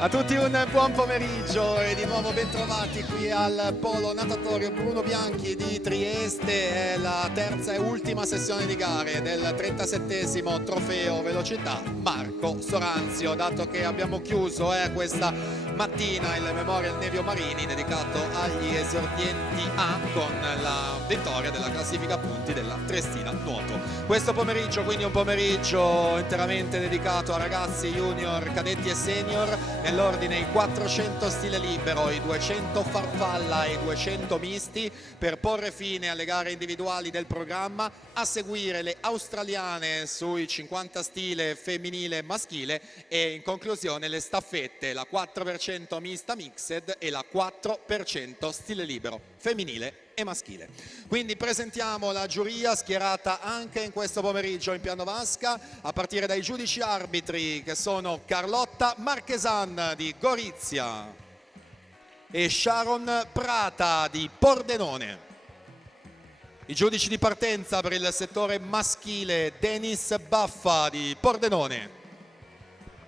A tutti un buon pomeriggio e di nuovo bentrovati qui al Polo Natatorio Bruno Bianchi di Trieste. È la terza e ultima sessione di gare del 37esimo trofeo velocità Marco Soranzio, dato che abbiamo chiuso questa mattina il Memorial Nevio Marini dedicato agli esordienti A con la vittoria della classifica punti della Triestina Nuoto. Questo pomeriggio quindi un pomeriggio interamente dedicato a ragazzi junior, cadetti e senior, nell'ordine i 400 stile libero, i 200 farfalla e i 200 misti, per porre fine alle gare individuali del programma. A seguire le australiane sui 50 stile femminile e maschile e in conclusione le staffette, la 4% mista mixed e la 4% stile libero femminile e maschile. Quindi presentiamo la giuria schierata anche in questo pomeriggio in piano vasca, a partire dai giudici arbitri che sono Carlotta Marchesan di Gorizia e Sharon Prata di Pordenone. I giudici di partenza per il settore maschile Denis Baffa di Pordenone.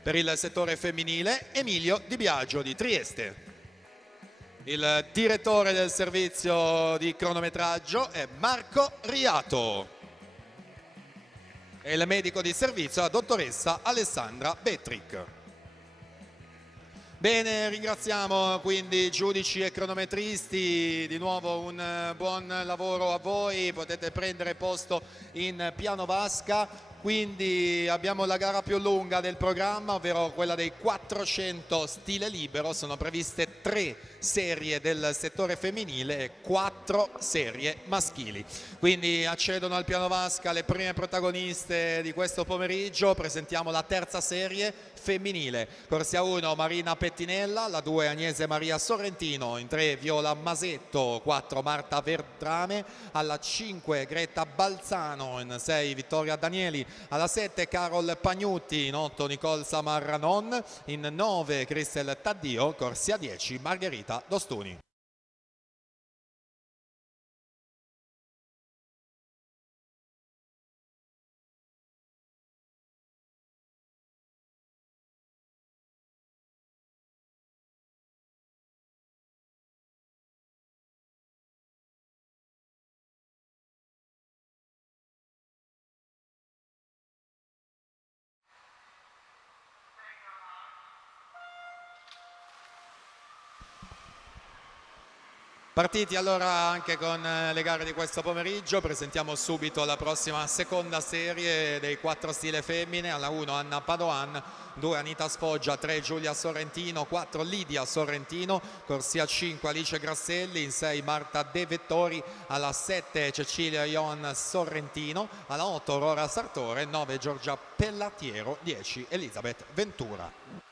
Per il settore femminile Emilio Di Biagio di Trieste. Il direttore del servizio di cronometraggio è Marco Riato e il medico di servizio è la dottoressa Alessandra Betric. Bene, ringraziamo quindi giudici e cronometristi, di nuovo un buon lavoro a voi, potete prendere posto in piano vasca. Quindi abbiamo la gara più lunga del programma, ovvero quella dei 400 stile libero. Sono previste 3 serie del settore femminile e 4 serie maschili. Quindi accedono al piano vasca le prime protagoniste di questo pomeriggio. Presentiamo la terza serie femminile. Corsia 1 Marina Pettinella, la 2 Agnese Maria Sorrentino, in 3 Viola Masetto, 4 Marta Verdrame, alla 5 Greta Balzano, in 6 Vittoria Danieli, alla 7 Carol Pagnutti, in 8 Nicole Samarranon, in 9 Cristel Taddio, corsia 10 Margherita Dostuni. Partiti allora anche con le gare di questo pomeriggio, presentiamo subito la prossima seconda serie dei 4 stile femmine. Alla 1 Anna Padoan, 2 Anita Sfoggia, 3 Giulia Sorrentino, 4 Lidia Sorrentino, corsia 5 Alice Grasselli, in 6 Marta De Vettori, alla 7 Cecilia Ion Sorrentino, alla 8 Aurora Sartore, 9 Giorgia Pellatiero, 10 Elisabeth Ventura.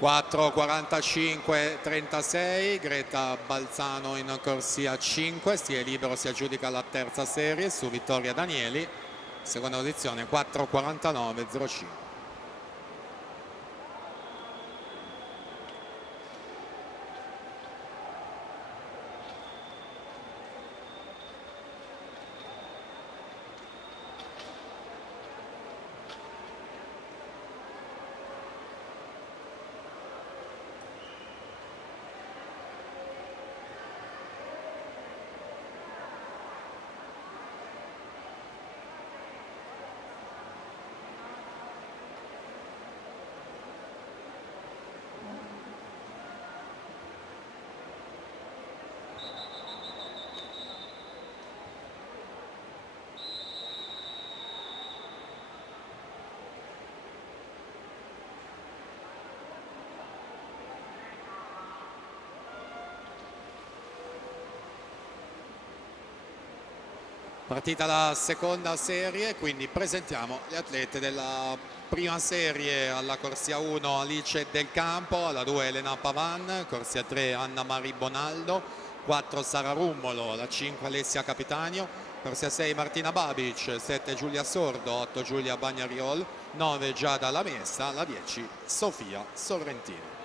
4:45:36, Greta Balzano in corsia 5, si è libero, si aggiudica la terza serie su Vittoria Danieli, seconda posizione 4:49:05. Partita la seconda serie, quindi presentiamo gli atleti della prima serie. Alla corsia 1 Alice Del Campo, alla 2 Elena Pavan, corsia 3 Anna Mari Bonaldo, 4 Sara Rummolo, alla 5 Alessia Capitanio, corsia 6 Martina Babic, 7 Giulia Sordo, 8 Giulia Bagnariol, 9 Giada Lamessa, alla 10 Sofia Sorrentino.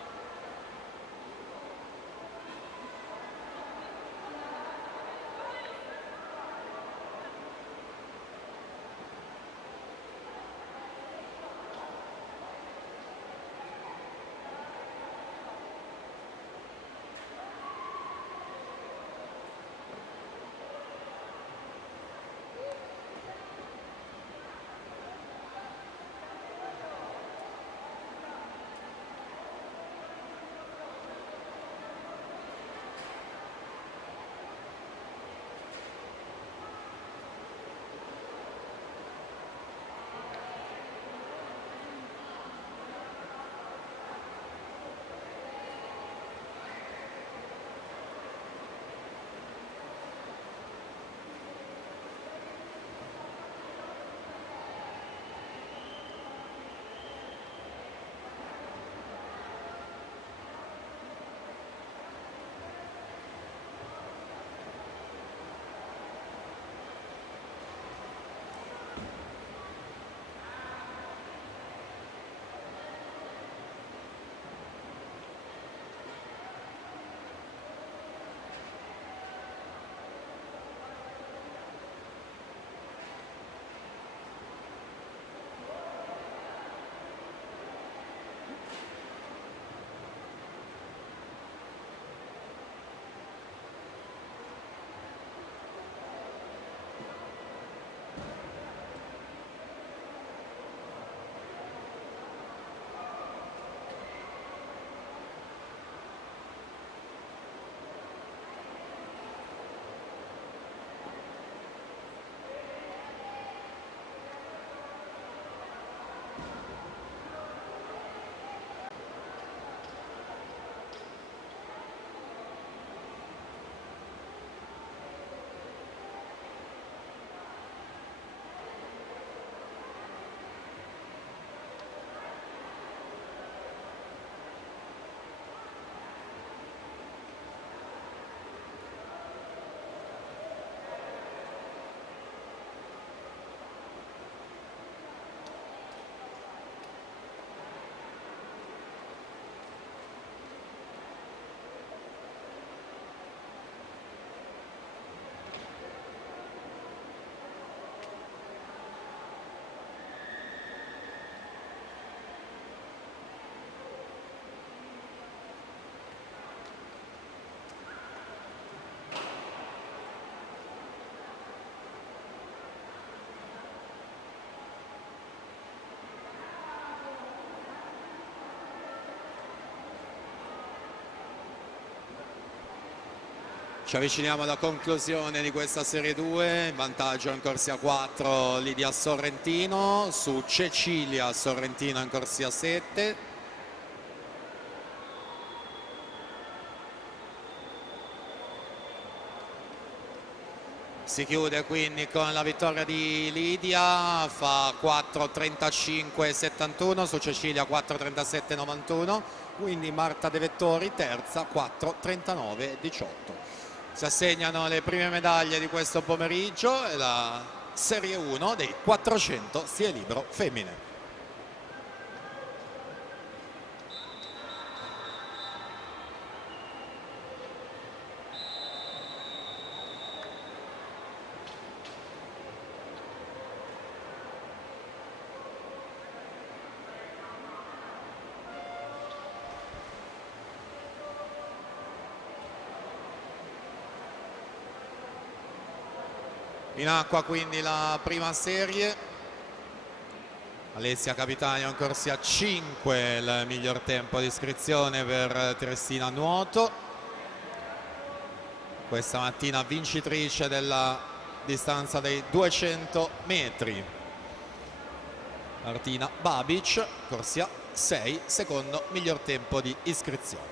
Ci avviciniamo alla conclusione di questa serie 2, in vantaggio in corsia 4 Lidia Sorrentino su Cecilia Sorrentino in corsia 7. Si chiude quindi con la vittoria di Lidia, fa 4:35,71 su Cecilia 4:37,91. quindi Marta De Vettori terza, 4:39,18. Si assegnano le prime medaglie di questo pomeriggio e la Serie 1 dei 400 stile libero femmine. In acqua quindi la prima serie, Alessia Capitanio in corsia 5, il miglior tempo di iscrizione per Triestina nuoto, questa mattina vincitrice della distanza dei 200 metri. Martina Babic, corsia 6, secondo miglior tempo di iscrizione.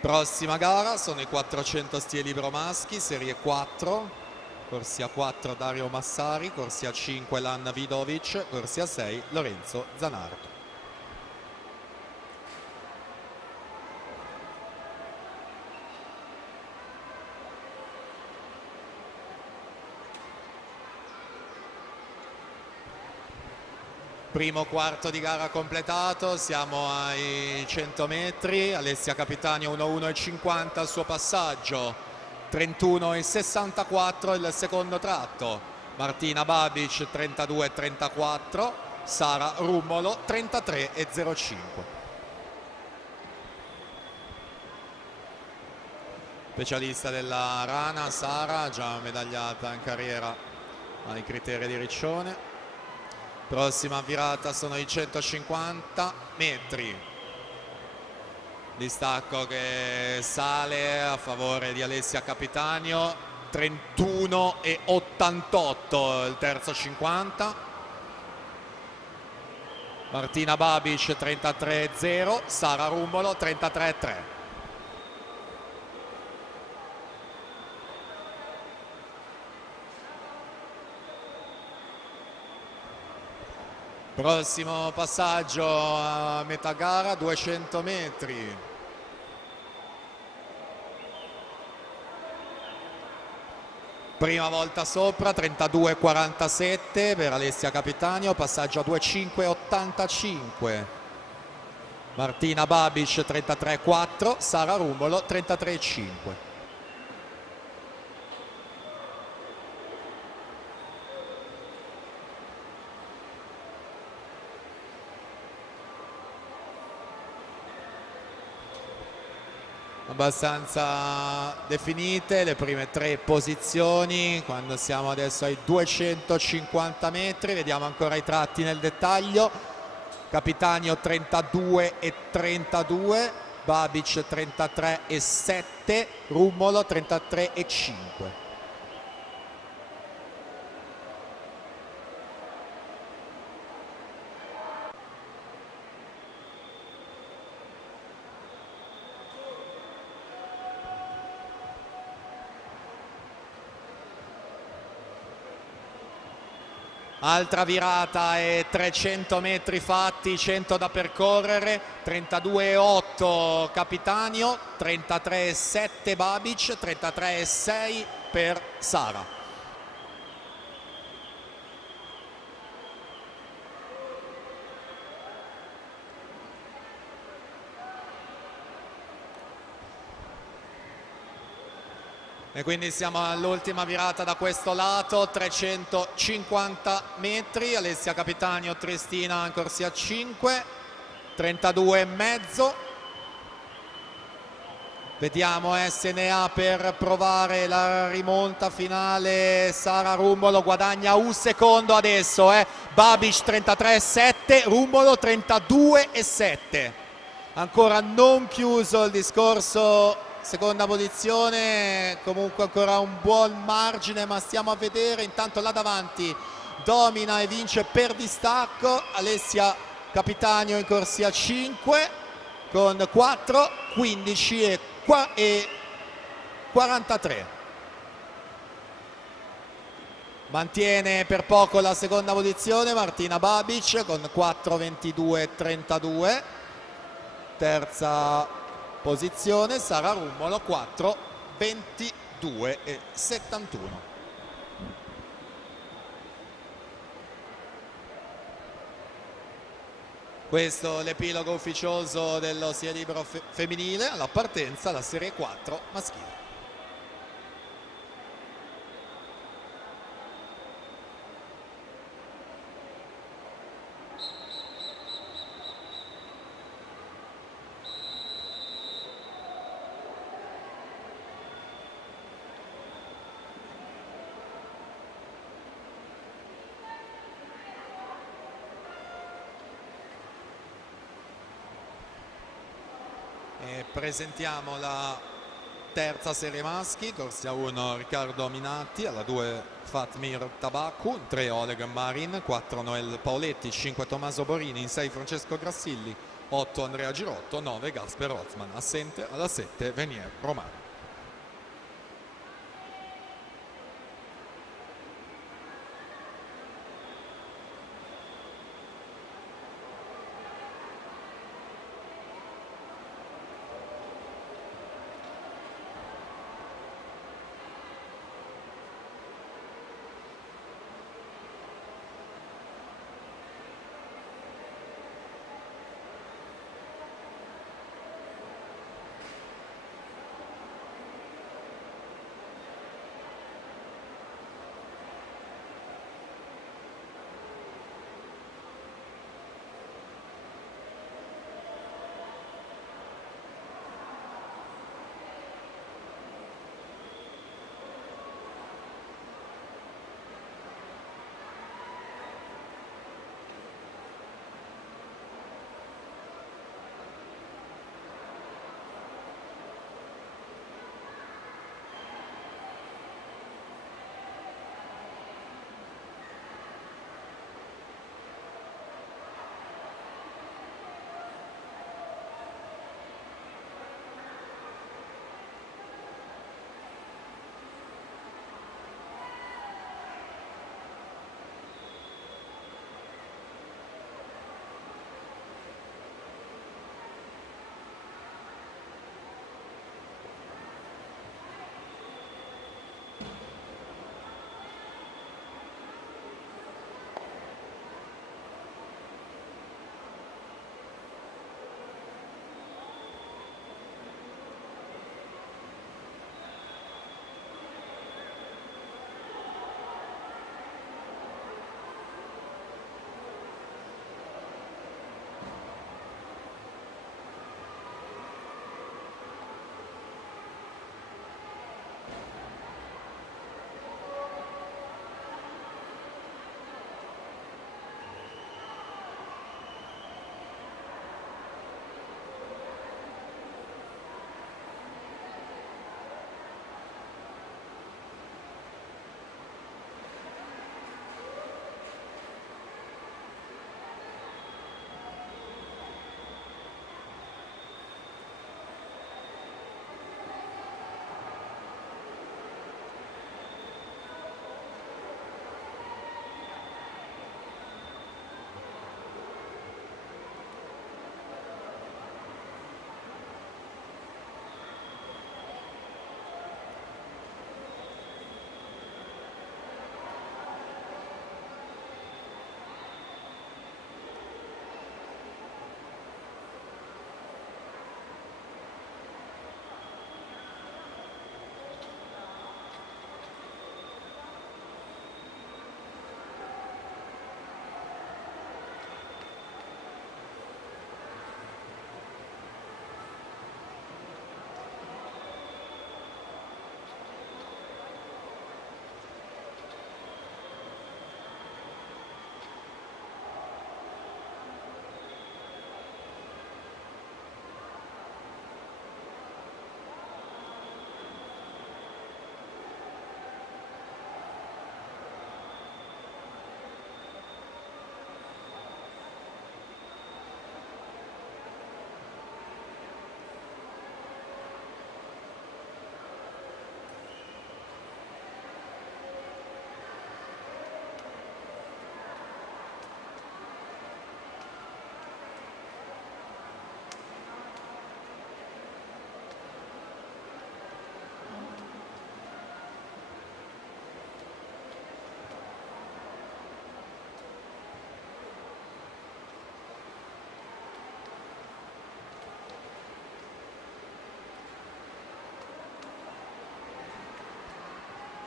Prossima gara sono i 400 stile libero maschi, serie 4. Corsia 4 Dario Massari, corsia 5 Lanna Vidovic, corsia 6 Lorenzo Zanardo. Primo quarto di gara completato, siamo ai 100 metri, Alessia Capitanio 1:1,50 al suo passaggio. 31,64 il secondo tratto, Martina Babic 32,34, Sara Rummolo 33,05. Specialista della Rana, Sara, già medagliata in carriera ai criteri di Riccione. Prossima virata sono i 150 metri. Distacco che sale a favore di Alessia Capitanio, 31,88 il terzo 50. Martina Babic 33,0, Sara Rummolo 33,3. Prossimo passaggio a metà gara, 200 metri. Prima volta sopra, 32,47 per Alessia Capitanio, passaggio a 2,5,85. Martina Babic 33,4, Sara Rummolo 33,5. Abbastanza definite le prime tre posizioni quando siamo adesso ai 250 metri. Vediamo ancora i tratti nel dettaglio. Capitanio 32,32, Babic 33,7, Rummolo 33,5. Altra virata e 300 metri fatti, 100 da percorrere, 32,8 Capitanio, 33,7 Babic, 33,6 per Sara. E quindi siamo all'ultima virata da questo lato, 350 metri, Alessia Capitanio, Triestina in corsia 5, 32,5. Vediamo SNA per provare la rimonta finale, Sara Rummolo guadagna un secondo adesso, Babic 33,7, Rummolo 32,7. Ancora non chiuso il discorso. Seconda posizione, comunque ancora un buon margine, ma stiamo a vedere. Intanto là davanti domina e vince per distacco Alessia Capitanio in corsia 5 con 4, 15 e 43. Mantiene per poco la seconda posizione Martina Babic con 4, 22 e 32. terza posizione Sara Rummolo 4:22:71. Questo l'epilogo ufficioso dello sia libero femminile. Alla partenza la serie 4 maschile. E presentiamo la terza serie maschi, corsia 1 Riccardo Minatti, alla 2 Fatmir Tabacu, 3 Oleg Marin, 4 Noel Paoletti, 5 Tommaso Borini, in 6 Francesco Grassilli, 8 Andrea Girotto, 9 Gasper Rothman, assente alla 7 Venier Romano.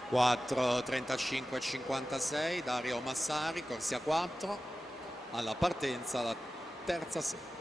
4:35:56 Dario Massari, corsia 4, alla partenza la terza serie.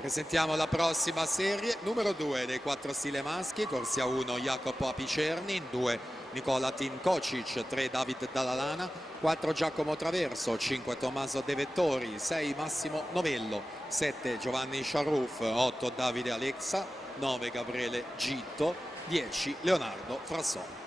Presentiamo la prossima serie, numero 2 dei 4 stile maschi, corsia 1 Jacopo Apicerni, 2 Nicola Tinkocic, 3 David Dallalana, 4 Giacomo Traverso, 5 Tommaso De Vettori, 6 Massimo Novello, 7 Giovanni Sciarruf, 8 Davide Alexa, 9 Gabriele Gitto, 10 Leonardo Frassoni.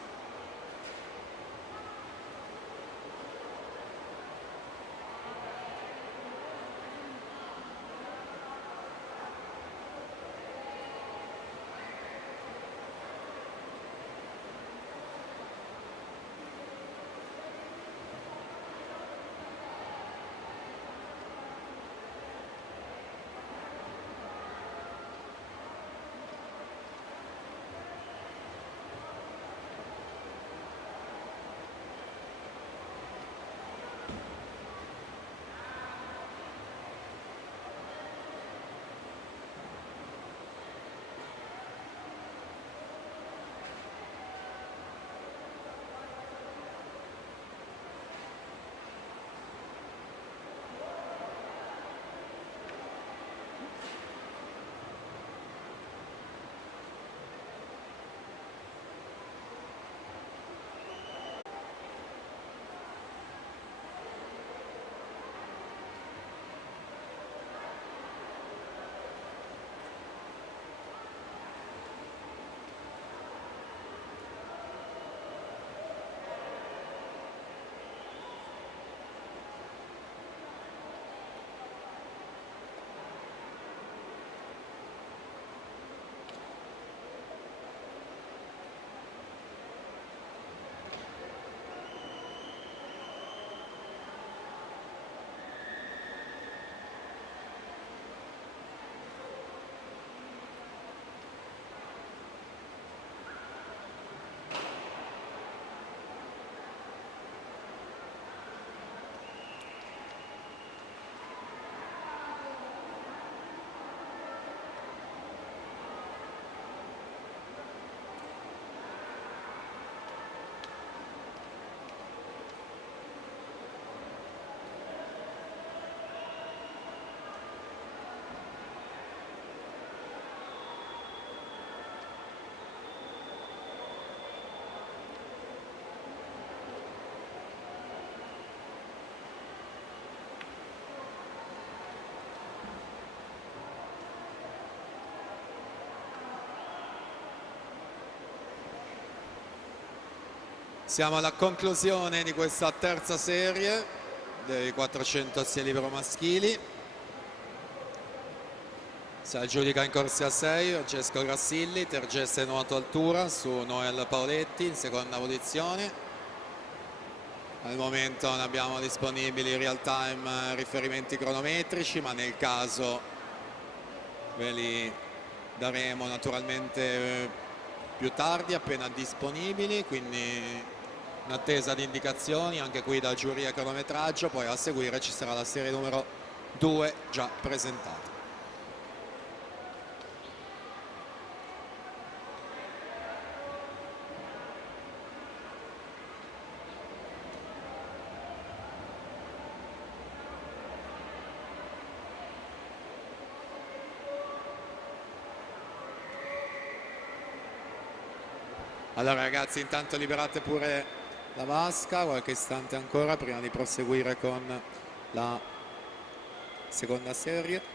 Siamo alla conclusione di questa terza serie dei 400 stile libero maschili. Si aggiudica in corsia 6 Francesco Grassilli, tergeste nuoto altura su Noel Paoletti in seconda posizione. Al momento non abbiamo disponibili real time riferimenti cronometrici, ma nel caso ve li daremo naturalmente più tardi appena disponibili, quindi in attesa di indicazioni anche qui da giuria e cronometraggio. Poi a seguire ci sarà la serie numero 2 già presentata. Allora ragazzi, intanto liberate pure la vasca, qualche istante ancora prima di proseguire con la seconda serie.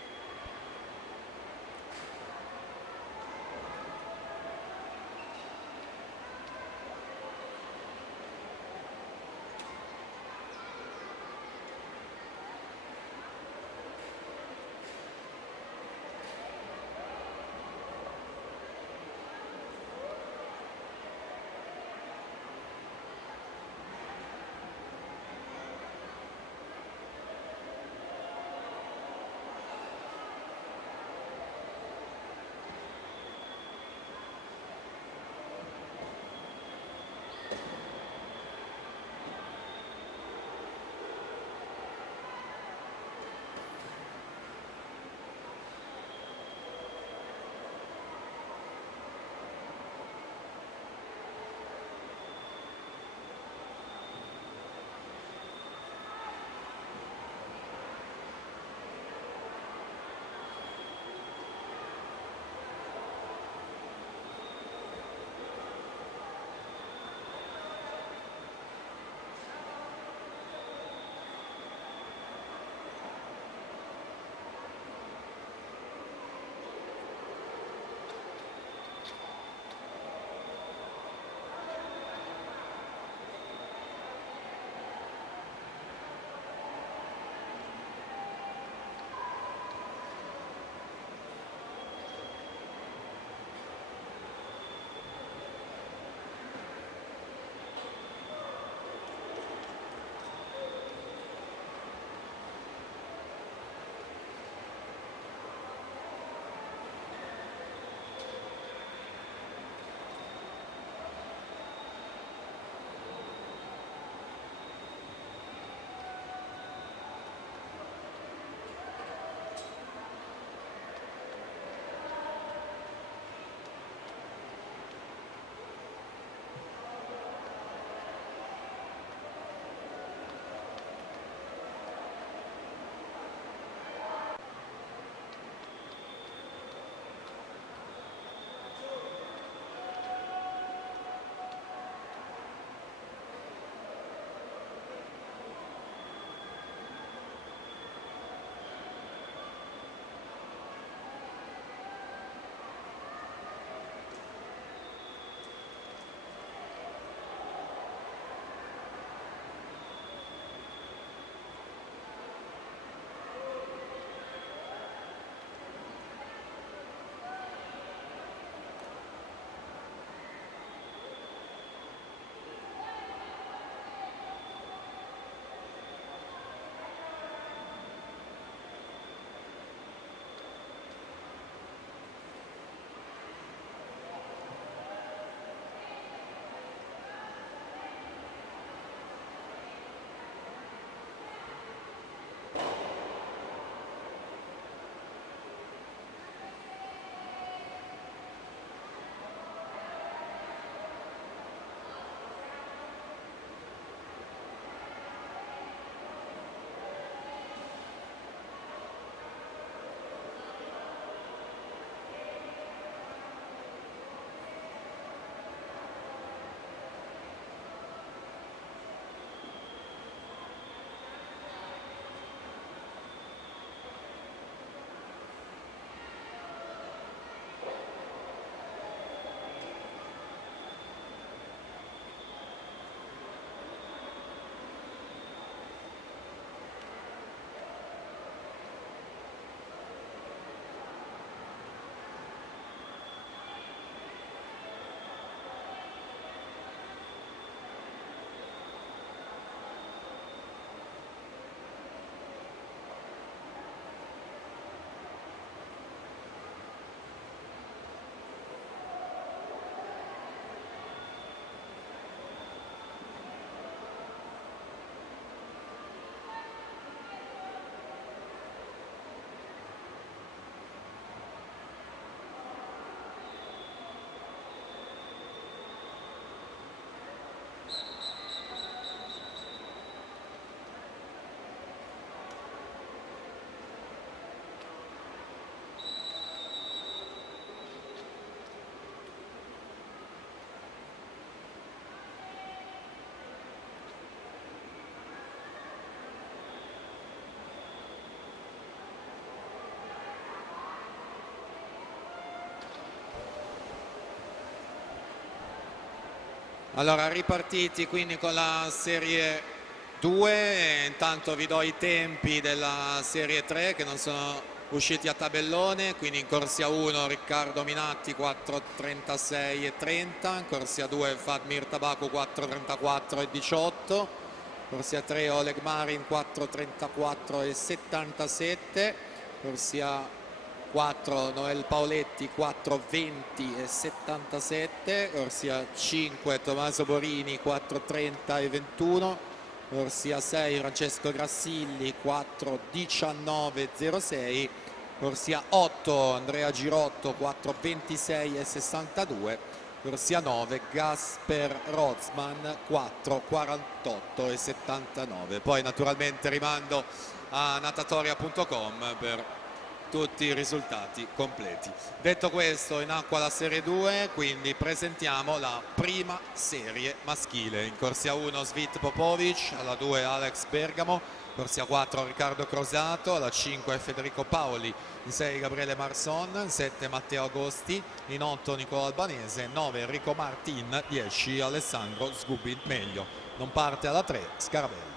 Allora, ripartiti quindi con la serie 2, intanto vi do i tempi della serie 3 che non sono usciti a tabellone, quindi in corsia 1 Riccardo Minatti 4:36 e 30, in corsia 2 Fadmir Tabaku 4:34 e 18, corsia 3 Oleg Marin 4:34 e 77, corsia 4 Noel Paoletti 4:20 e 77, corsia 5 Tommaso Borini 4:30 e 21, corsia 6 Francesco Grassilli 4:19 e 06, corsia 8 Andrea Girotto 4:26 e 62, corsia 9 Gasper Rozman 4:48 e 79. Poi naturalmente rimando a natatoria.com per tutti i risultati completi. Detto questo, in acqua la serie 2, quindi presentiamo la prima serie maschile. In corsia 1 Svit Popovic, alla 2 Alex Bergamo, corsia 4 Riccardo Crosato, alla 5 Federico Paoli, in 6 Gabriele Marson, in 7 Matteo Agosti, in 8 Nicola Albanese, 9 Enrico Martin, 10 Alessandro Sgubin Meglio. Non parte alla 3 Scarabelli.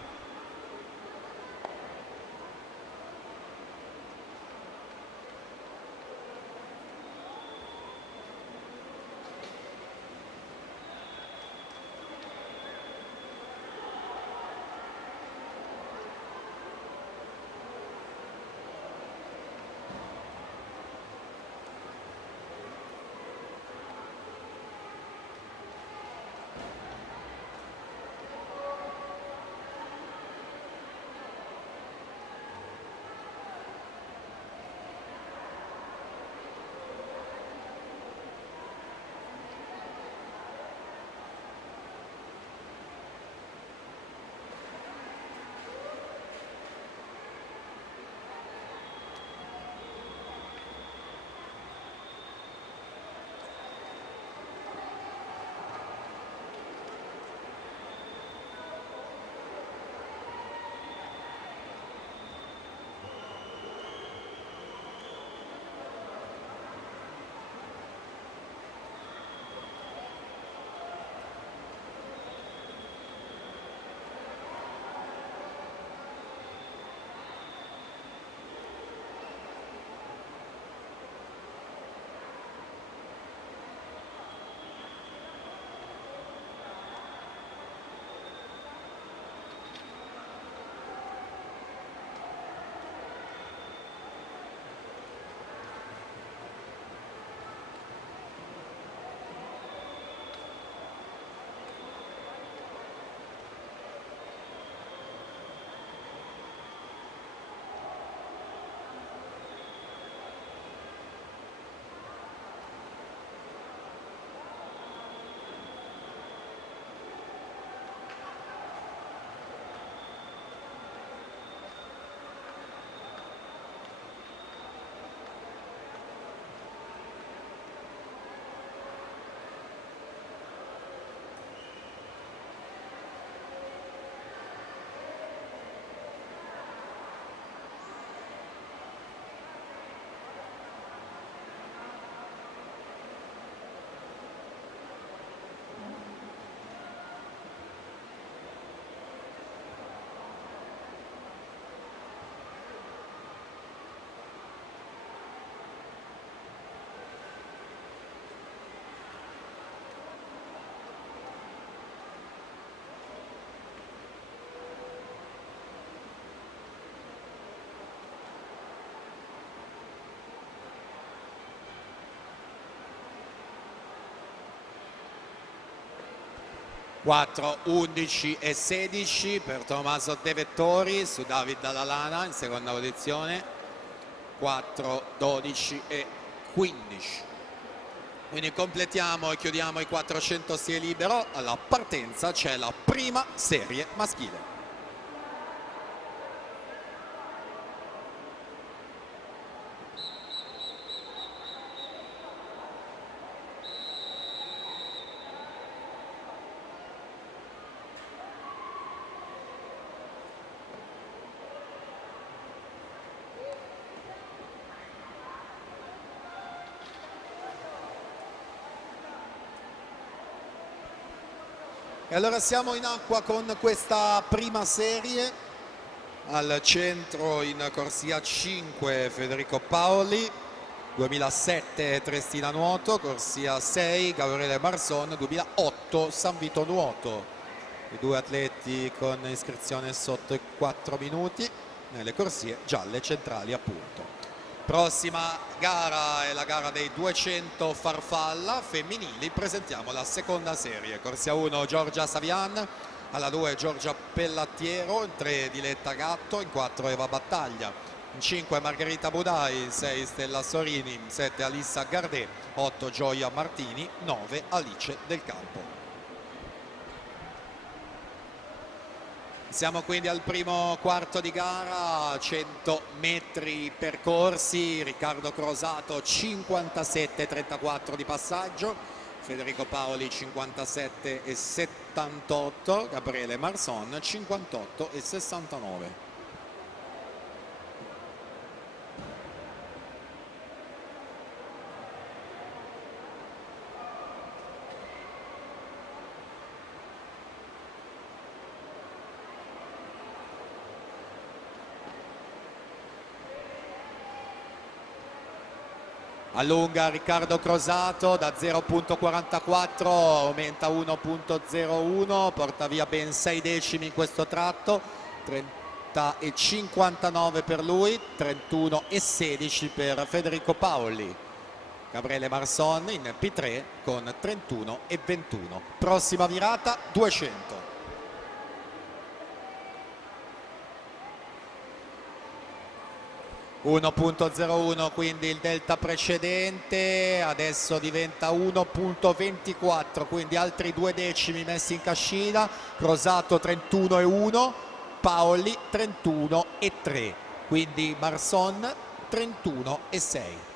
Quattro, 11 e 16 per Tommaso De Vettori su David Dallalana in seconda posizione, 4, 12 e 15. Quindi completiamo e chiudiamo i 400 stile libero. Alla partenza c'è la prima serie maschile. E allora siamo in acqua con questa prima serie. Al centro in corsia 5 Federico Paoli, 2007 Triestina Nuoto, corsia 6 Gabriele Marson, 2008 San Vito Nuoto. I due atleti con iscrizione sotto i 4 minuti nelle corsie gialle centrali appunto. Prossima gara è la gara dei 200 farfalla femminili. Presentiamo la seconda serie. Corsia 1 Giorgia Savian, alla 2 Giorgia Pellattiero, in 3 Diletta Gatto, in 4 Eva Battaglia, in 5 Margherita Budai, in 6 Stella Sorini, in 7 Alissa Gardè, 8 Gioia Martini, 9 Alice Del Campo. Siamo quindi al primo quarto di gara, 100 metri percorsi. Riccardo Crosato 57,34 di passaggio, Federico Paoli 57,78, Gabriele Marson 58,69. Allunga Riccardo Crosato da 0,44, aumenta 1,01, porta via ben 6 decimi in questo tratto, 30,59 per lui, 31,16 per Federico Paoli. Gabriele Marson in P3 con 31,21. Prossima virata 200. 1,01 quindi il delta precedente, adesso diventa 1,24, quindi altri 2 decimi messi in cascina. Crosato 31,1, Paoli 31,3, quindi Marson 31,6.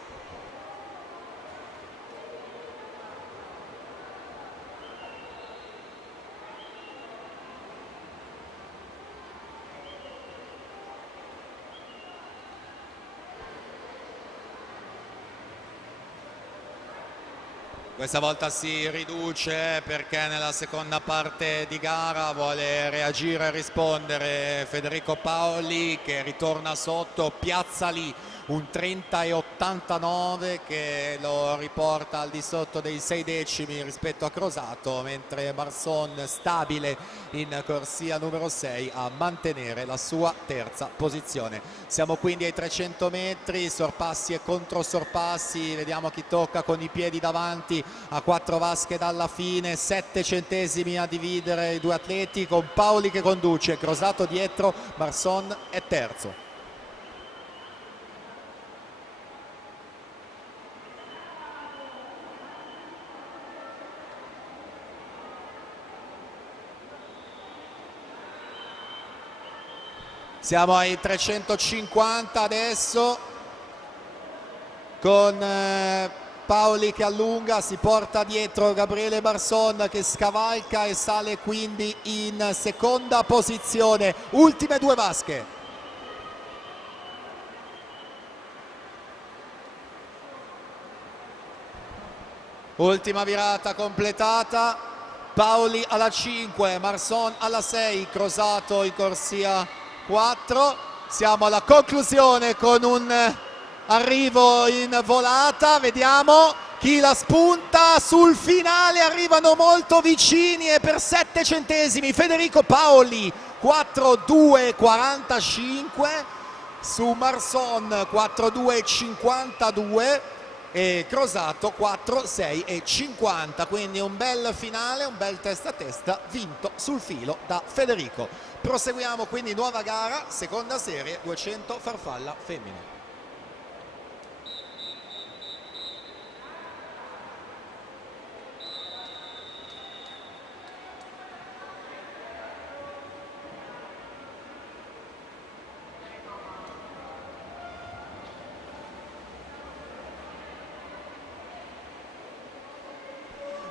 Questa volta si riduce perché nella seconda parte di gara vuole reagire e rispondere Federico Paoli, che ritorna sotto, piazza lì un 30,89 che lo riporta al di sotto dei 6 decimi rispetto a Crosato, mentre Marson, stabile in corsia numero 6, a mantenere la sua terza posizione. Siamo quindi ai 300 metri, sorpassi e controsorpassi, vediamo chi tocca con i piedi davanti a 4 vasche dalla fine, 7 centesimi a dividere i due atleti, con Paoli che conduce, Crosato dietro, Marson è terzo. Siamo ai 350 adesso, con Paoli che allunga, si porta dietro Gabriele Marson che scavalca e sale quindi in seconda posizione. Ultime 2 vasche. Ultima virata completata, Paoli alla 5, Marson alla 6, Crosato in corsia 4. Siamo alla conclusione con un arrivo in volata, vediamo chi la spunta sul finale, arrivano molto vicini e per 7 centesimi Federico Paoli 4,2,45 su Marson 4,2,52 e Crosato 4,6,50, quindi un bel finale, un bel testa a testa vinto sul filo da Federico. Proseguiamo quindi nuova gara, seconda serie 200 farfalla femmine.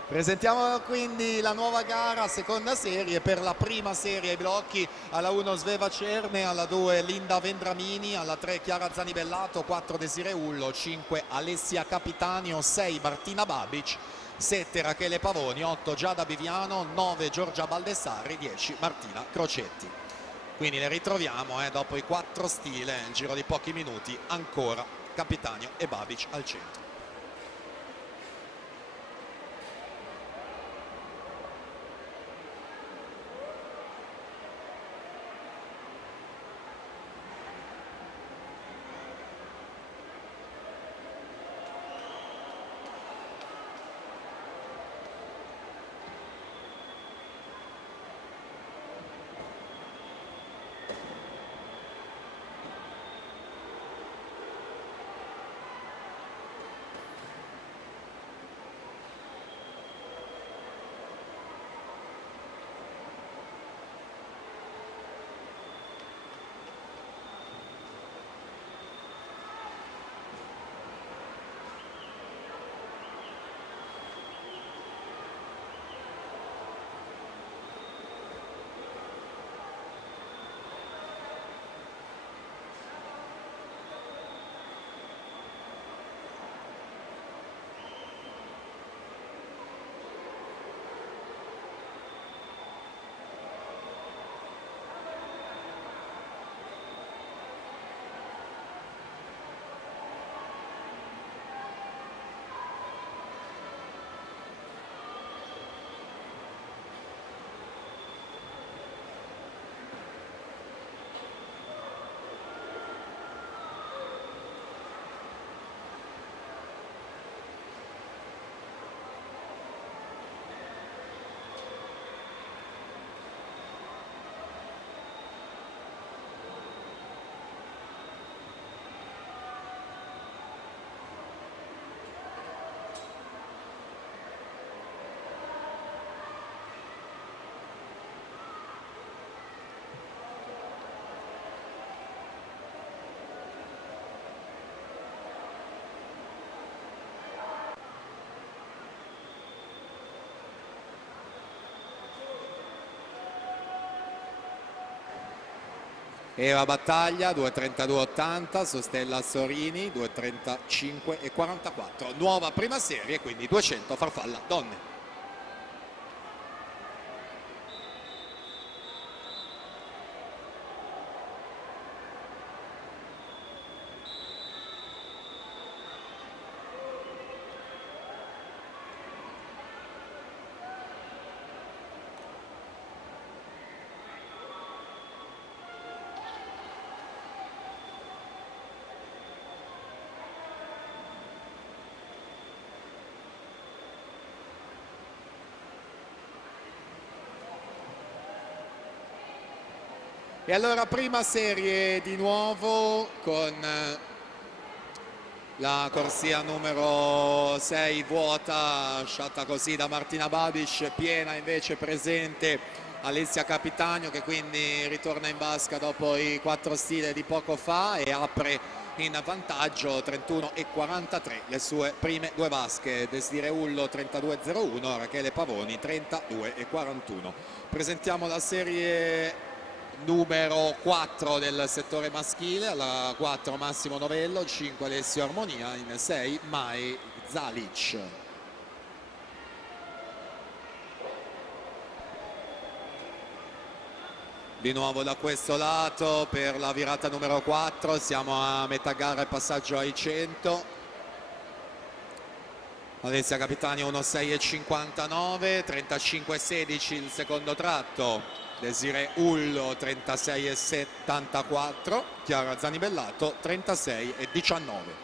Presentiamo quindi la nuova gara, seconda serie. Per la prima serie ai blocchi, alla 1 Sveva Cerne, alla 2 Linda Vendramini, alla 3 Chiara Zanibellato, 4 Desire Ullo, 5 Alessia Capitanio, 6 Martina Babic, 7 Rachele Pavoni, 8 Giada Biviano, 9 Giorgia Baldessari, 10 Martina Crocetti. Quindi le ritroviamo dopo i 4 stile, nel giro di pochi minuti, ancora Capitanio e Babic al centro. Eva Battaglia 2:32,80 su Stella Sorini 2:35,44. Nuova prima serie, quindi 200 farfalla donne. E allora prima serie di nuovo con la corsia numero 6 vuota, lasciata così da Martina Babic, piena invece presente Alessia Capitanio, che quindi ritorna in vasca dopo i 4 stile di poco fa e apre in vantaggio 31,43 le sue prime 2 vasche. Desiree Ullo 32,01, Rachele Pavoni 32,41. Presentiamo la serie numero 4 del settore maschile. Alla 4 Massimo Novello, 5 Alessio Armonia, in 6 Mai Zalic. Di nuovo da questo lato per la virata numero 4, siamo a metà gara e passaggio ai 100. Alessia Capitani 1,6,59, 35,16 il secondo tratto. Desiree Ullo 36,74, Chiara Zanibellato 36,19.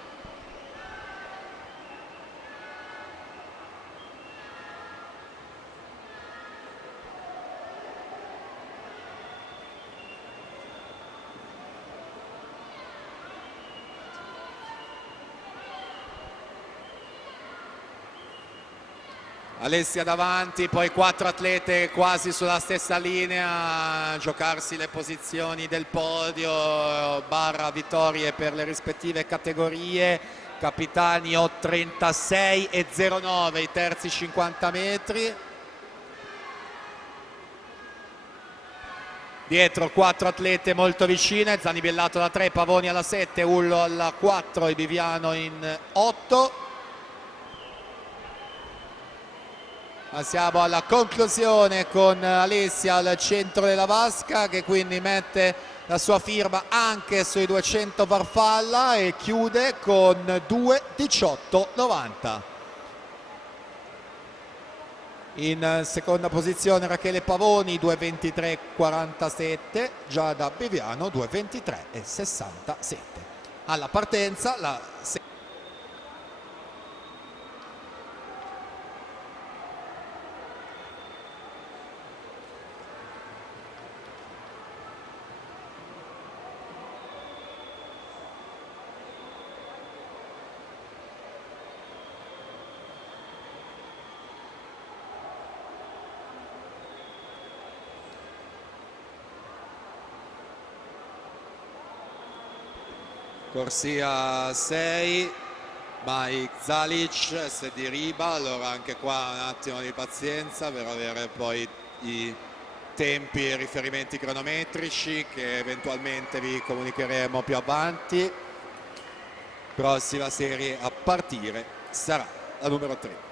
Alessia davanti, poi 4 atlete quasi sulla stessa linea a giocarsi le posizioni del podio barra vittorie per le rispettive categorie. Capitani 36,09 i terzi 50 metri. Dietro 4 atlete molto vicine, Zanibellato alla 3, Pavoni alla 7, Ullo alla 4 e Biviano in 8. Ma siamo alla conclusione con Alessia al centro della vasca, che quindi mette la sua firma anche sui 200 farfalla e chiude con 2:18,90. In seconda posizione Rachele Pavoni 2:23,47, Giada Beviano 2:23,67. Alla partenza la corsia 6, Mike Zalic, se diriba, allora anche qua un attimo di pazienza per avere poi i tempi e riferimenti cronometrici che eventualmente vi comunicheremo più avanti. Prossima serie a partire sarà la numero 3.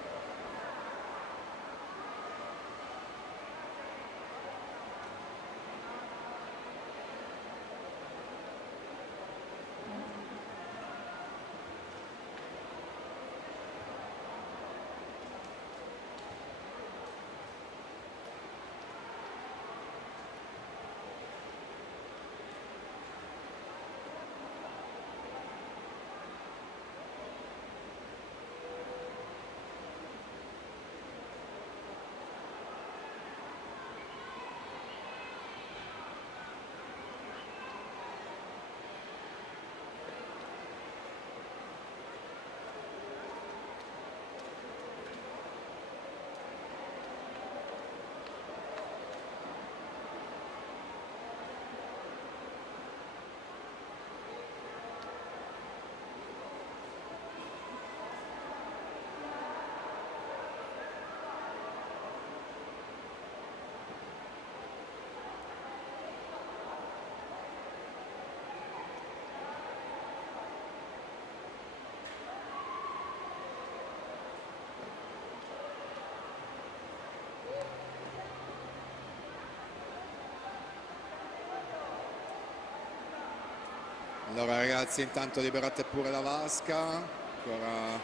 Allora ragazzi, intanto liberate pure la vasca, ancora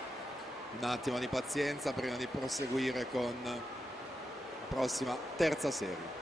un attimo di pazienza prima di proseguire con la prossima terza serie.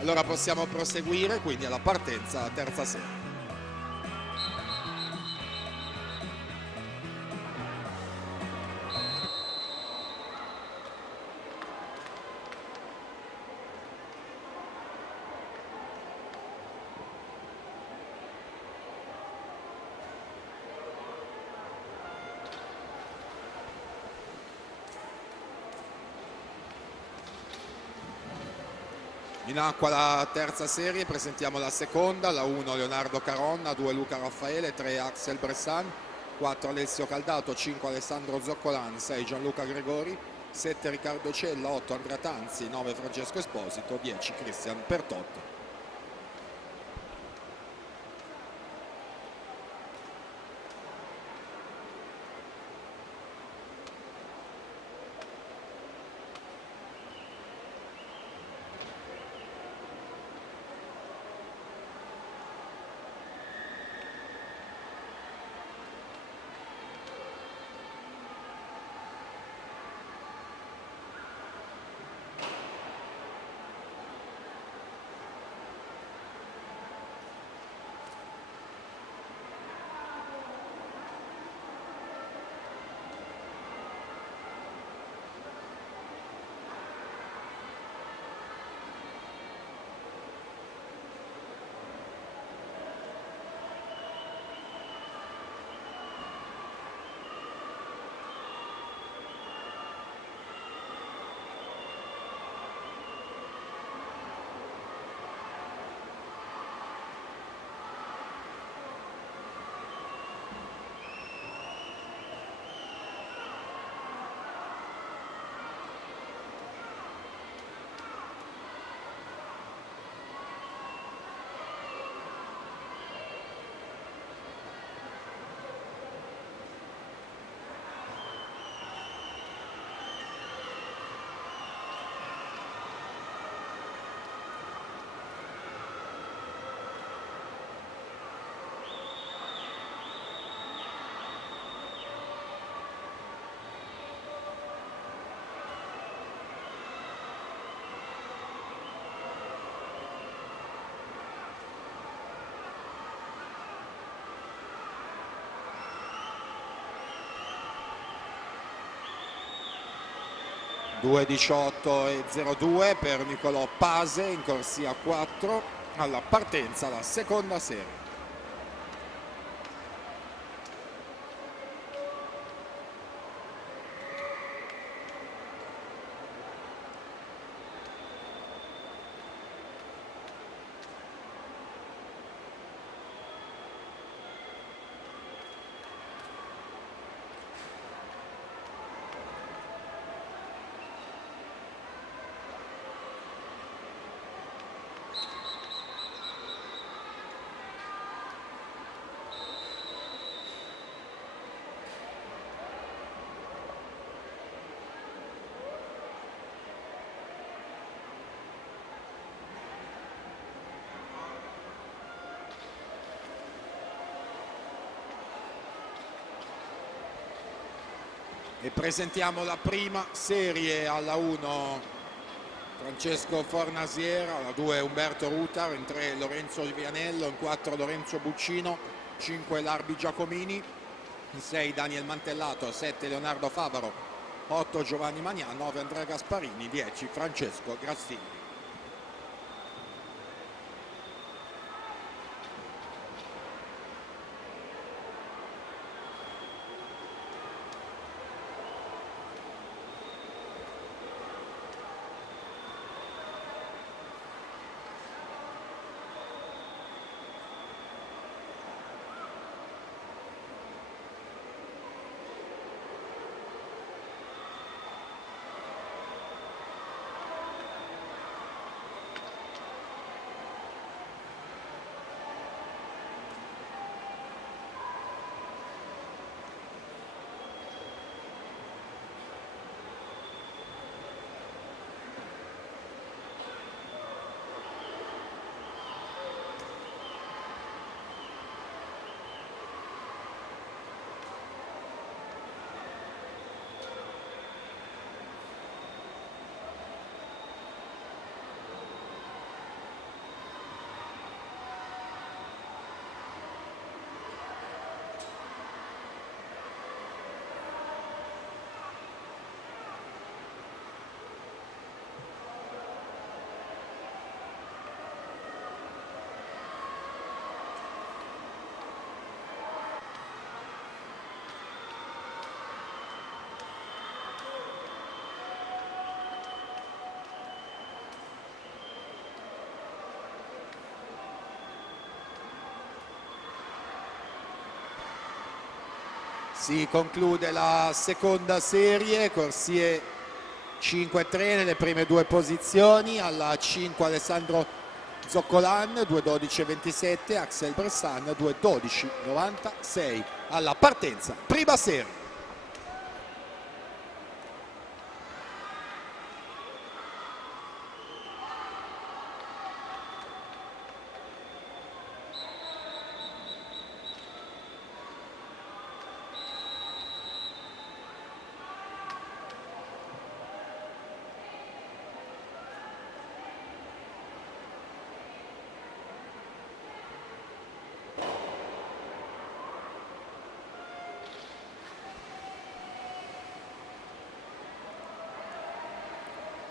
Allora possiamo proseguire quindi alla partenza terza serie. In acqua la terza serie, presentiamo la seconda, la 1 Leonardo Caronna, 2 Luca Raffaele, 3 Axel Bressan, 4 Alessio Caldato, 5 Alessandro Zoccolan, 6 Gianluca Gregori, 7 Riccardo Cella, 8 Andrea Tanzi, 9 Francesco Esposito, 10 Cristian Pertotti. Due 18:02 per Nicolò Pase in corsia 4 alla partenza la seconda serie. E presentiamo la prima serie. Alla 1 Francesco Fornasiera, alla 2 Umberto Rutar, in 3 Lorenzo Vianello, in 4 Lorenzo Buccino, 5 Larbi Giacomini, in 6 Daniel Mantellato, 7 Leonardo Favaro, 8 Giovanni Magnan, 9 Andrea Gasparini, 10 Francesco Grassini. Si conclude la seconda serie, corsie 5-3 nelle prime due posizioni, alla 5 Alessandro Zoccolan 2:12:27, Axel Bressan 2:12:96 alla partenza, prima serie.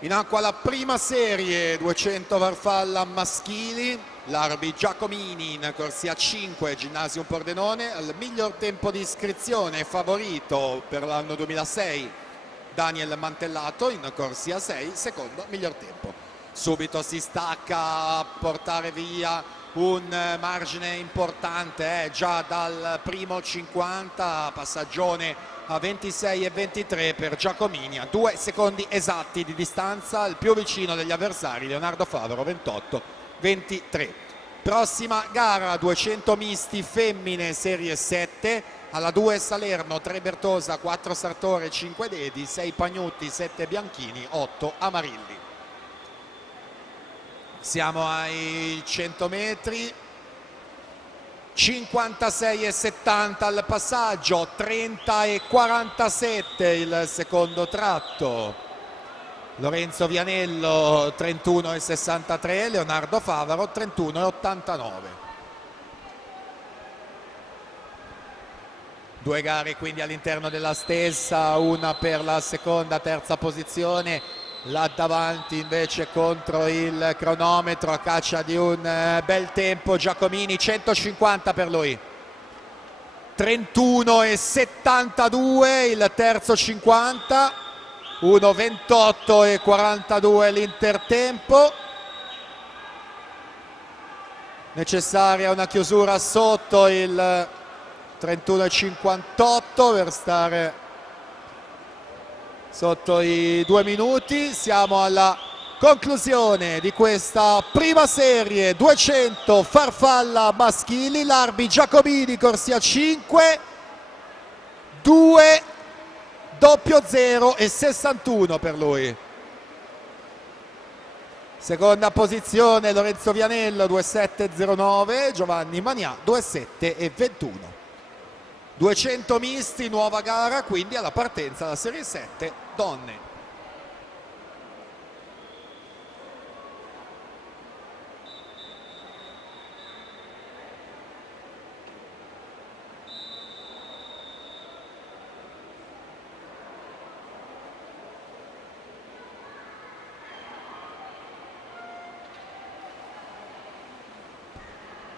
In acqua la prima serie, 200 farfalla maschili, l'Arbi Giacomini in corsia 5, Ginnasium Pordenone, al miglior tempo di iscrizione favorito per l'anno 2006, Daniel Mantellato in corsia 6, secondo miglior tempo. Subito si stacca a portare via un margine importante, già dal primo 50, passaggione a 26,23 per Giacomini, a 2 secondi esatti di distanza, il più vicino degli avversari Leonardo Favaro, 28,23. Prossima gara, 200 misti femmine serie 7, alla 2 Salerno, 3 Bertosa, 4 Sartore, 5 Dedi, 6 Pagnutti, 7 Bianchini, 8 Amarilli. Siamo ai 100 metri, 56,70 al passaggio, 30,47 il secondo tratto. Lorenzo Vianello 31,63, Leonardo Favaro 31,89. Due gare quindi all'interno della stessa, una per la seconda, terza posizione. Là davanti invece contro il cronometro a caccia di un bel tempo Giacomini, 150 per lui, 31,72 il terzo 50, 1,28,42 l'intertempo. Necessaria una chiusura sotto il 31,58 per stare sotto i 2 minuti. Siamo alla conclusione di questa prima serie, 200 farfalla maschili, l'Arbi Giacomini corsia 5, 2 00 e 61 per lui. Seconda posizione Lorenzo Vianello 2,7,09, Giovanni Manià 2,7,21. 200 misti, nuova gara quindi alla partenza della serie 7 donne.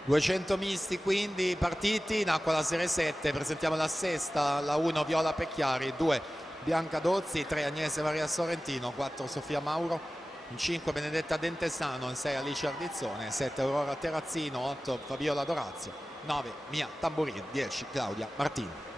...200 misti quindi partiti, in acqua la serie 7, presentiamo la sesta, la 1 Viola Pecchiari, 2 Bianca Dozzi, 3 Agnese Maria Sorrentino, 4 Sofia Mauro, in 5 Benedetta Dentesano, in 6 Alice Ardizzone, 7 Aurora Terrazzino, 8 Fabiola Dorazio, 9 Mia Tamburini, 10 Claudia Martini.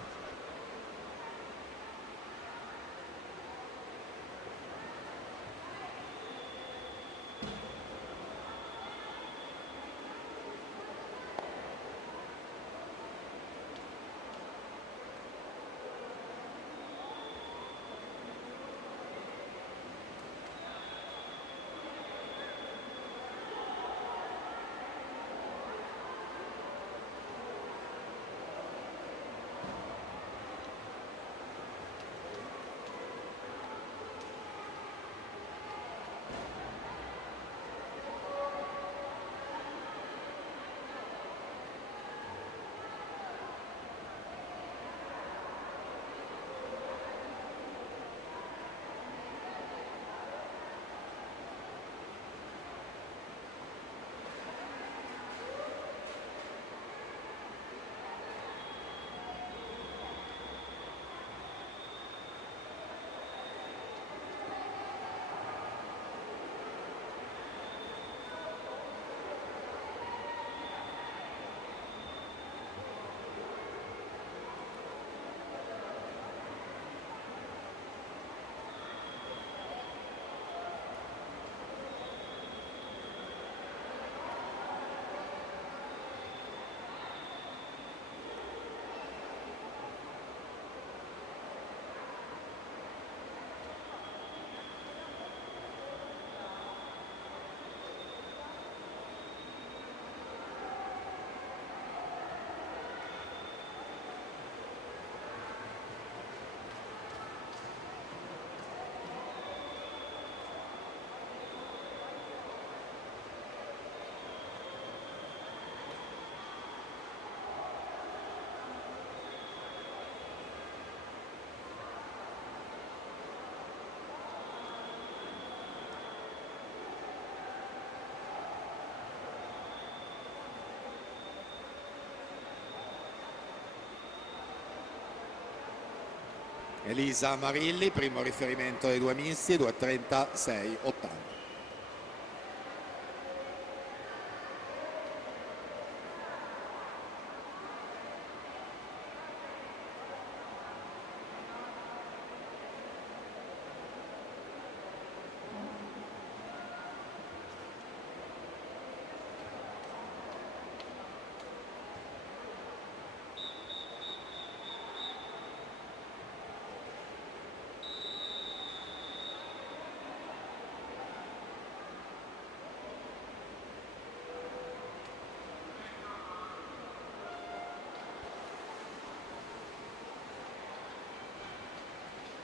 Elisa Marilli, primo riferimento dei due misti, 2:36,80.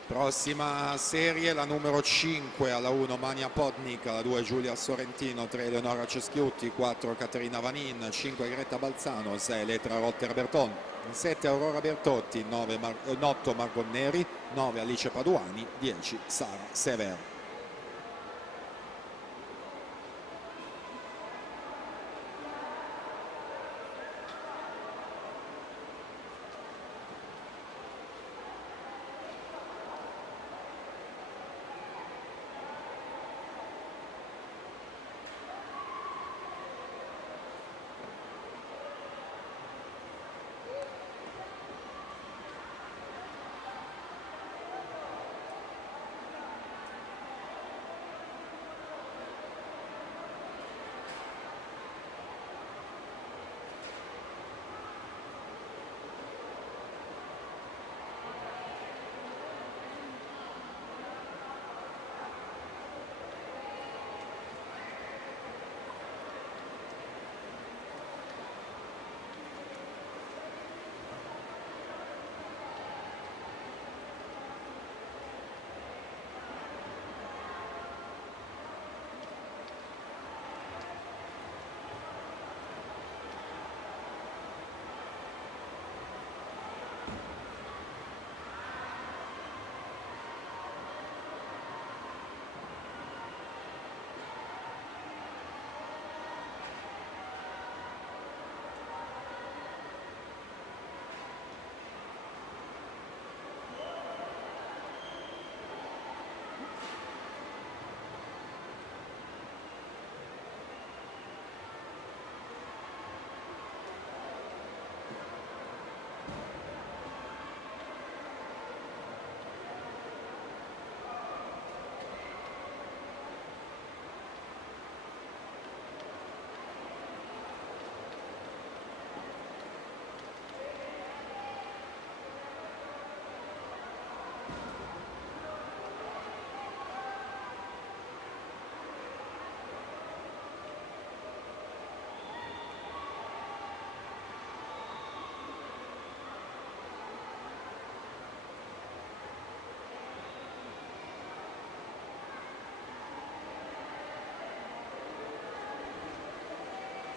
Prossima serie, la numero 5, alla 1 Mania Podnik, alla 2 Giulia Sorrentino, 3 Eleonora Ceschiutti, 4 Caterina Vanin, 5 Greta Balzano, 6 Letra Rotter Berton, 7 Aurora Bertotti, 8 Margot Neri, 9 Alice Paduani, 10 Sara Sever.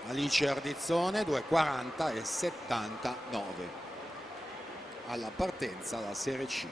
Alice Ardizzone, 2:40,79 alla partenza la Serie C.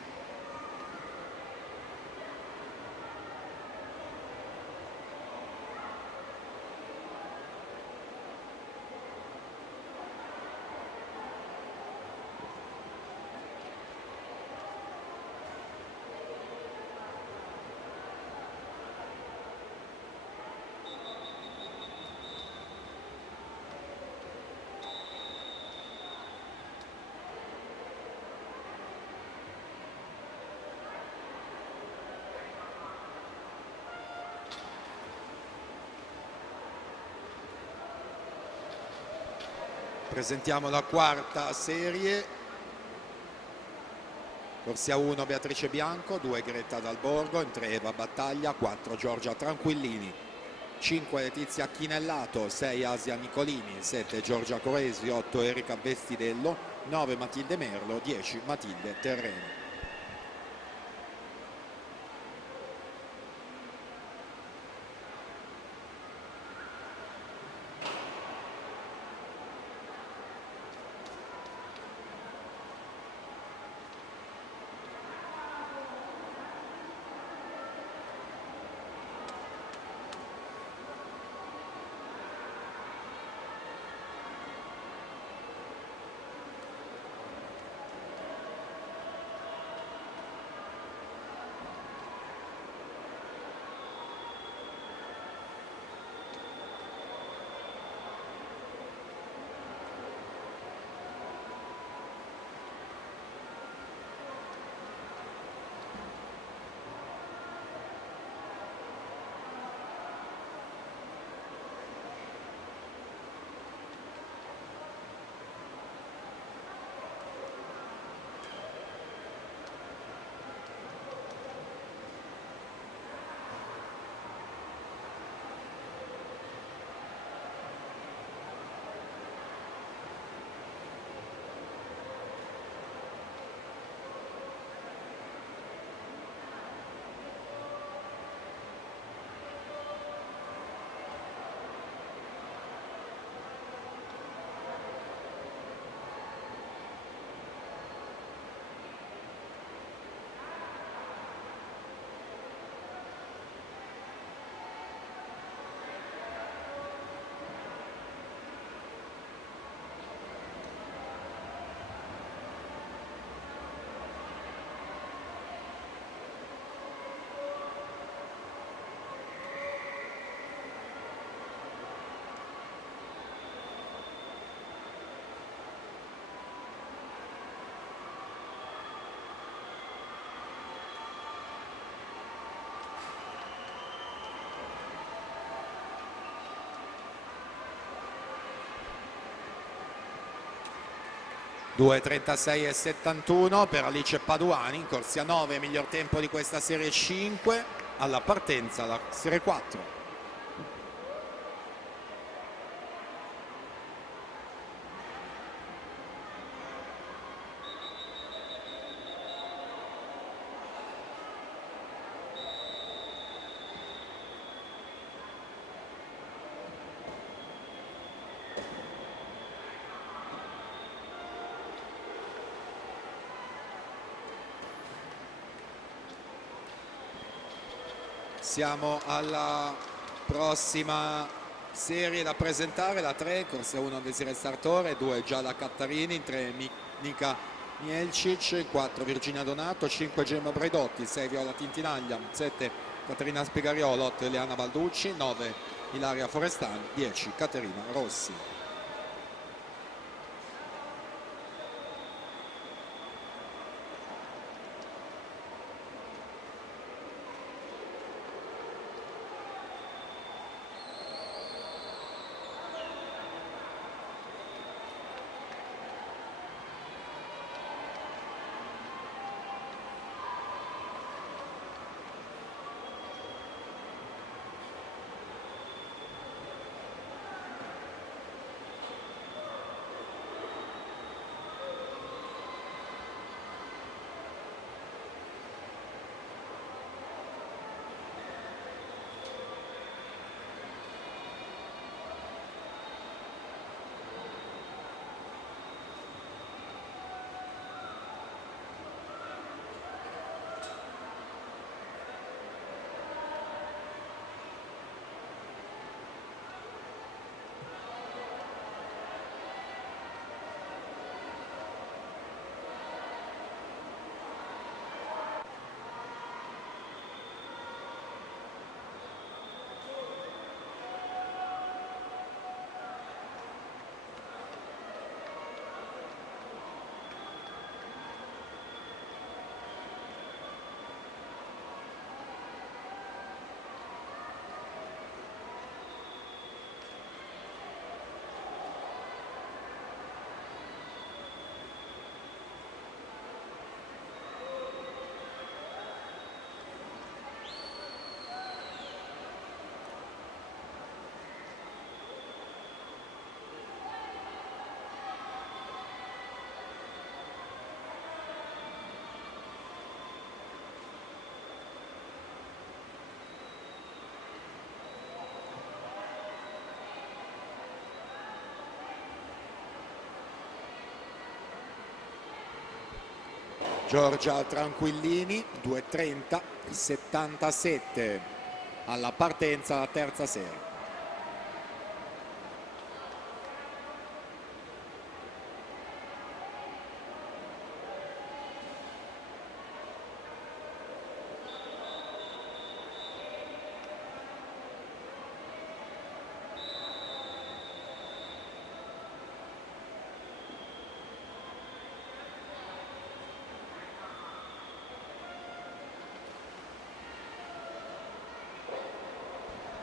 Presentiamo la quarta serie. Corsia 1 Beatrice Bianco, 2 Greta Dalborgo, in 3 Eva Battaglia, 4 Giorgia Tranquillini, 5 Letizia Chinellato, 6 Asia Nicolini, 7 Giorgia Coresi, 8 Erika Vestidello, 9 Matilde Merlo, 10 Matilde Terreno. 2:36,71 per Alice Paduani in corsia 9, miglior tempo di questa serie 5 alla partenza, la serie 4. Siamo alla prossima serie da presentare, la 3, corsia 1 Desiree Sartore, 2 Giada Cattarini, 3 Nika Mielcic, 4 Virginia Donato, 5 Gemma Bredotti, 6 Viola Tintinaglia, 7 Caterina Spigariolo, 8 Eliana Balducci, 9 Ilaria Forestani, 10 Caterina Rossi. Giorgia Tranquillini, 2:30,77 alla partenza, la terza serie.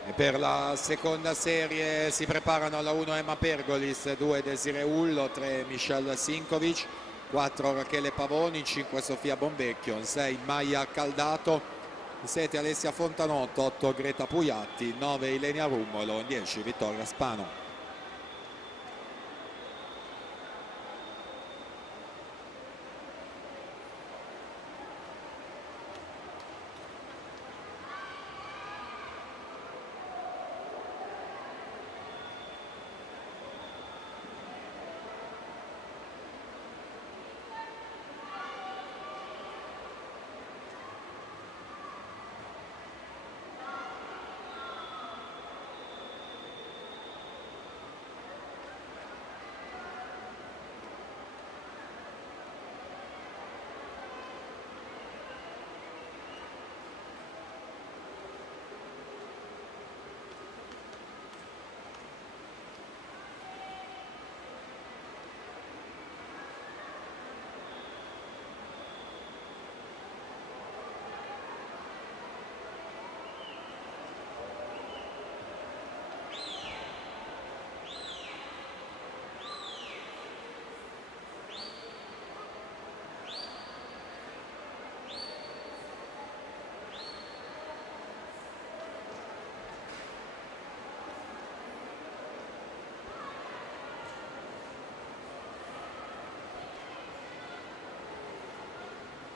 E per la seconda serie si preparano alla 1 Emma Pergolis, 2 Desiree Ullo, 3 Michelle Sinkovic, 4 Rachele Pavoni, 5 Sofia Bonvecchio, 6 Maia Caldato, 7 Alessia Fontanotto, 8 Greta Puiatti, 9 Ilenia Rummolo, 10 Vittoria Spano.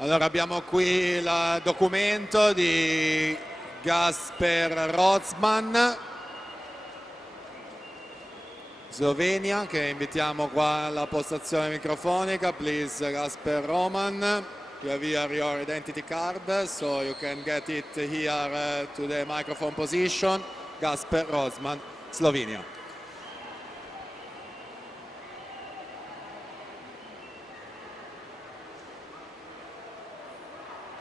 Allora abbiamo qui il documento di Gasper Rozman, Slovenia, che invitiamo qua alla postazione microfonica. Please, Gasper Roman, you have here your identity card, so you can get it here to the microphone position. Gasper Rozman, Slovenia.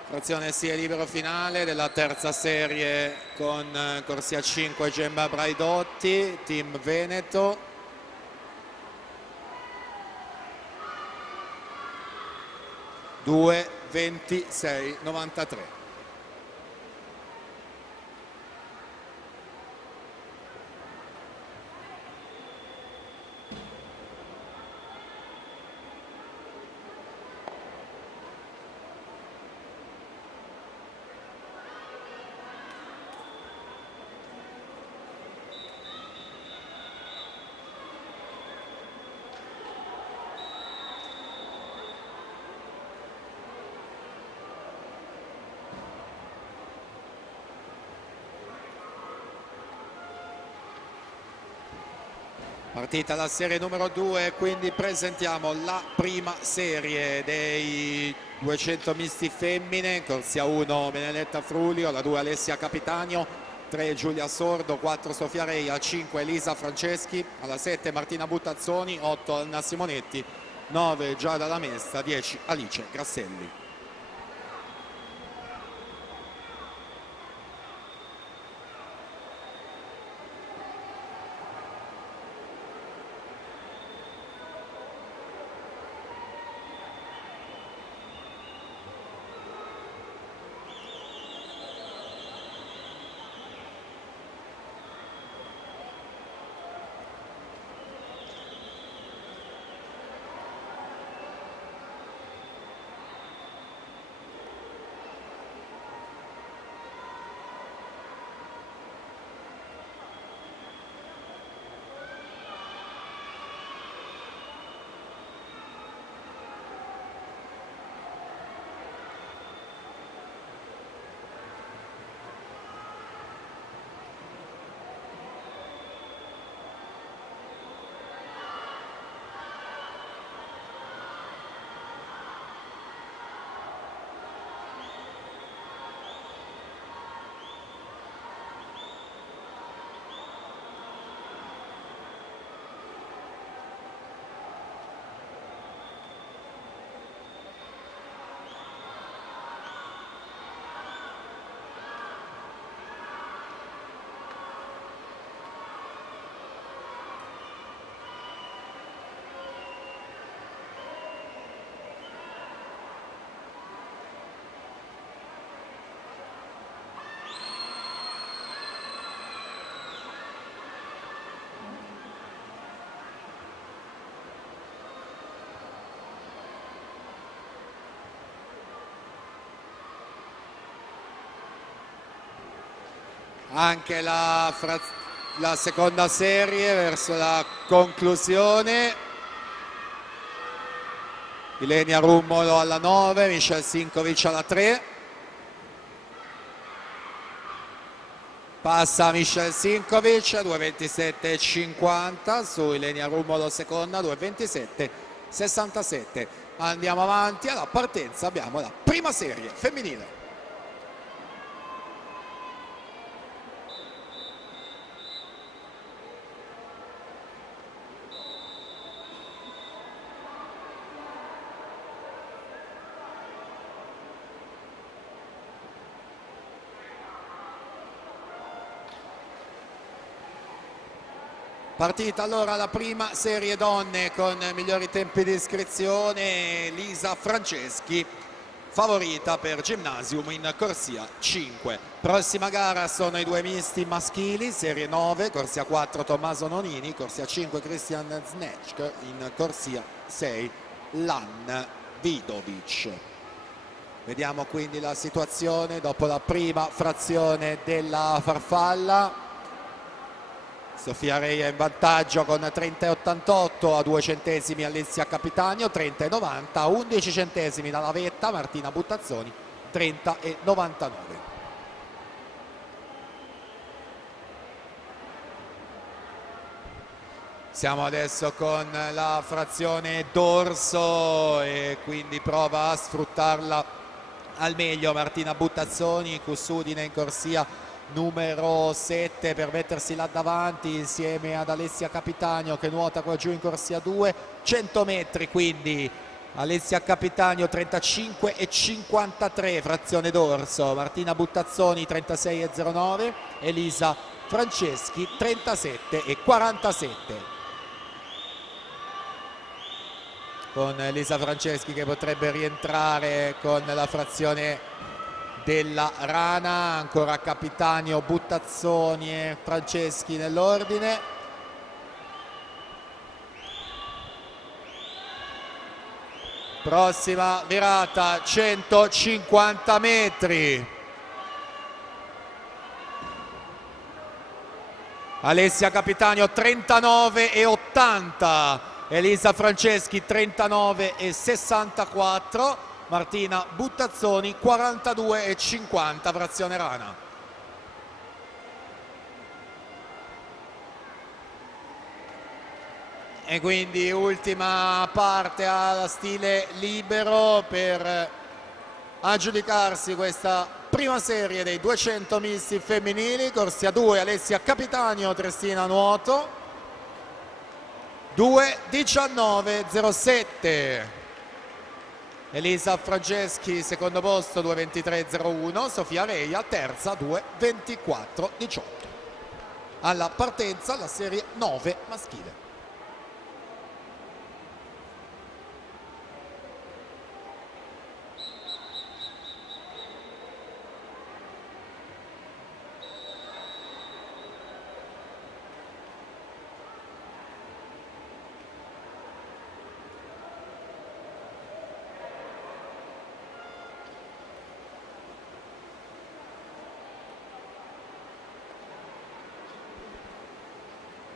Frazione stile libero finale della terza serie con corsia 5 Gemma Braidotti, team Veneto. 2:26:93. Partita la serie numero 2, quindi presentiamo la prima serie dei 200 misti femmine, corsia 1 Benedetta Frulio, la 2 Alessia Capitanio, 3 Giulia Sordo, 4 Sofia Reia, 5 Elisa Franceschi, alla 7 Martina Buttazzoni, 8 Anna Simonetti, 9 Giada Lamesta, 10 Alice Grasselli. Anche la seconda serie verso la conclusione. Ilenia Rummolo alla 9, Michel Sinkovic alla 3. Passa Michel Sinkovic, 2:27:50 su Ilenia Rummolo seconda, 2:27:67. Andiamo avanti, alla partenza abbiamo la prima serie femminile. Partita allora la prima serie donne con migliori tempi di iscrizione. Lisa Franceschi, favorita per Gymnasium in corsia 5. Prossima gara sono i due misti maschili, serie 9, corsia 4 Tommaso Nonini, corsia 5 Christian Znechk, in corsia 6 Lan Vidovic. Vediamo quindi la situazione dopo la prima frazione della farfalla. Sofia Reia in vantaggio con 30,88, a 2 centesimi Alessia Capitagno, 30,90, a 11 centesimi dalla vetta Martina Buttazzoni, 30,99. Siamo adesso con la frazione dorso e quindi prova a sfruttarla al meglio Martina Buttazzoni, Cussudine in corsia numero 7 per mettersi là davanti insieme ad Alessia Capitagno che nuota qua giù in corsia 2, 100 metri quindi Alessia Capitagno 35,53 frazione dorso, Martina Buttazzoni 36,09, Elisa Franceschi 37,47. Con Elisa Franceschi che potrebbe rientrare con la frazione della rana, ancora Capitagno, Buttazzoni e Franceschi nell'ordine. Prossima virata, 150 metri. Alessia Capitagno 39,80. Elisa Franceschi 39,64, Martina Buttazzoni 42,50 frazione rana. E quindi ultima parte a stile libero per aggiudicarsi questa prima serie dei 200 misti femminili. Corsia 2 Alessia Capitagno, Trestina nuoto 2,19,07. Elisa Franceschi secondo posto 2,23,01. Sofia Reia terza 2,24,18. Alla partenza la serie 9 maschile.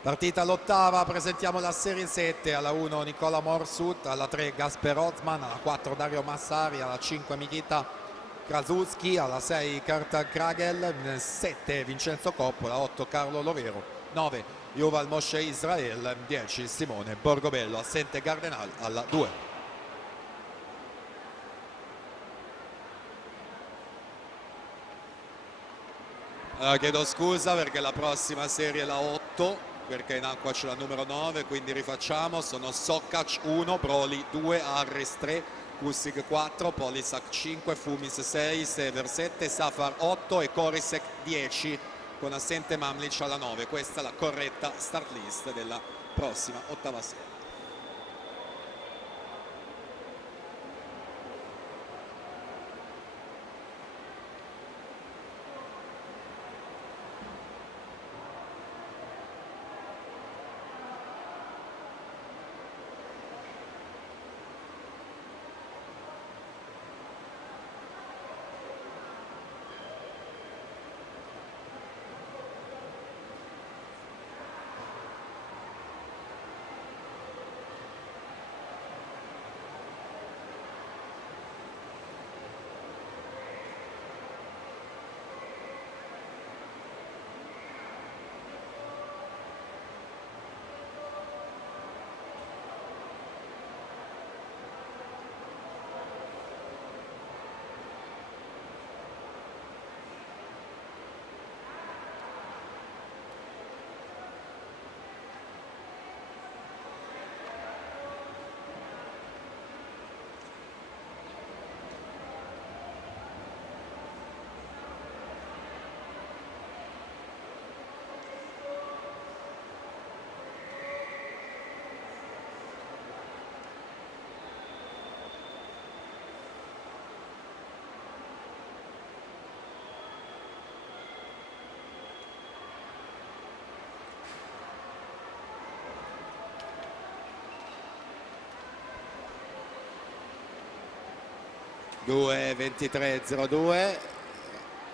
Partita all'ottava, presentiamo la serie 7, alla 1 Nicola Morsut, alla 3 Gasper Ozman, alla 4 Dario Massari, alla 5 Mikita Krasuski, alla 6 Kartan Kragel, 7 Vincenzo Coppola, 8 Carlo Lovero, 9 Yuval Moshe Israel, 10 Simone Borgobello, assente Gardenal alla 2. Chiedo scusa perché la prossima serie è la 8, perché in acqua c'è la numero 9, quindi rifacciamo. Sono Sokkac 1, Broli 2, Harris 3, Kusig 4, Polisak 5, Fumis 6, Sever 7, Safar 8 e Korisek 10, con assente Mamlic alla 9. Questa è la corretta start list della prossima ottava serie. Due 23,02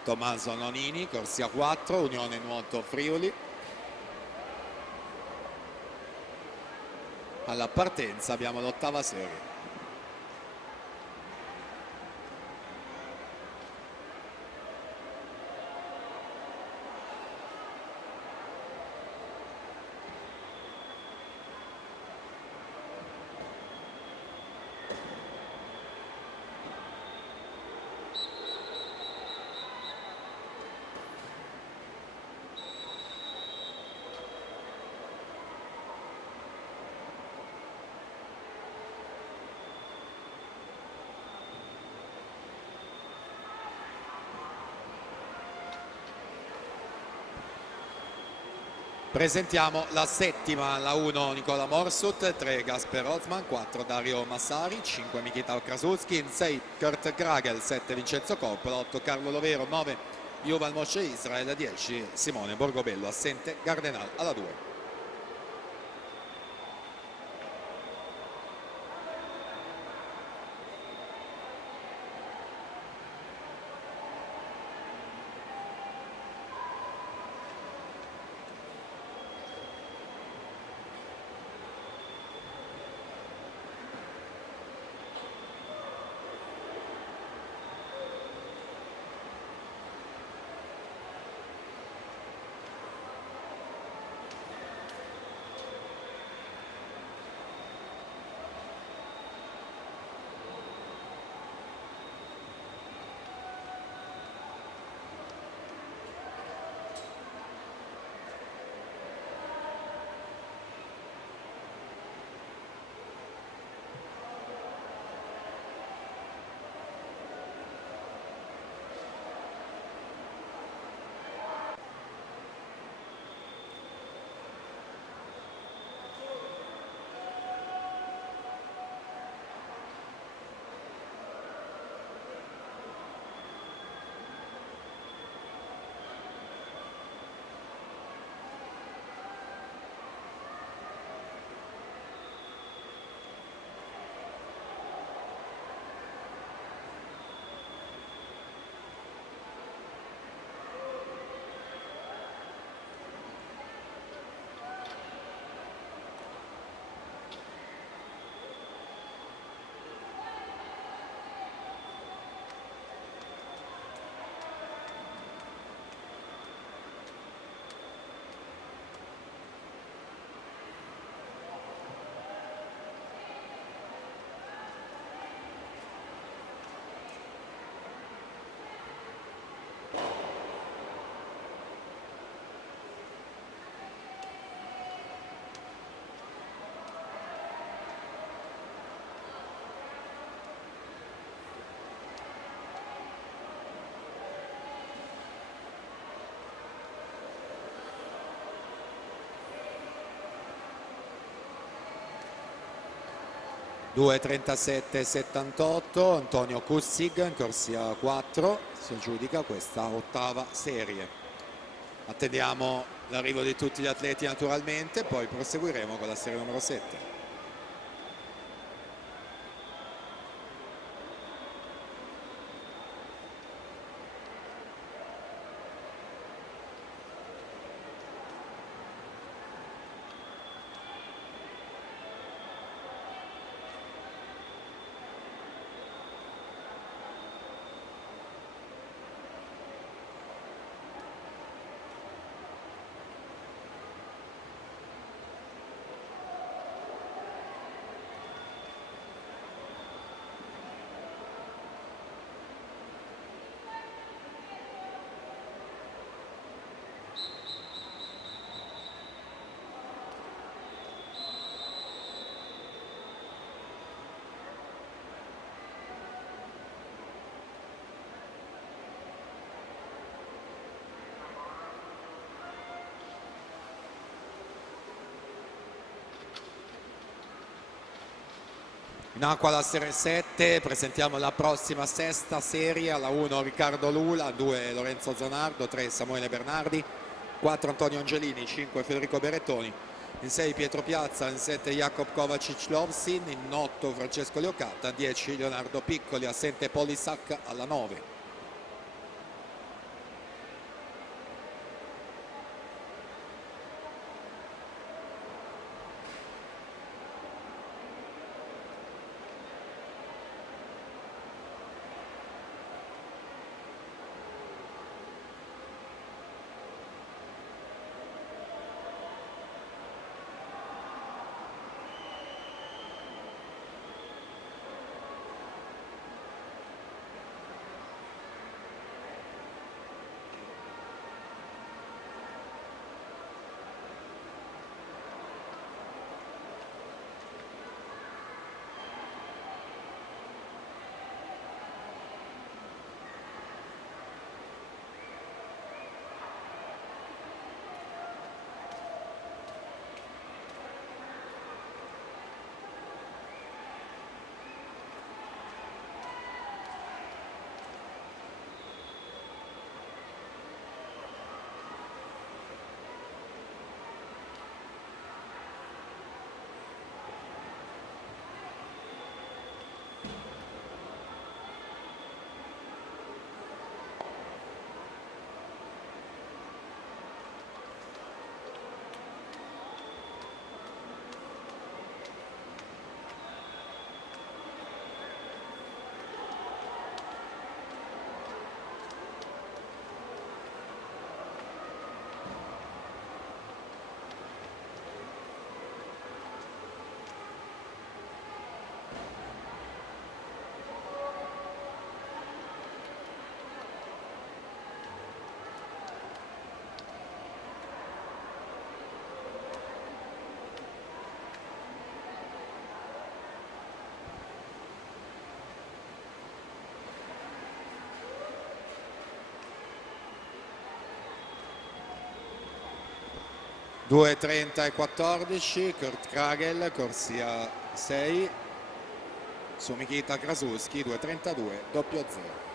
Tommaso Nonini, corsia 4, Unione Nuoto Friuli. Alla partenza abbiamo l'8ª serie. Presentiamo la 7ª, la 1 Nicola Morsut, 3 Gasper Rozman, 4 Dario Massari, 5 Mikita Krasutski, 6 Kurt Kragel, 7 Vincenzo Coppola, 8 Carlo Lovero, 9 Yuval Moshe Israel, 10 Simone Borgobello, assente Gardenal alla 2. Due 37-78, Antonio Kussig, corsia 4, si aggiudica questa 8ª serie. Attendiamo l'arrivo di tutti gli atleti naturalmente, poi proseguiremo con la serie numero 7. In acqua la serie 7, presentiamo la prossima 6ª serie, alla 1 Riccardo Lula, 2 Lorenzo Zonardo, 3 Samuele Bernardi, 4 Antonio Angelini, 5 Federico Berettoni, in 6 Pietro Piazza, in 7 Jakob Kovacic Lovsin, in 8 Francesco Liocatta, 10 Leonardo Piccoli, assente Polisac alla 9. 2:30 e 14, Kurt Kragel, corsia 6 su Mikita Krasuski, 2:32, 0-0.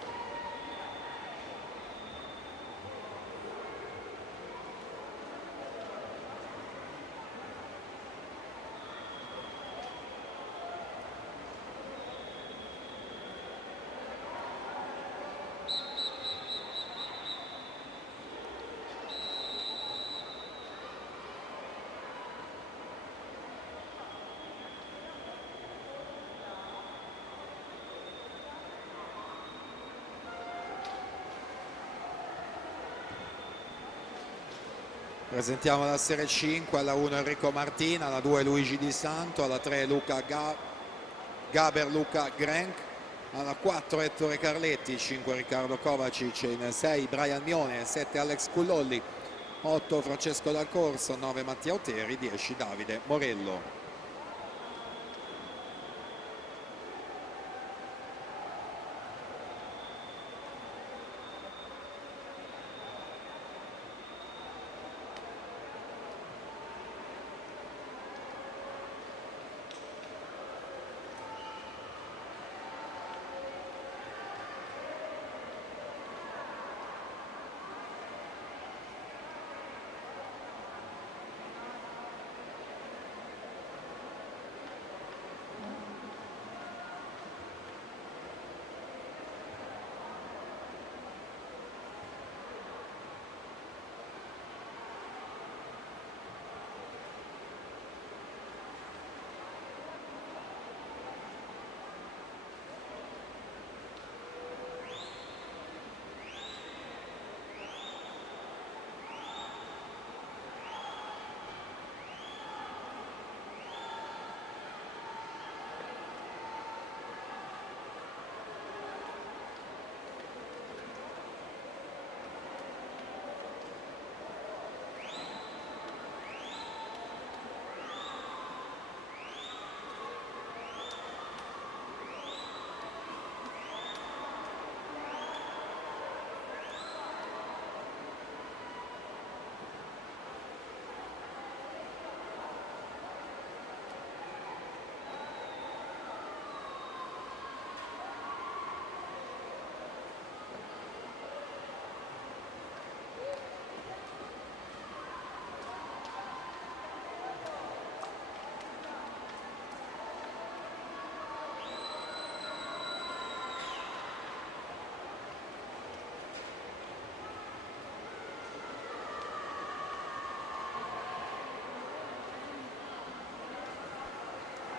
Presentiamo la serie 5, alla 1 Enrico Martina, alla 2 Luigi Di Santo, alla 3 Gaber Luca Grenk, alla 4 Ettore Carletti, 5 Riccardo Kovacic, in 6 Brian Mione, 7 Alex Cullolli, 8 Francesco Dal Corso, 9 Mattia Oteri, 10 Davide Morello.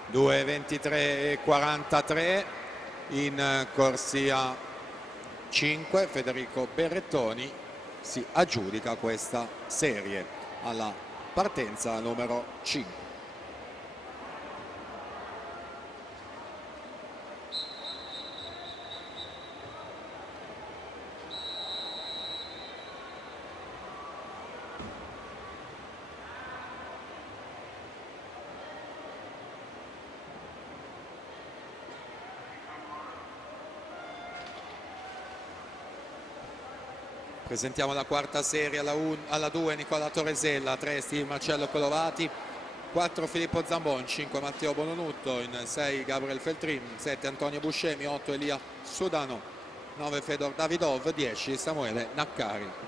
Due 23 e 43 in corsia 5. Federico Berrettoni si aggiudica questa serie alla partenza numero 5. Presentiamo la quarta serie, alla 2 Nicola Torresella, 3 Steve Marcello Colovati, 4 Filippo Zambon, 5 Matteo Bononutto, in 6 Gabriel Feltrin, 7 Antonio Buscemi, 8 Elia Sudano, 9 Fedor Davidov, 10 Samuele Naccari.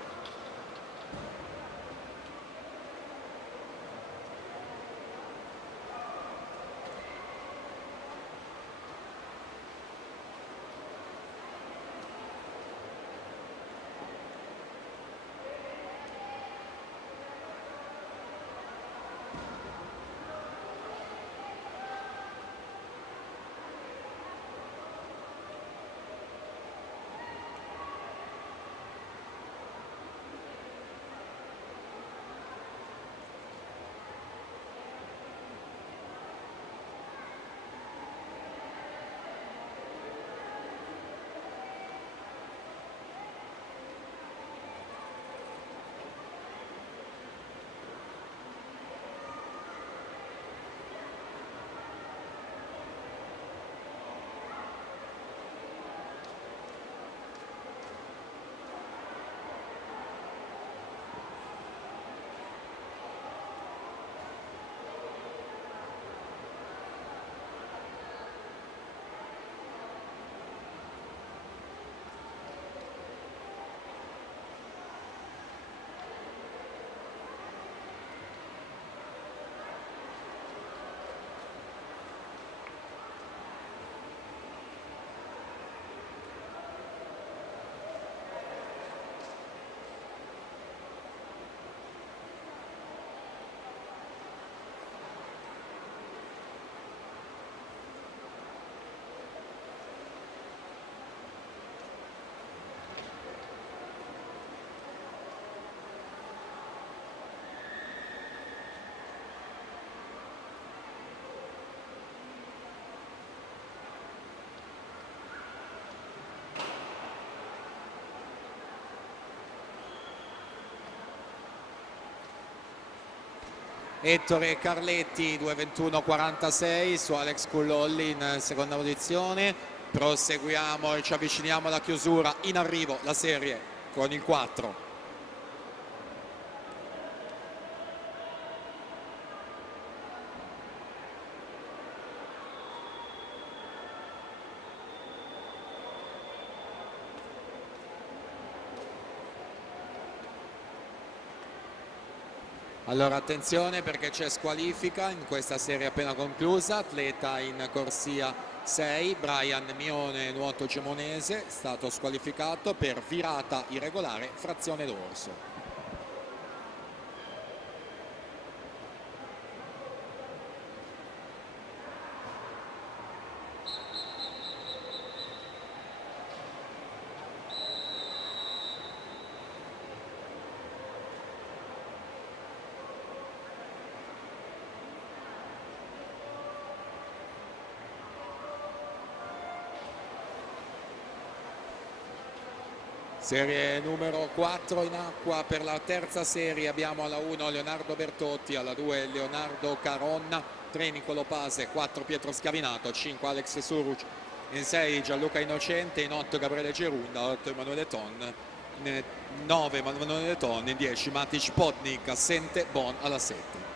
Ettore Carletti 2:21:46 su Alex Cullolli in seconda posizione. Proseguiamo e ci avviciniamo alla chiusura. In arrivo la serie con il 4. Allora attenzione perché c'è squalifica in questa serie appena conclusa. Atleta in corsia 6, Brian Mione, nuoto gemonese, stato squalificato per virata irregolare frazione dorso. Serie numero 4 in acqua. Per la terza serie abbiamo alla 1 Leonardo Bertotti, alla 2 Leonardo Caronna, 3 Nicolo Pase, 4 Pietro Scavinato, 5 Alex Suruc, in 6 Gianluca Innocente, in 8 Gabriele Gerunda, 8 Emanuele Ton, 9 Emanuele Ton, in 10 Matic Potnik, assente Bon alla 7.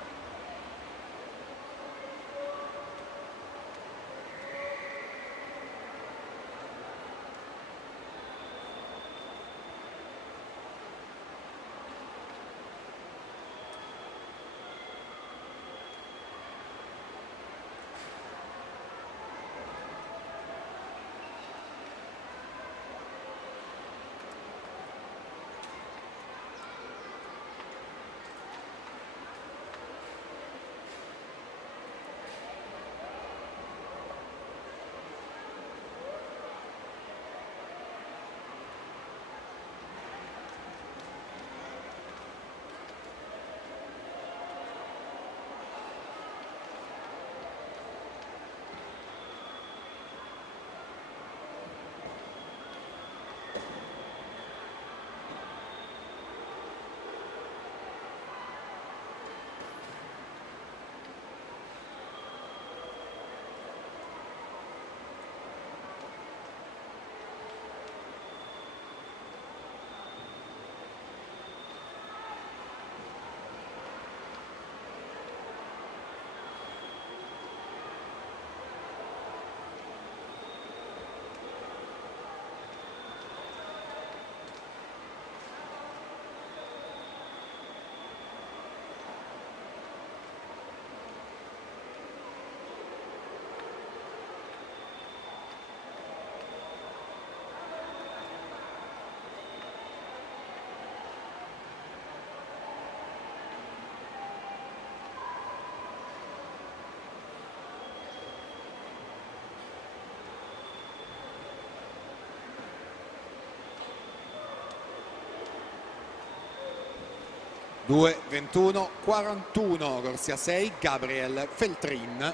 Due 21:41, corsia 6, Gabriel Feltrin,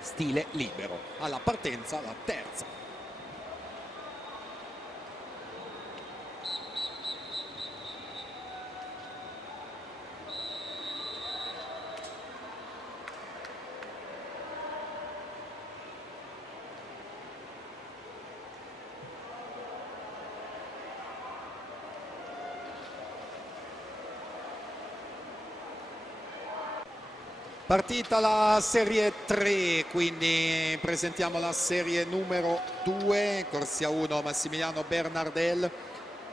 stile libero. Alla partenza la terza. Partita la serie 3, quindi presentiamo la serie numero 2, corsia 1 Massimiliano Bernardel,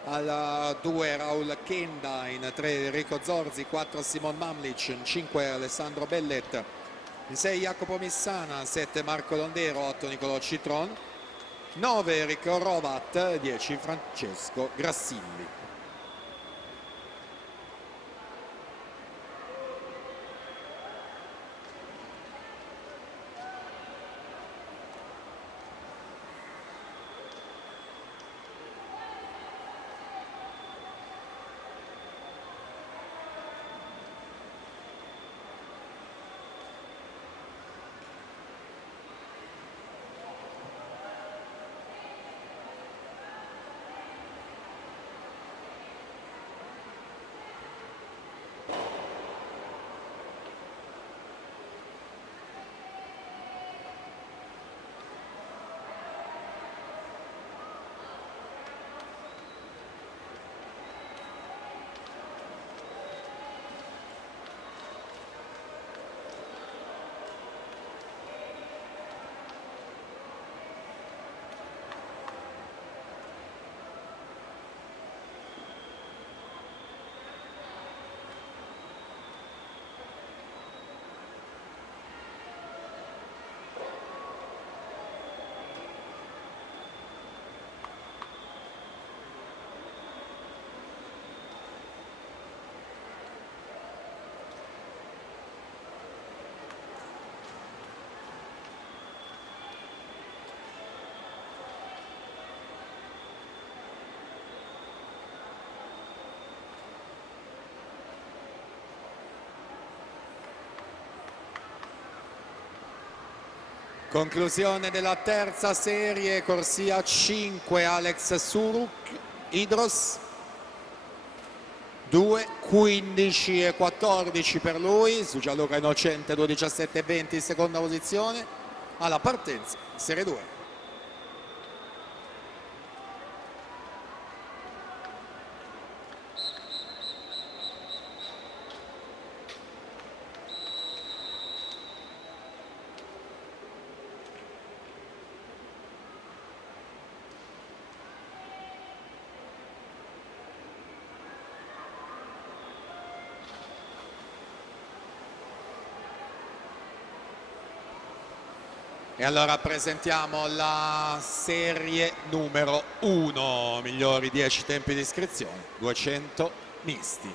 alla 2 Raul Kenda, in 3 Enrico Zorzi, 4 Simon Mamlic, in 5 Alessandro Bellet, in 6 Jacopo Missana, 7 Marco Londero, 8 Nicolò Citron, 9 Enrico Rovat, 10 Francesco Grassilli. Conclusione della terza serie, corsia 5 Alex Suruk, Idros 2, 15 e 14 per lui, su Gianluca Innocente 2, 17 e 20 in seconda posizione, alla partenza, serie 2. E allora presentiamo la serie numero 1, migliori 10 tempi di iscrizione, 200 misti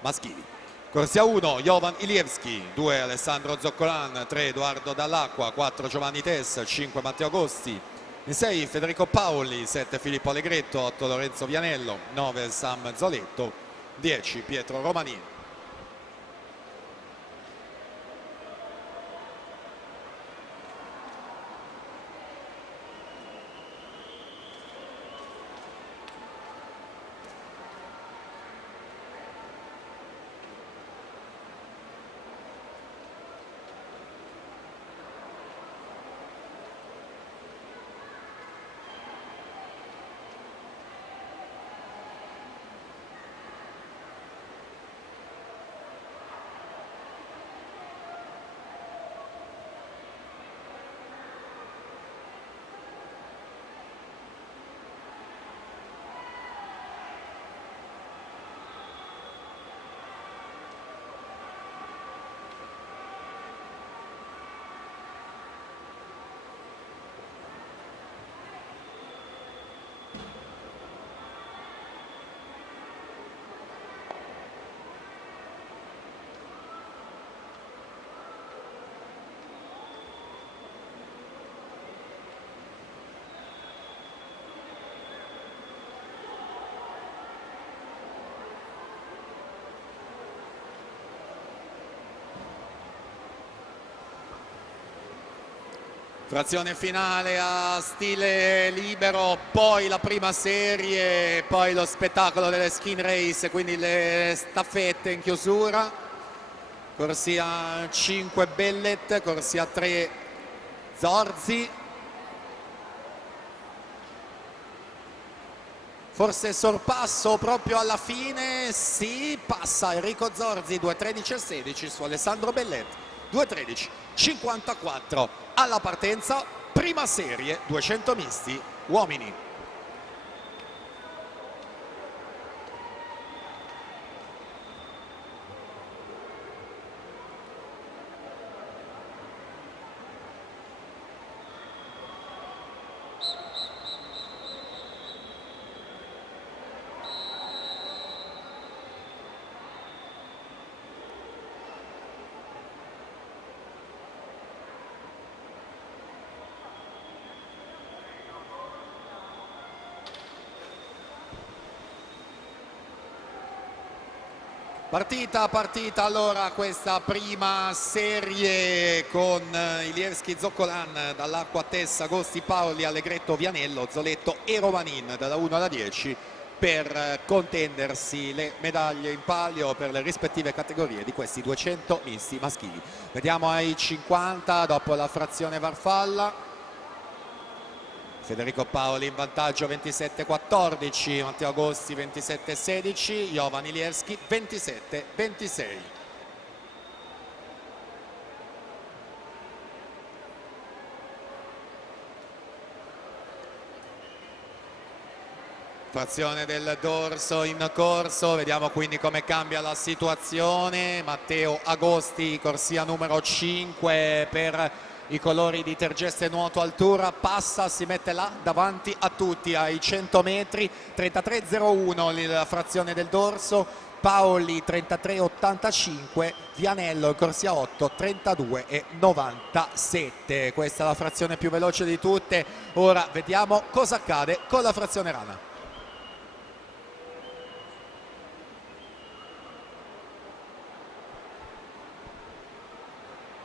maschili. Corsia 1, Jovan Ilievski, 2 Alessandro Zoccolan, 3 Edoardo Dall'Acqua, 4 Giovanni Tessa, 5 Matteo Agosti, 6 Federico Paoli, 7 Filippo Allegretto, 8 Lorenzo Vianello, 9 Sam Zoletto, 10 Pietro Romanini. Frazione finale a stile libero, poi la prima serie, poi lo spettacolo delle skin race, quindi le staffette in chiusura. Corsia 5 Bellet, corsia 3 Zorzi. Forse sorpasso proprio alla fine, sì, passa Enrico Zorzi 2.13 e 16 su Alessandro Bellet 2.13 54 alla partenza, prima serie 200 misti uomini. Partita allora questa prima serie con Ilievski, Zoccolan, Dall'Acqua, Tessa, Agosti, Paoli, Allegretto, Vianello, Zoletto e Romanin dalla 1 alla 10 per contendersi le medaglie in palio per le rispettive categorie di questi 200 misti maschili. Vediamo ai 50 dopo la frazione Farfalla. Federico Paoli in vantaggio 27-14, Matteo Agosti 27-16, Jovan Ilievski 27-26. Frazione del dorso in corso, vediamo quindi come cambia la situazione. Matteo Agosti, corsia numero 5 per i colori di Tergeste Nuoto Altura, passa, si mette là davanti a tutti ai 100 metri, 33,01 la frazione del dorso, Paoli 33,85, Vianello corsia 8 32,97. Questa è la frazione più veloce di tutte. Ora vediamo cosa accade con la frazione rana.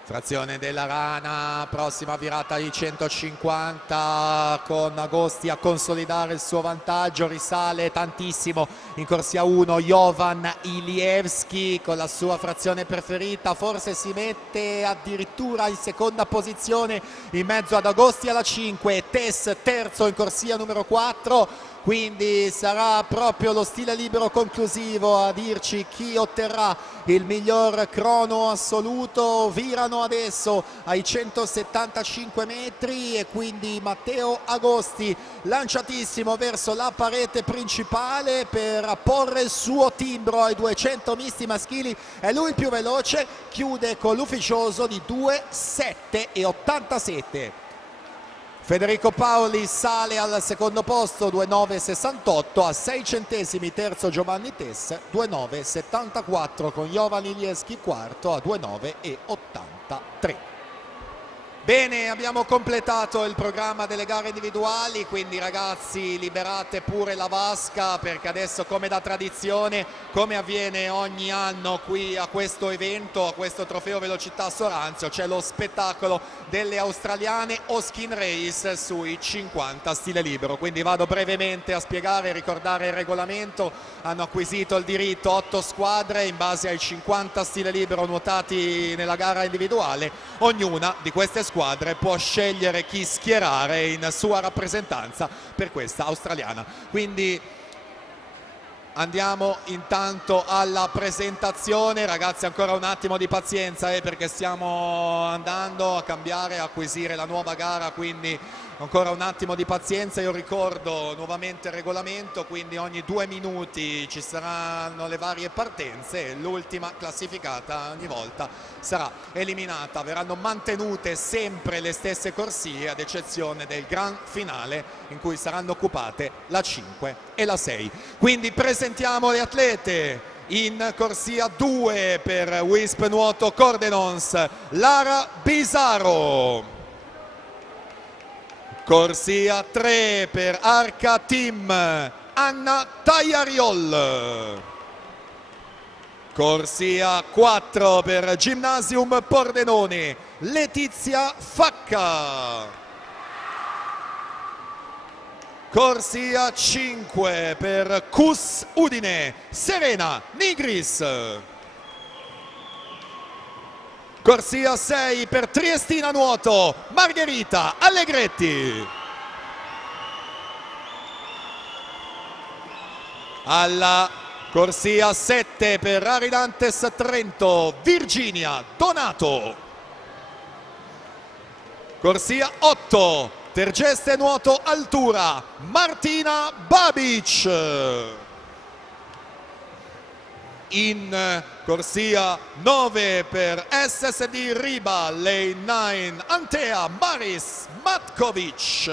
Frazione della Rana, prossima virata di 150 con Agosti a consolidare il suo vantaggio, risale tantissimo in corsia 1 Jovan Ilievski con la sua frazione preferita, forse si mette addirittura in seconda posizione in mezzo ad Agosti alla 5, Tess terzo in corsia numero 4. Quindi sarà proprio lo stile libero conclusivo a dirci chi otterrà il miglior crono assoluto. Virano adesso ai 175 metri e quindi Matteo Agosti lanciatissimo verso la parete principale per apporre il suo timbro ai 200 misti maschili. È lui il più veloce, chiude con l'ufficioso di 2,7,87. Federico Paoli sale al secondo posto, 2,9,68, a 6 centesimi terzo Giovanni Tess, 2,9,74 con Jovan Ilievski quarto a 2,9,83. Bene, abbiamo completato il programma delle gare individuali, quindi ragazzi liberate pure la vasca perché adesso, come da tradizione, come avviene ogni anno qui a questo evento, a questo trofeo velocità Soranzio, c'è lo spettacolo delle australiane Oskin Race sui 50 stile libero. Quindi vado brevemente a spiegare e ricordare il regolamento. Hanno acquisito il diritto 8 squadre in base ai 50 stile libero nuotati nella gara individuale. Ognuna di queste squadre può scegliere chi schierare in sua rappresentanza per questa australiana. Quindi andiamo intanto alla presentazione. Ragazzi, ancora un attimo di pazienza perché stiamo andando a cambiare, a acquisire la nuova gara, quindi ancora un attimo di pazienza. Io ricordo nuovamente il regolamento, quindi ogni 2 minuti ci saranno le varie partenze e l'ultima classificata ogni volta sarà eliminata. Verranno mantenute sempre le stesse corsie ad eccezione del gran finale in cui saranno occupate la 5 e la 6. Quindi presentiamo le atlete. In corsia 2 per Wisp Nuoto Cordenons, Lara Bisaro. Corsia 3 per Arca Team, Anna Tagliariol. Corsia 4 per Gymnasium Pordenone, Letizia Facca. Corsia 5 per Cus Udine, Serena Nigris. Corsia 6 per Triestina Nuoto, Margherita Allegretti. Alla corsia 7 per Aridantes Trento, Virginia Donato. Corsia 8, Tergeste Nuoto Altura, Martina Babic. In corsia 9 per SSD Riba, Lane 9, Antea Maris Matkovic.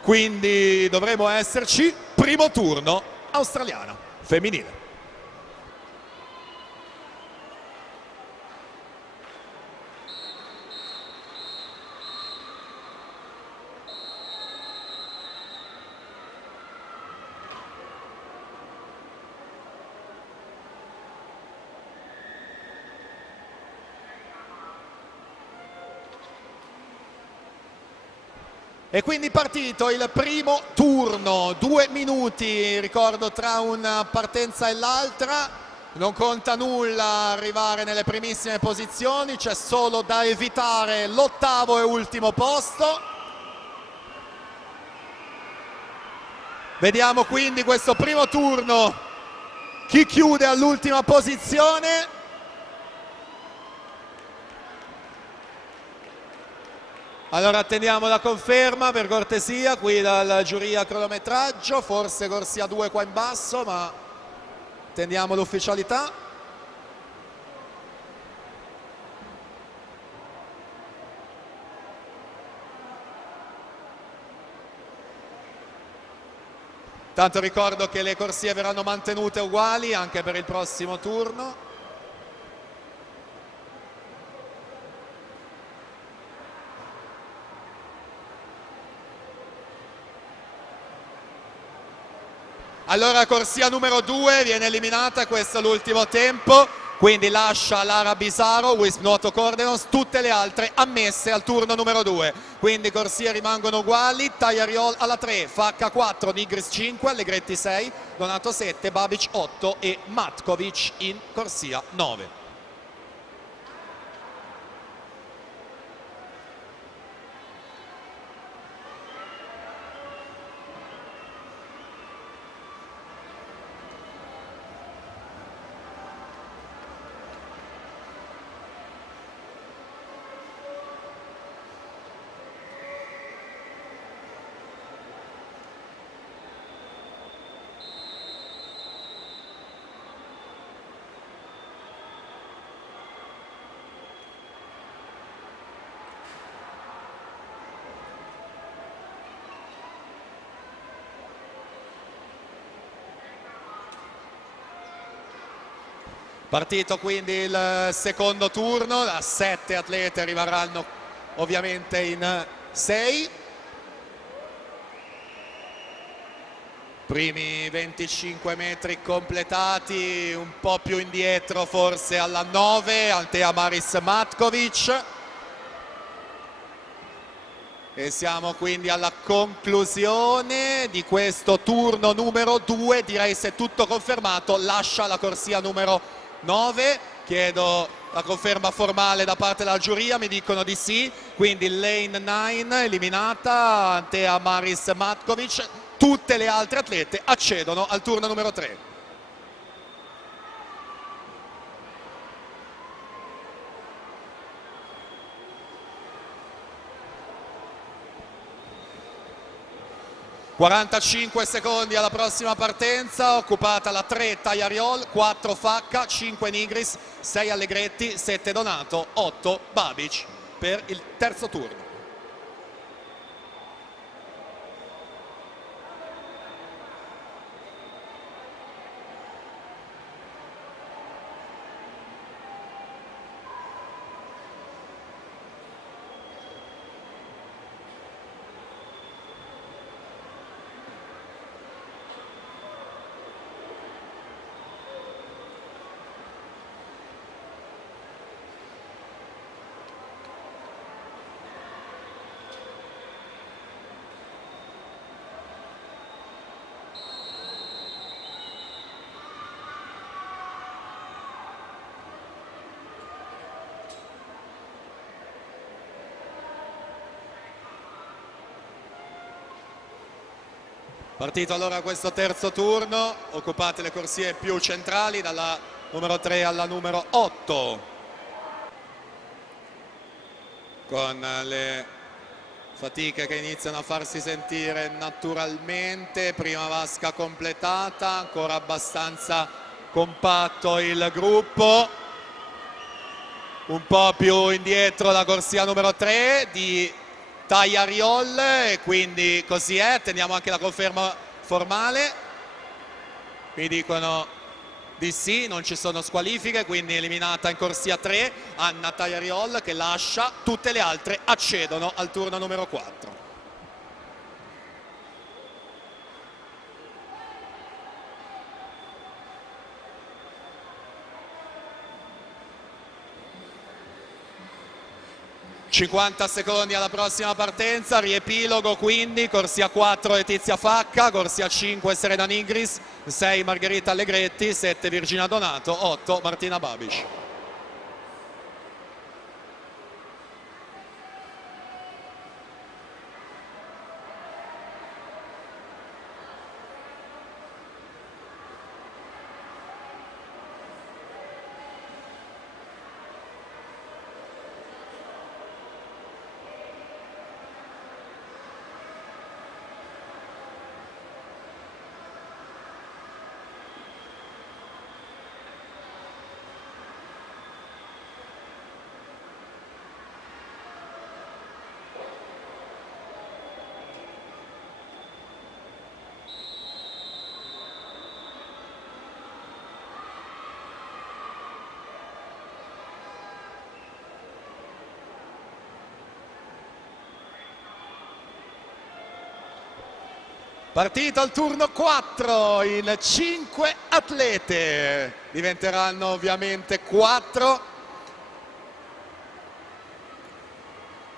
Quindi dovremo esserci primo turno australiana femminile. E quindi partito il primo turno, 2 minuti, ricordo, tra una partenza e l'altra. Non conta nulla arrivare nelle primissime posizioni, c'è solo da evitare l'8º e ultimo posto. Vediamo quindi questo primo turno, chi chiude all'ultima posizione. Allora attendiamo la conferma per cortesia qui dal giuria cronometraggio, forse corsia 2 qua in basso, ma attendiamo l'ufficialità. Tanto ricordo che le corsie verranno mantenute uguali anche per il prossimo turno. Allora corsia numero 2 viene eliminata, questo è l'ultimo tempo, quindi lascia Lara Bisaro, Wisp Nuoto Cordenons, tutte le altre ammesse al turno numero 2, quindi corsie rimangono uguali, Taiariol alla 3, Facca 4, Nigris 5, Allegretti 6, Donato 7, Babic 8 e Matkovic in corsia 9. Partito quindi il secondo turno, da 7 atlete rimarranno ovviamente in 6. Primi 25 metri completati, un po' più indietro forse alla 9, Antea Maris Matkovic. E siamo quindi alla conclusione di questo turno numero 2, direi se tutto confermato lascia la corsia numero 9, chiedo la conferma formale da parte della giuria, mi dicono di sì, quindi lane 9 eliminata, Antea Maris Matkovic, tutte le altre atlete accedono al turno numero 3. ...45 secondi alla prossima partenza, occupata la 3 Taiariol, 4 Facca, 5 Nigris, 6 Allegretti, 7 Donato, 8 Babic per il terzo turno. Partito allora questo terzo turno, occupate le corsie più centrali dalla numero 3 alla numero 8. Con le fatiche che iniziano a farsi sentire naturalmente, prima vasca completata, ancora abbastanza compatto il gruppo. Un po' più indietro la corsia numero 3 di Taiariol e quindi così è, teniamo anche la conferma formale, mi dicono di sì, non ci sono squalifiche, quindi eliminata in corsia 3 Anna Taiariol che lascia, tutte le altre accedono al turno numero 4. ...50 secondi alla prossima partenza, riepilogo quindi, corsia 4 Letizia Facca, corsia 5 Serena Nigris, 6 Margherita Allegretti, 7 Virginia Donato, 8 Martina Babic. Partito al turno 4, in 5 atlete, diventeranno ovviamente 4.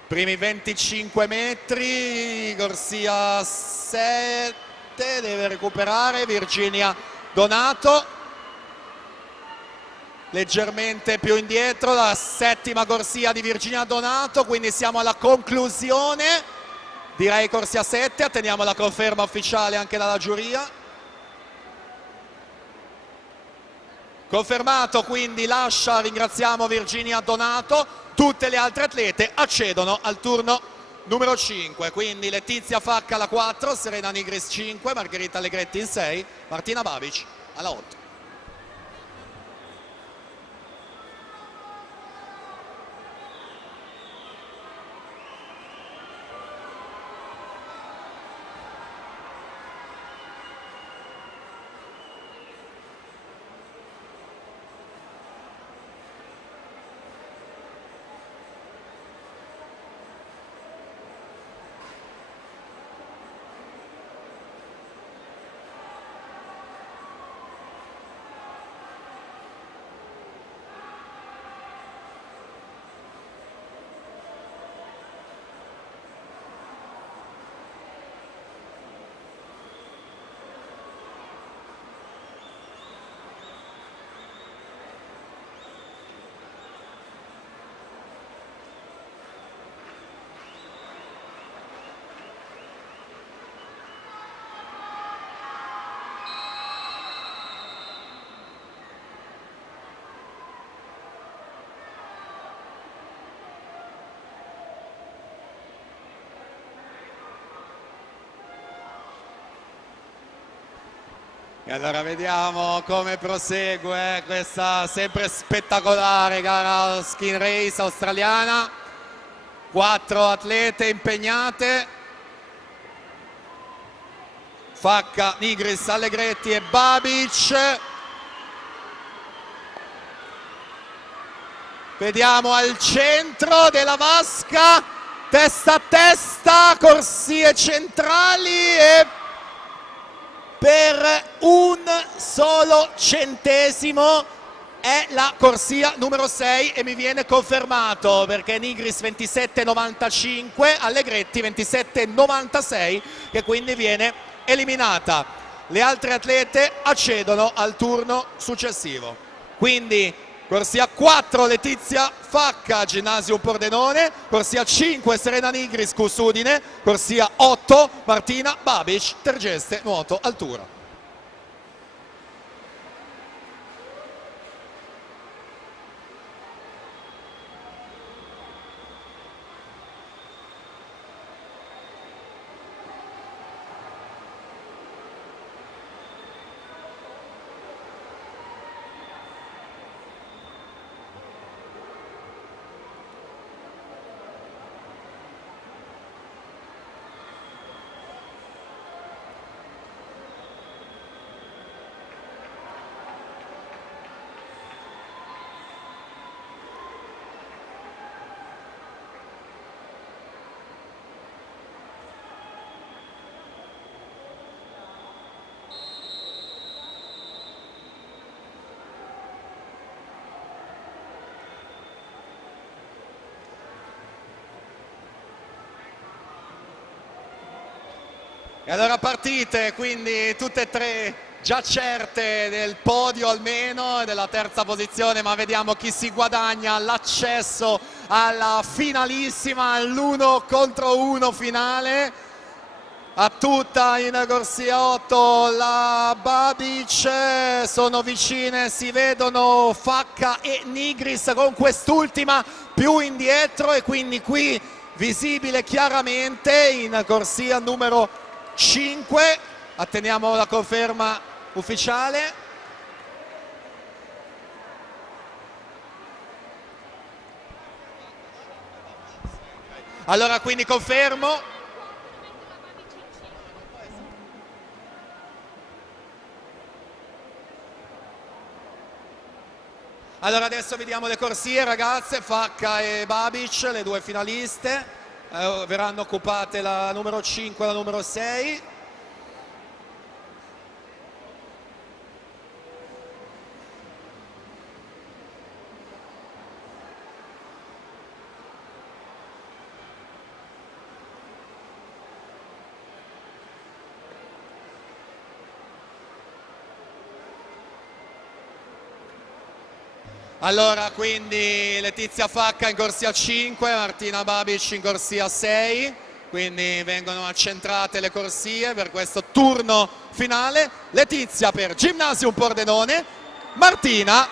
Primi 25 metri, corsia 7, deve recuperare Virginia Donato, leggermente più indietro la settima corsia di Virginia Donato, quindi siamo alla conclusione. Direi corsia 7, atteniamo la conferma ufficiale anche dalla giuria. Confermato, quindi lascia, ringraziamo Virginia Donato. Tutte le altre atlete accedono al turno numero 5, quindi Letizia Facca alla 4, Serena Nigris 5, Margherita Allegretti in 6, Martina Babic alla 8. E allora vediamo come prosegue questa sempre spettacolare gara skin race australiana. 4 atlete impegnate: Facca, Nigris, Allegretti e Babic. Vediamo al centro della vasca, testa a testa, corsie centrali e per un solo centesimo è la corsia numero 6 e mi viene confermato perché Nigris 27,95, Allegretti 27,96, che quindi viene eliminata. Le altre atlete accedono al turno successivo. Quindi corsia 4 Letizia Facca, Ginnasium Pordenone, corsia 5 Serena Nigris, Cusudine, corsia 8 Martina Babic, Tergeste Nuoto Altura. E allora partite, quindi tutte e tre già certe del podio almeno e della terza posizione, ma vediamo chi si guadagna l'accesso alla finalissima, all'1 contro 1 finale. A tutta in corsia 8 la Babic, sono vicine, si vedono Facca e Nigris con quest'ultima più indietro e quindi qui visibile chiaramente in corsia numero 5, atteniamo la conferma ufficiale. Allora quindi confermo. Allora adesso vediamo le corsie ragazze, Facca e Babic, le due finaliste, verranno occupate la numero 5 e la numero 6. Allora, quindi Letizia Facca in corsia 5, Martina Babic in corsia 6, quindi vengono accentrate le corsie per questo turno finale. Letizia per Gymnasium Pordenone, Martina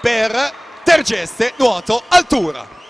per Tergeste Nuoto Altura.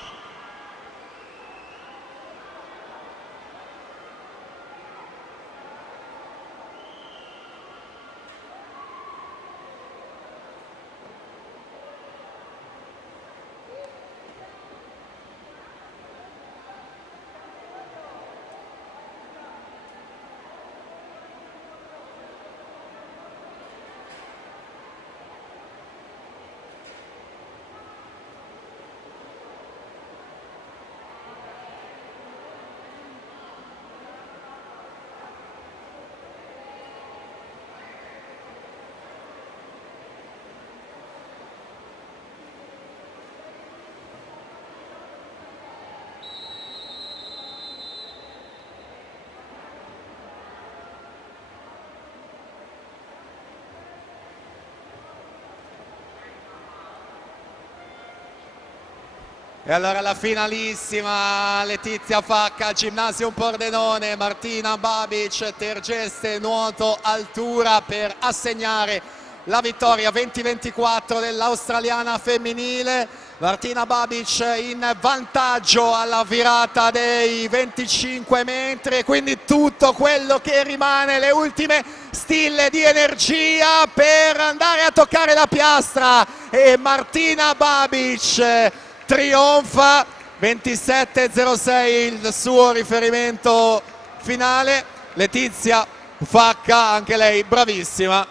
E allora la finalissima Letizia Facca, Gymnasium Pordenone, Martina Babic, Tergeste Nuoto Altura per assegnare la vittoria 20-24 dell'australiana femminile. Martina Babic in vantaggio alla virata dei 25 metri e quindi tutto quello che rimane, le ultime stille di energia per andare a toccare la piastra e Martina Babic trionfa. 27-06 il suo riferimento finale. Letizia Facca, anche lei bravissima,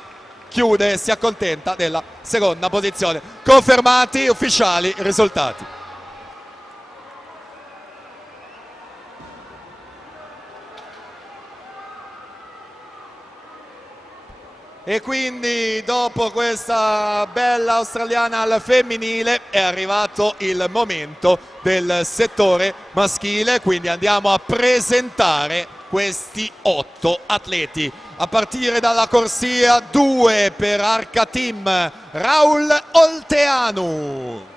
chiude e si accontenta della seconda posizione. Confermati ufficiali risultati. E quindi dopo questa bella australiana al femminile è arrivato il momento del settore maschile, quindi andiamo a presentare questi 8 atleti. A partire dalla corsia 2 per Arca Team, Raul Olteanu.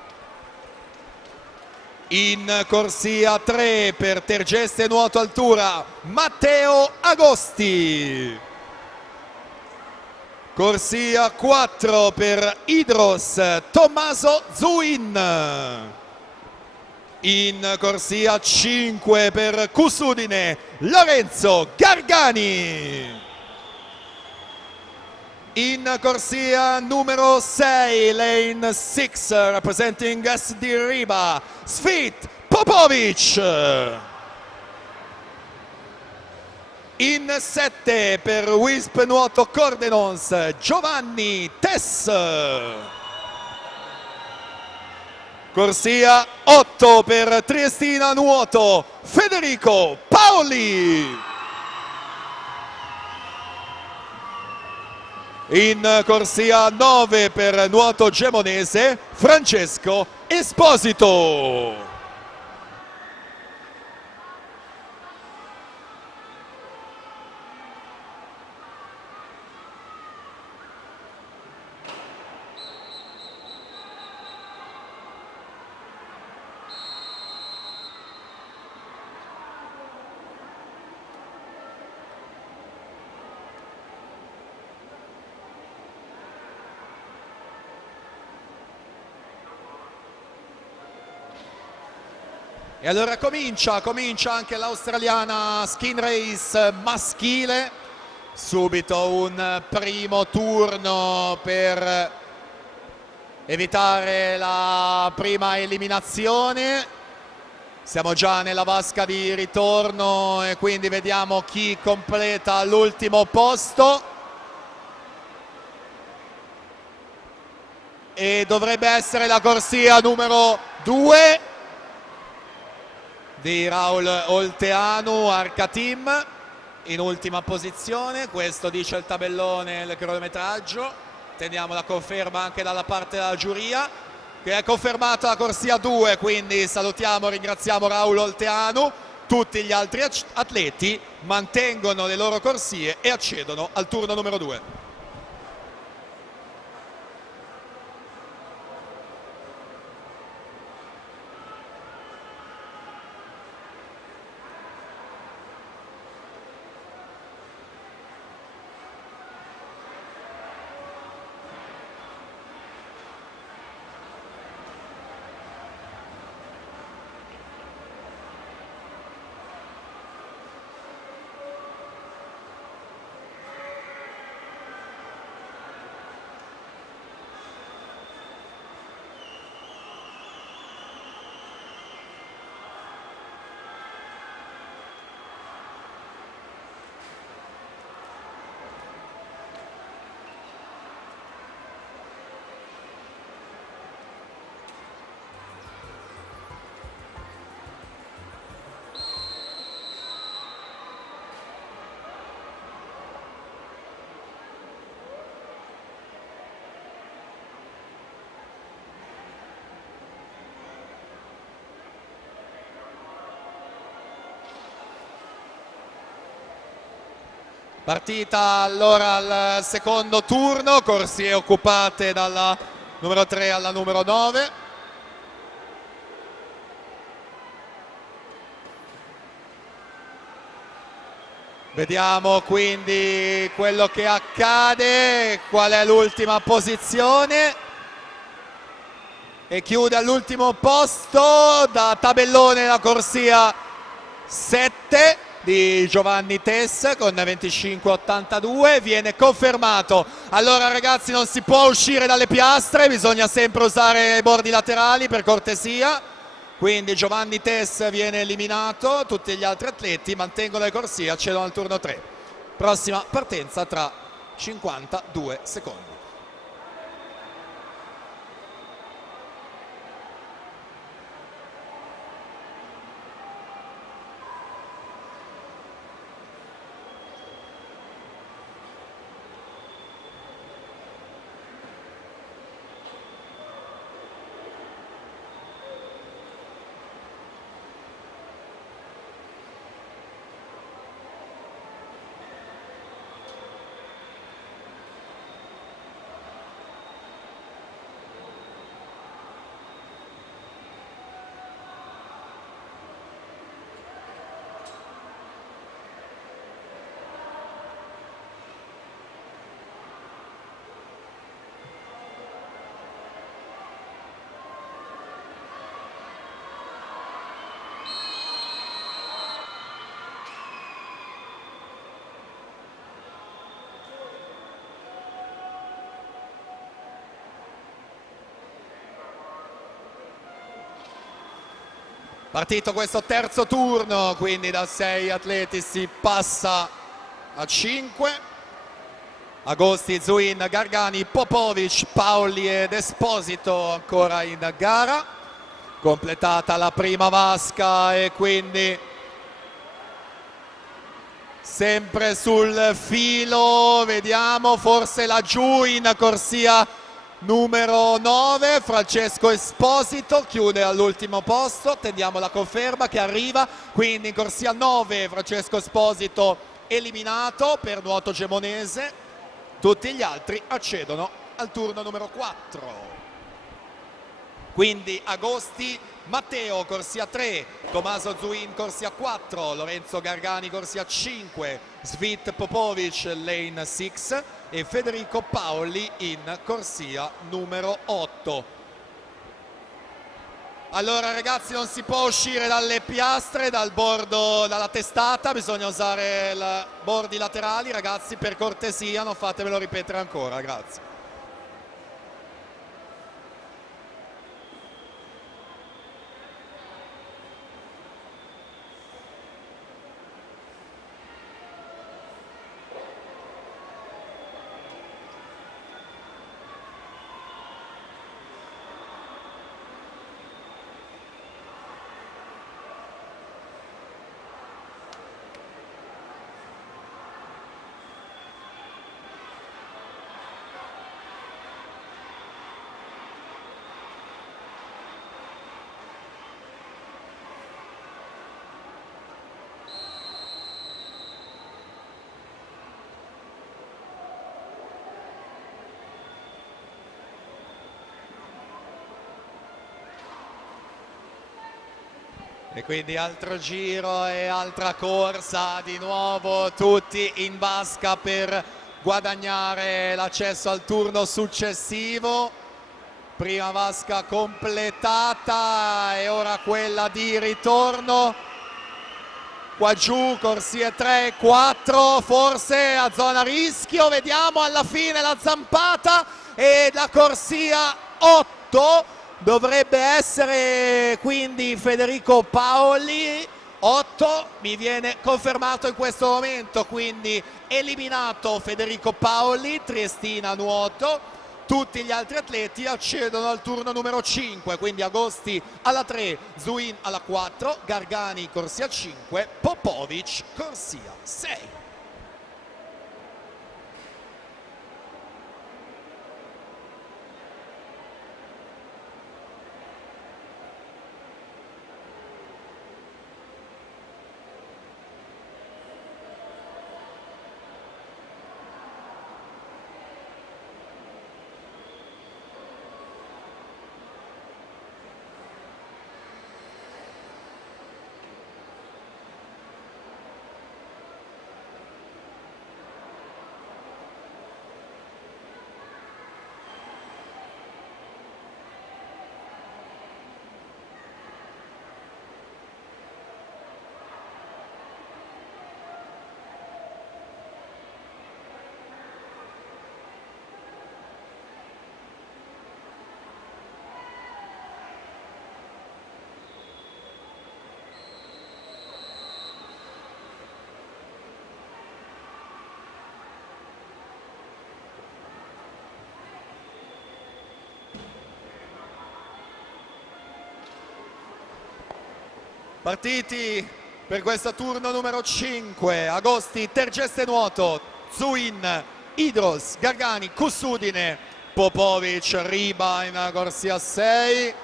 In corsia 3 per Tergeste Nuoto Altura, Matteo Agosti. Corsia 4 per Idros, Tommaso Zuin. In corsia 5 per Cusudine, Lorenzo Gargani. In corsia numero 6, lane 6, representing SD Riba, Svit Popovic. In 7 per Wisp Nuoto Cordenons, Giovanni Tess. Corsia 8 per Triestina Nuoto, Federico Paoli. In corsia 9 per Nuoto Gemonese, Francesco Esposito. E allora comincia anche l'australiana skin race maschile. Subito un primo turno per evitare la prima eliminazione. Siamo già nella vasca di ritorno e quindi vediamo chi completa l'ultimo posto. E dovrebbe essere la corsia numero 2 di Raul Olteanu, Arca Team, in ultima posizione. Questo dice il tabellone, il cronometraggio. Teniamo la conferma anche dalla parte della giuria, che è confermata la corsia 2, quindi salutiamo e ringraziamo Raul Olteanu. Tutti gli altri atleti mantengono le loro corsie e accedono al turno numero 2. Partita allora al secondo turno, corsie occupate dalla numero 3 alla numero 9. Vediamo quindi quello che accade, qual è l'ultima posizione. E chiude all'ultimo posto da tabellone la corsia 7 di Giovanni Tess con 25,82. Viene confermato. Allora ragazzi, non si può uscire dalle piastre, bisogna sempre usare i bordi laterali per cortesia. Quindi Giovanni Tess viene eliminato, tutti gli altri atleti mantengono le corsie, accedono al turno 3. Prossima partenza tra 52 secondi. Partito questo terzo turno, quindi da 6 atleti si passa a 5. Agosti, Zuin, Gargani, Popovic, Paoli ed Esposito ancora in gara. Completata la prima vasca e quindi sempre sul filo, vediamo forse laggiù in corsia numero 9 Francesco Esposito chiude all'ultimo posto, attendiamo la conferma che arriva, quindi in corsia 9 Francesco Esposito eliminato per nuoto gemonese, tutti gli altri accedono al turno numero 4. Quindi Agosti, Matteo corsia 3, Tommaso Zuin corsia 4, Lorenzo Gargani corsia 5, Svit Popovic lane 6 e Federico Paoli in corsia numero 8. Allora ragazzi, non si può uscire dalle piastre, dal bordo, dalla testata, bisogna usare i bordi laterali, ragazzi, per cortesia, non fatemelo ripetere ancora, grazie. E quindi altro giro e altra corsa, di nuovo tutti in vasca per guadagnare l'accesso al turno successivo. Prima vasca completata e ora quella di ritorno. Qua giù corsie 3 e 4, forse a zona rischio, vediamo alla fine la zampata e la corsia 8. Dovrebbe essere quindi Federico Paoli, 8, mi viene confermato in questo momento, quindi eliminato Federico Paoli, Triestina nuoto. Tutti gli altri atleti accedono al turno numero 5, quindi Agosti alla 3, Zuin alla 4, Gargani corsia 5, Popovic corsia 6. Partiti per questo turno numero 5, Agosti, Tergeste Nuoto, Zuin, Idros, Gargani, Cussudine, Popovic, Riba in corsia 6.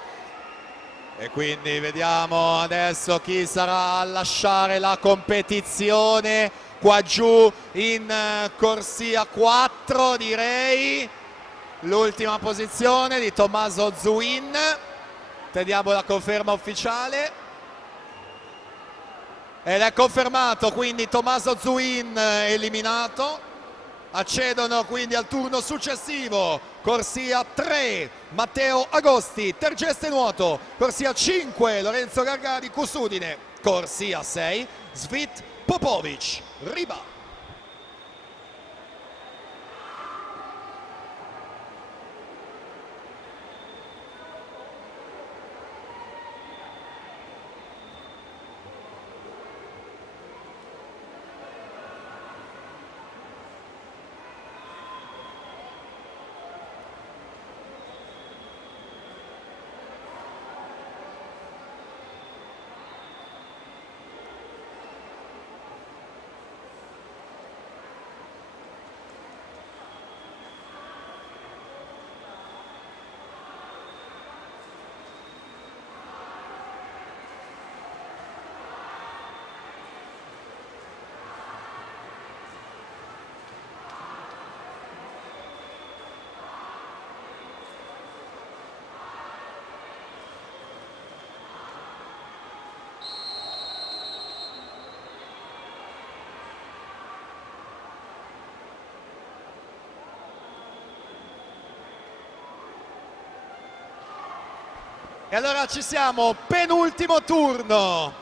E quindi vediamo adesso chi sarà a lasciare la competizione qua giù in corsia 4, direi. L'ultima posizione di Tommaso Zuin. Teniamo la conferma ufficiale. Ed è confermato quindi Tommaso Zuin eliminato. Accedono quindi al turno successivo corsia 3 Matteo Agosti, Tergeste Nuoto, corsia 5 Lorenzo Gargani, Cussudine, corsia 6 Svit Popovic, Riba. E allora ci siamo, penultimo turno.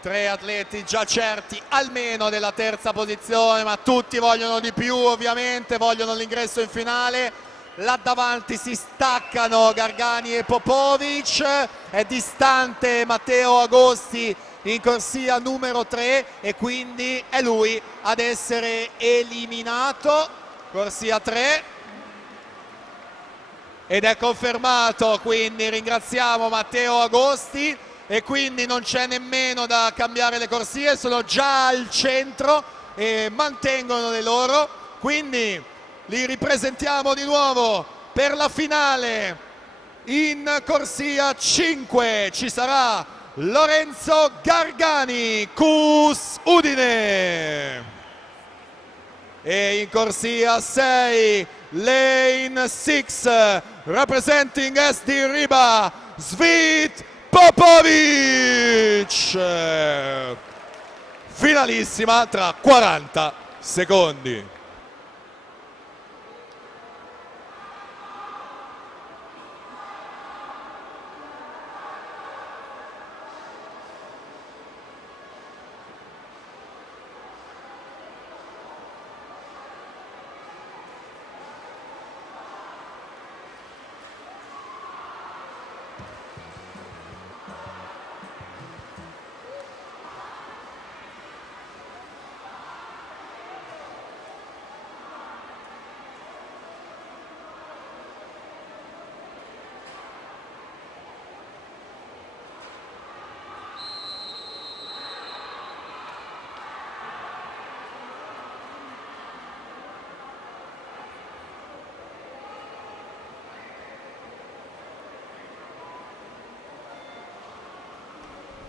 3 atleti già certi almeno della terza posizione, ma tutti vogliono di più ovviamente, vogliono l'ingresso in finale. Là davanti si staccano Gargani e Popovic, è distante Matteo Agosti in corsia numero 3 e quindi è lui ad essere eliminato. Corsia 3. Ed è confermato, quindi ringraziamo Matteo Agosti e quindi non c'è nemmeno da cambiare le corsie, sono già al centro e mantengono le loro, quindi li ripresentiamo di nuovo per la finale. In corsia 5 ci sarà Lorenzo Gargani, Cus Udine. E in corsia 6 Lane 6 representing SD Riba, Svit Popovic. Finalissima tra 40 secondi.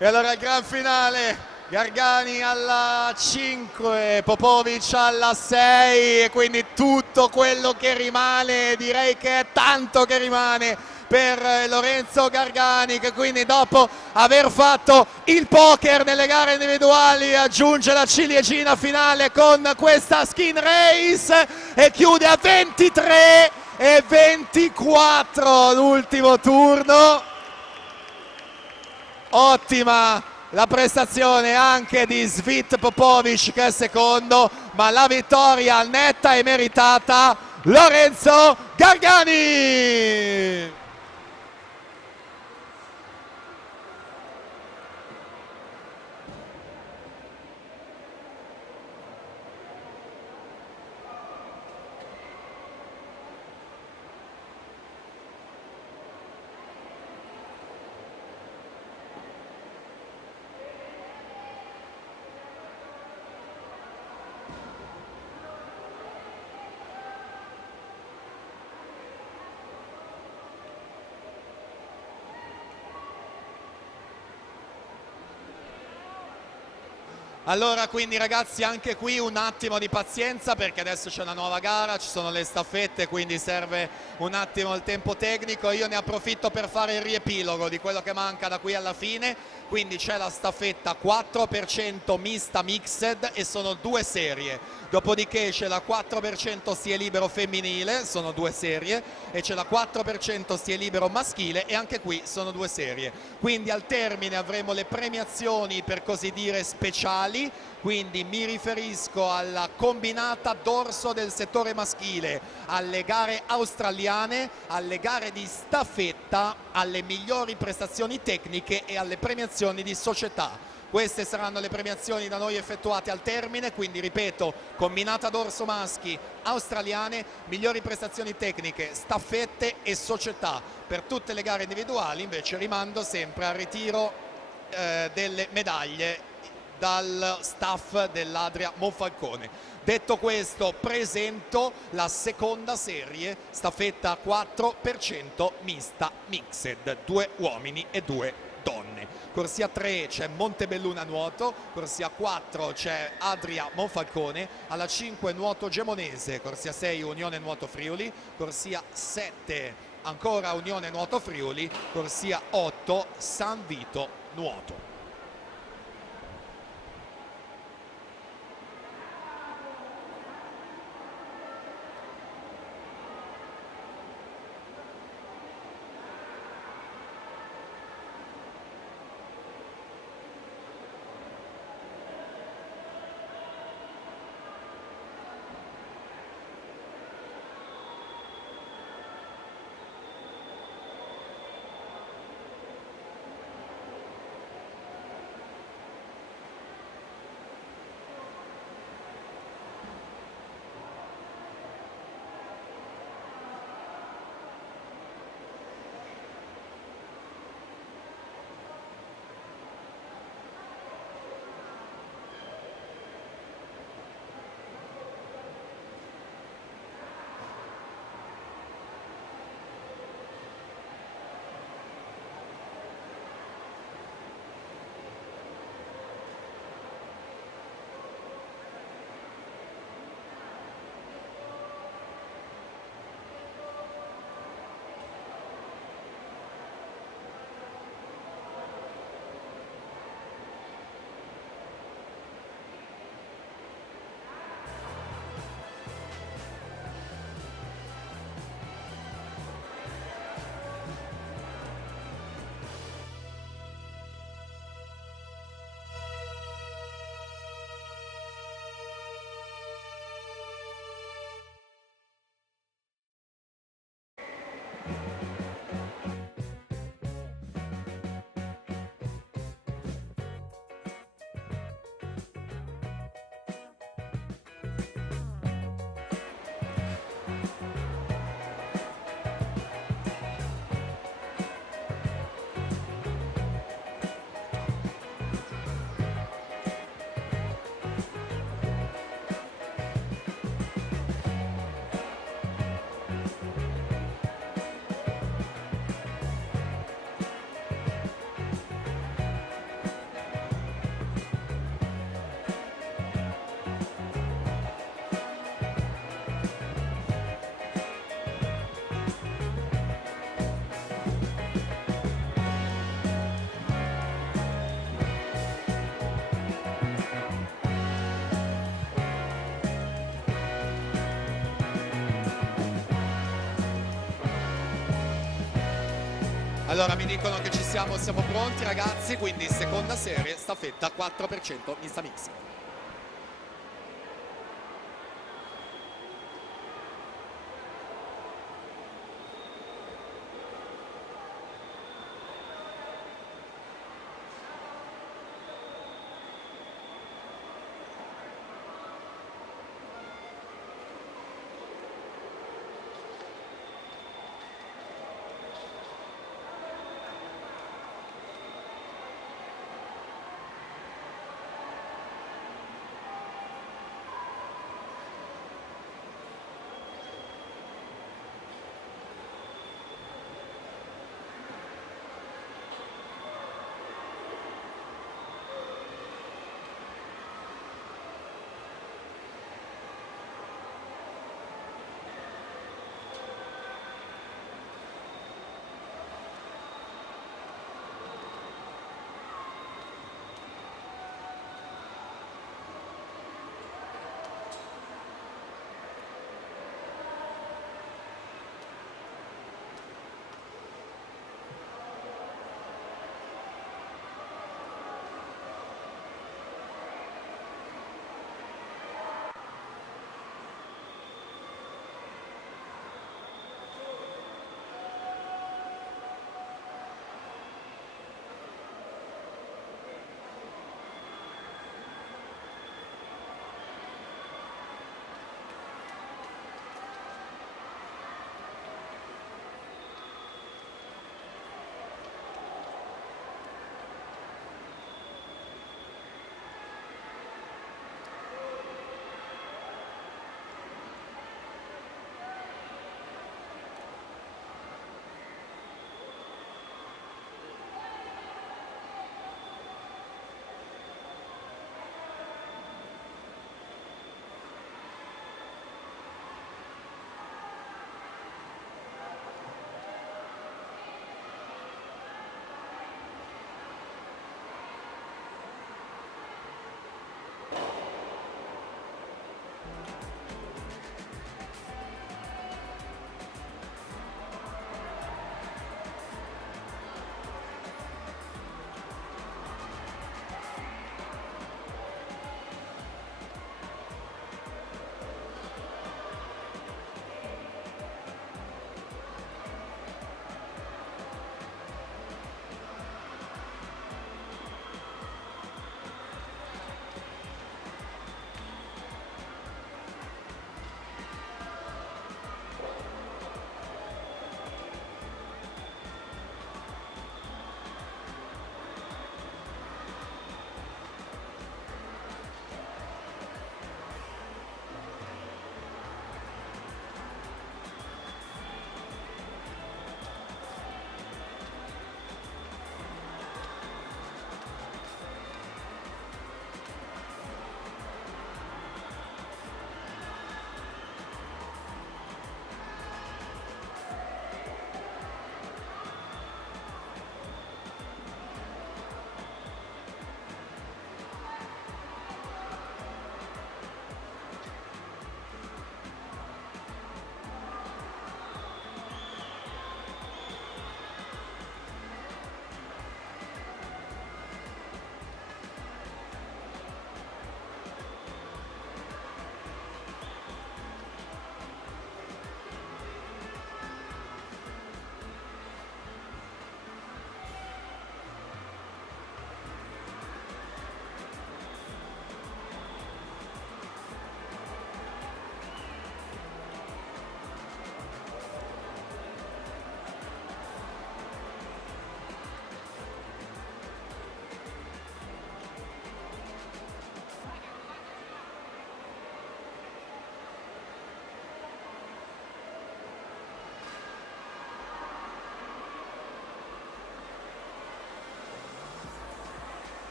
E allora il gran finale, Gargani alla 5, Popovic alla 6 e quindi tutto quello che rimane, direi che è tanto che rimane per Lorenzo Gargani, che quindi dopo aver fatto il poker nelle gare individuali aggiunge la ciliegina finale con questa skin race e chiude a 23 e 24 l'ultimo turno. Ottima la prestazione anche di Svit Popovic che è secondo, ma la vittoria netta e meritata Lorenzo Gargani. Allora, quindi ragazzi, anche qui un attimo di pazienza perché adesso c'è una nuova gara, ci sono le staffette, quindi serve un attimo il tempo tecnico. Io ne approfitto per fare il riepilogo di quello che manca da qui alla fine. Quindi c'è la staffetta 4% mista mixed e sono 2 serie. Dopodiché c'è la 4% stile libero femminile, sono 2 serie, e c'è la 4% stile libero maschile e anche qui sono 2 serie. Quindi al termine avremo le premiazioni per così dire speciali. Quindi mi riferisco alla combinata dorso del settore maschile, alle gare australiane, alle gare di staffetta, alle migliori prestazioni tecniche e alle premiazioni di società. Queste saranno le premiazioni da noi effettuate al termine, quindi ripeto, combinata dorso maschi, australiane, migliori prestazioni tecniche, staffette e società. Per tutte le gare individuali invece rimando sempre al ritiro delle medaglie dal staff dell'Adria Monfalcone. Detto questo, presento la seconda serie, staffetta 4% mista mixed, 2 uomini e 2 donne. Corsia 3 c'è Montebelluna nuoto, corsia 4 c'è Adria Monfalcone, alla 5 nuoto gemonese, corsia 6 Unione Nuoto Friuli, corsia 7 ancora Unione Nuoto Friuli, corsia 8 San Vito Nuoto. Allora mi dicono che siamo pronti ragazzi, quindi seconda serie, staffetta 4% mista mix.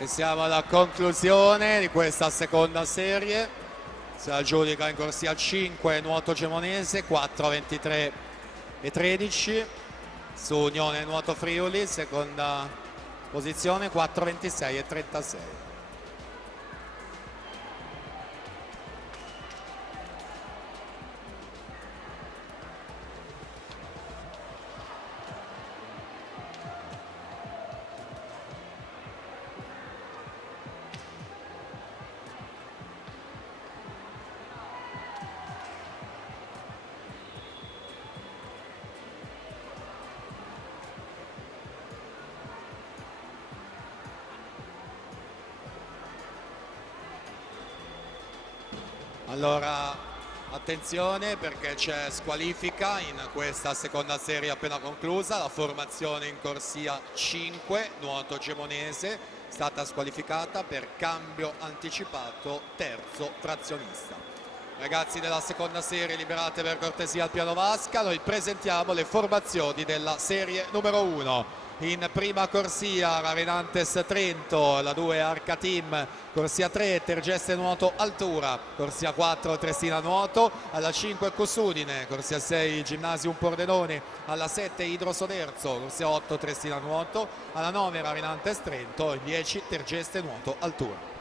E siamo alla conclusione di questa seconda serie. Si aggiudica in corsia 5 Nuoto Gemonese, 4:23 e 13. Su Unione Nuoto Friuli, seconda posizione, 4:26 e 36. Allora, attenzione perché c'è squalifica in questa seconda serie appena conclusa. La formazione in corsia 5, Nuoto Gemonese, è stata squalificata per cambio anticipato terzo trazionista. Ragazzi della seconda serie, liberate per cortesia al piano vasca. Noi presentiamo le formazioni della serie numero 1. In prima corsia Ravenantes Trento, la 2 Arca Team, corsia 3 Tergeste Nuoto Altura, corsia 4 Trestina Nuoto, alla 5 Cossudine, corsia 6 Ginnasium Pordenone, alla 7 Idro Soderzo, corsia 8 Trestina Nuoto, alla 9 Ravenantes Trento, 10 Tergeste Nuoto Altura.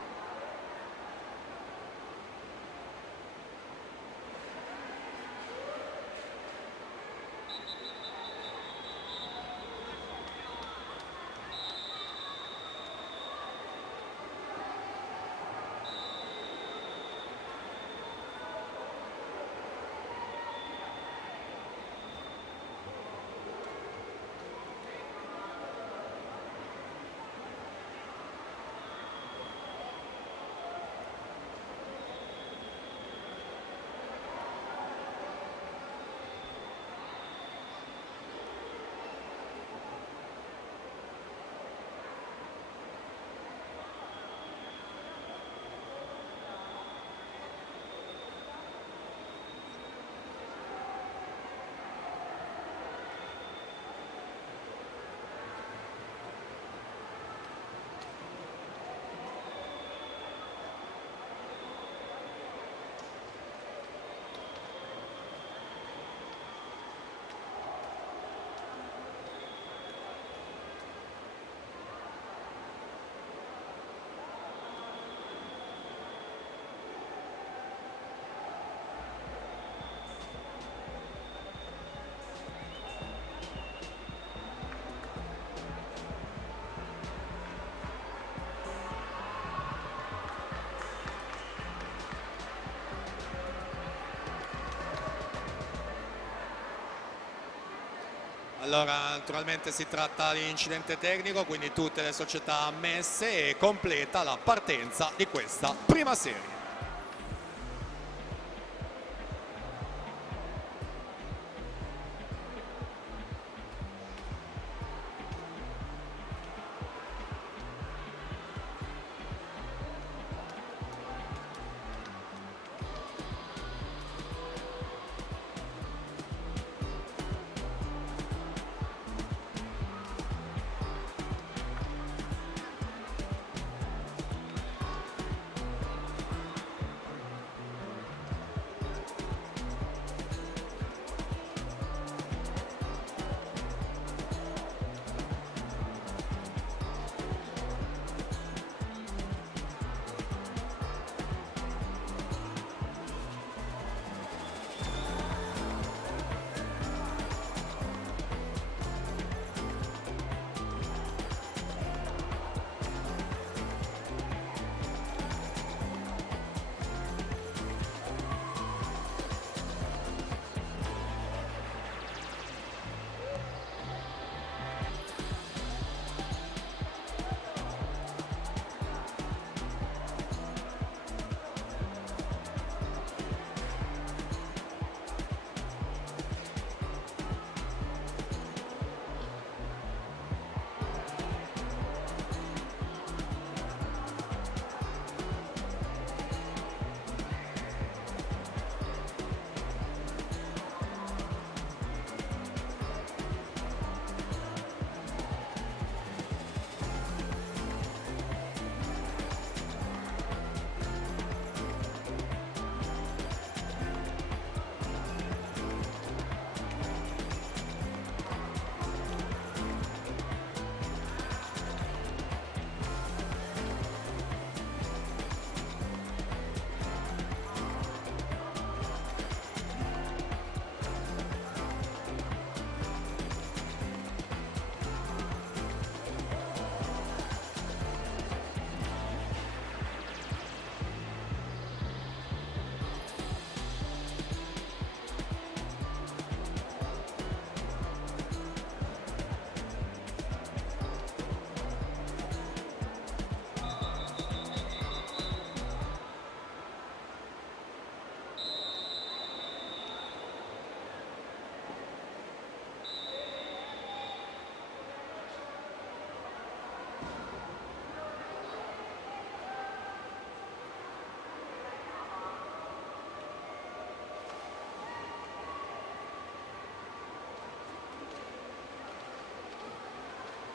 Allora, naturalmente si tratta di incidente tecnico, quindi tutte le società ammesse, e completa la partenza di questa prima serie.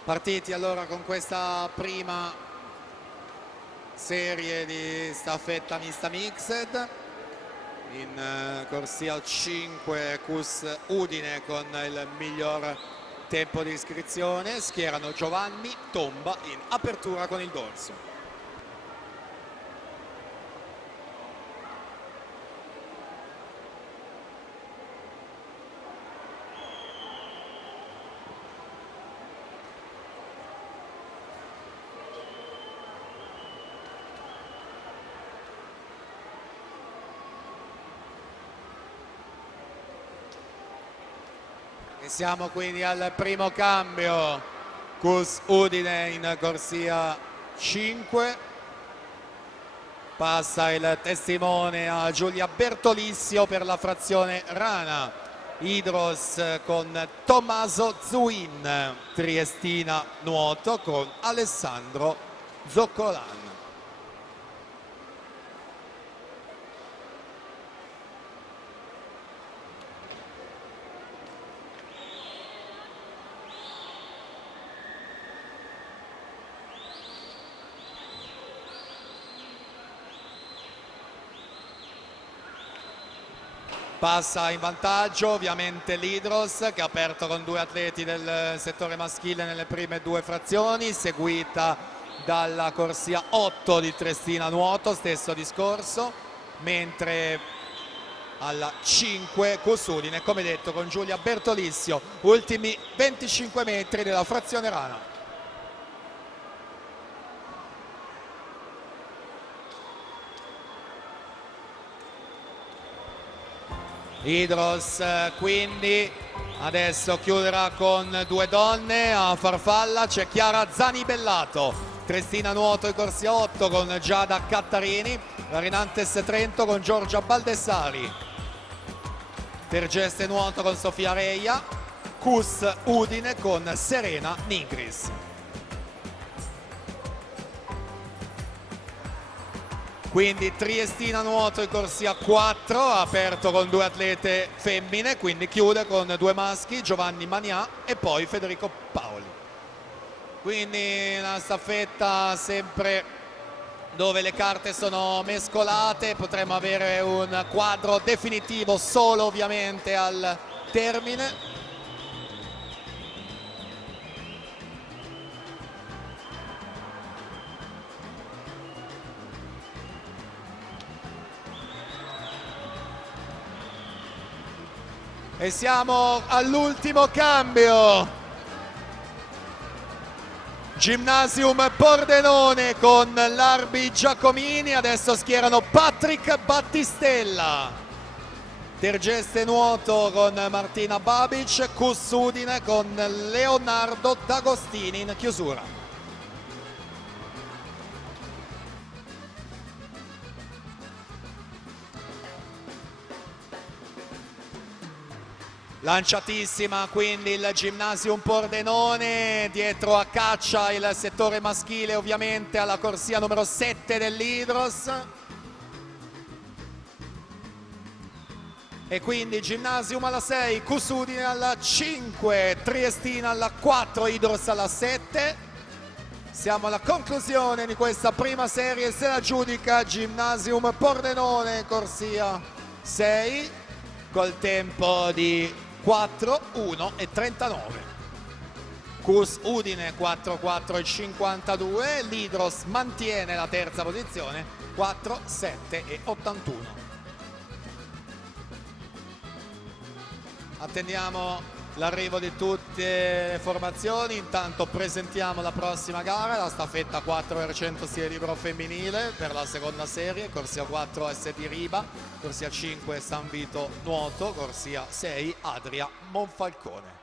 Partiti allora con questa prima serie di staffetta mista mixed. In corsia 5 Cus Udine con il miglior tempo di iscrizione. Schierano Giovanni Tomba in apertura con il dorso. E siamo quindi al primo cambio. Cus Udine in corsia 5. Passa il testimone a Giulia Bertolissio per la frazione Rana. Hydros con Tommaso Zuin. Triestina nuoto con Alessandro Zoccolan. Passa in vantaggio ovviamente l'Hydros, che ha aperto con due atleti del settore maschile nelle prime due frazioni, seguita dalla corsia 8 di Triestina nuoto, stesso discorso, mentre alla 5 Cus Udine, come detto, con Giulia Bertolissio, ultimi 25 metri della frazione Rana. Hydros quindi adesso chiuderà con due donne a farfalla. C'è Chiara Zanibellato, Triestina nuoto in corsia 8 con Giada Cattarini, la Rinantes Trento con Giorgia Baldessari, Tergeste nuoto con Sofia Reia, Cus Udine con Serena Nigris. Quindi Triestina nuoto in corsia 4, aperto con due atlete femmine, quindi chiude con due maschi, Giovanni Manià e poi Federico Paoli. Quindi una staffetta sempre dove le carte sono mescolate, potremmo avere un quadro definitivo solo ovviamente al termine. E siamo all'ultimo cambio. Gymnasium Pordenone con l'Arbi Giacomini, adesso schierano Patrick Battistella. Tergeste nuoto con Martina Babic, Cus Udine con Leonardo D'Agostini in chiusura. Lanciatissima quindi il Gymnasium Pordenone, dietro a caccia il settore maschile ovviamente alla corsia numero 7 dell'Hydros. E quindi Gymnasium alla 6, Cus Udine alla 5, Triestina alla 4, Hydros alla 7. Siamo alla conclusione di questa prima serie, se la giudica Gymnasium Pordenone, corsia 6, col tempo di 4, 1 e 39. Cus Udine 4, 4 e 52, l'Hydros mantiene la terza posizione 4, 7 e 81. Attendiamo l'arrivo di tutte le formazioni, intanto presentiamo la prossima gara, la staffetta 4x100 stile libero femminile per la seconda serie, corsia 4 SD Riba, corsia 5 San Vito nuoto, corsia 6 Adria Monfalcone.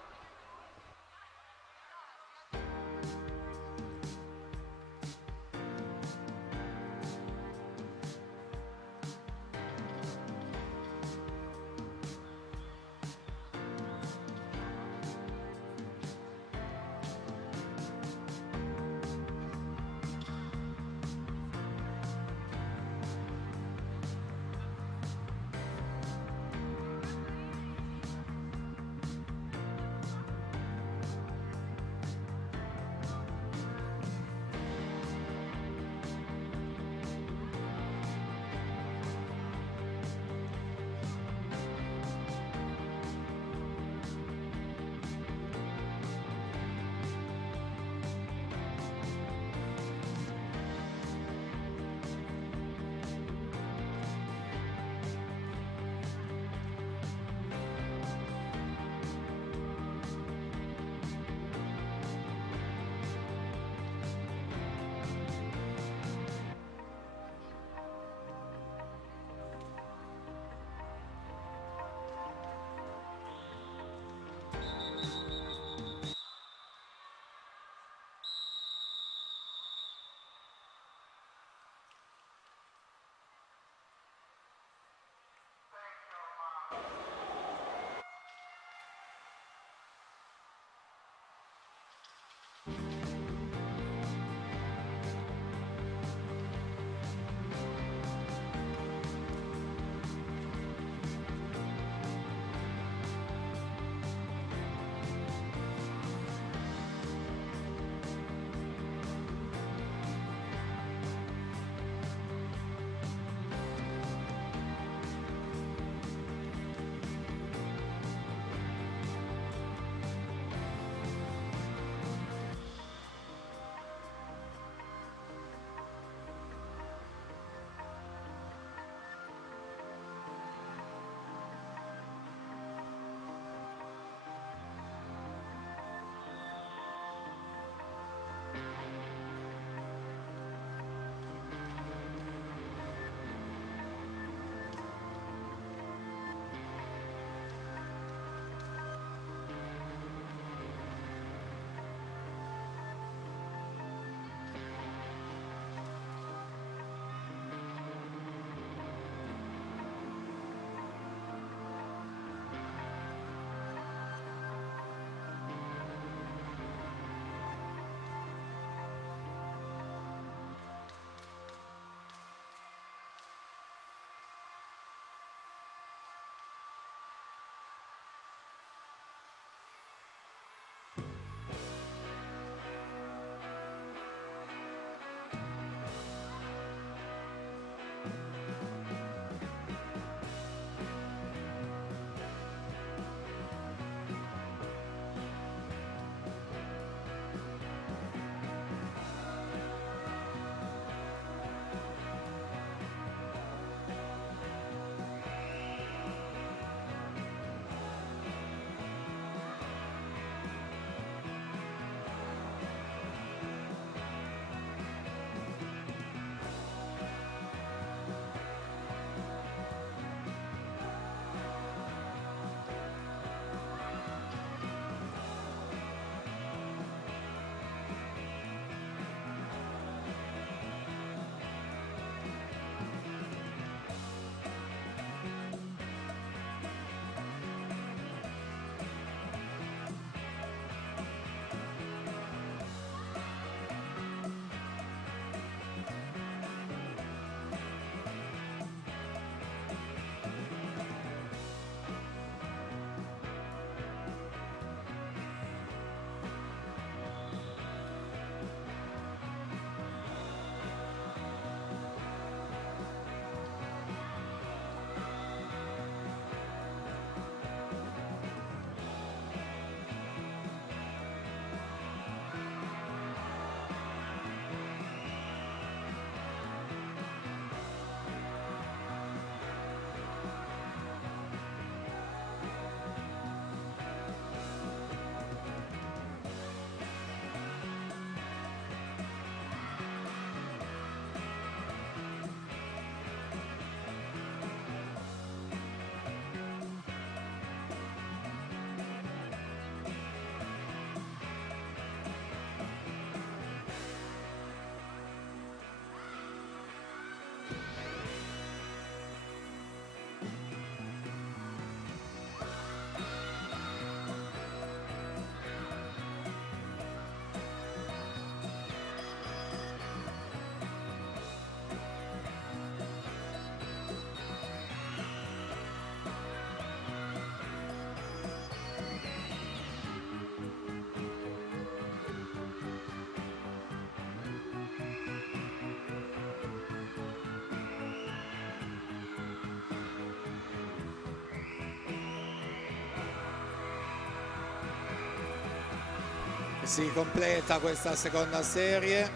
Si completa questa seconda serie,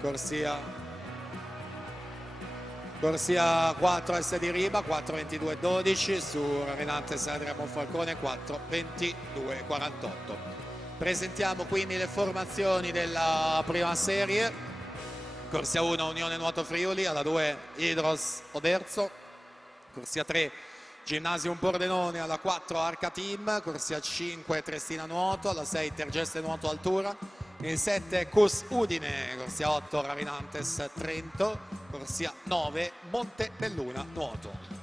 corsia 4 S di Riba, 4:22:12 su Ravenantes Adria Monfalcone 4:22:48. Presentiamo quindi le formazioni della prima serie. Corsia 1 Unione Nuoto Friuli, alla 2 Hydros Oderzo, corsia 3 Gymnasium Pordenone, alla 4 Arca Team, corsia 5 Trestina Nuoto, alla 6 Tergeste Nuoto Altura, il 7 Cus Udine, corsia 8 Ravenantes Trento, corsia 9 Montebelluna Nuoto.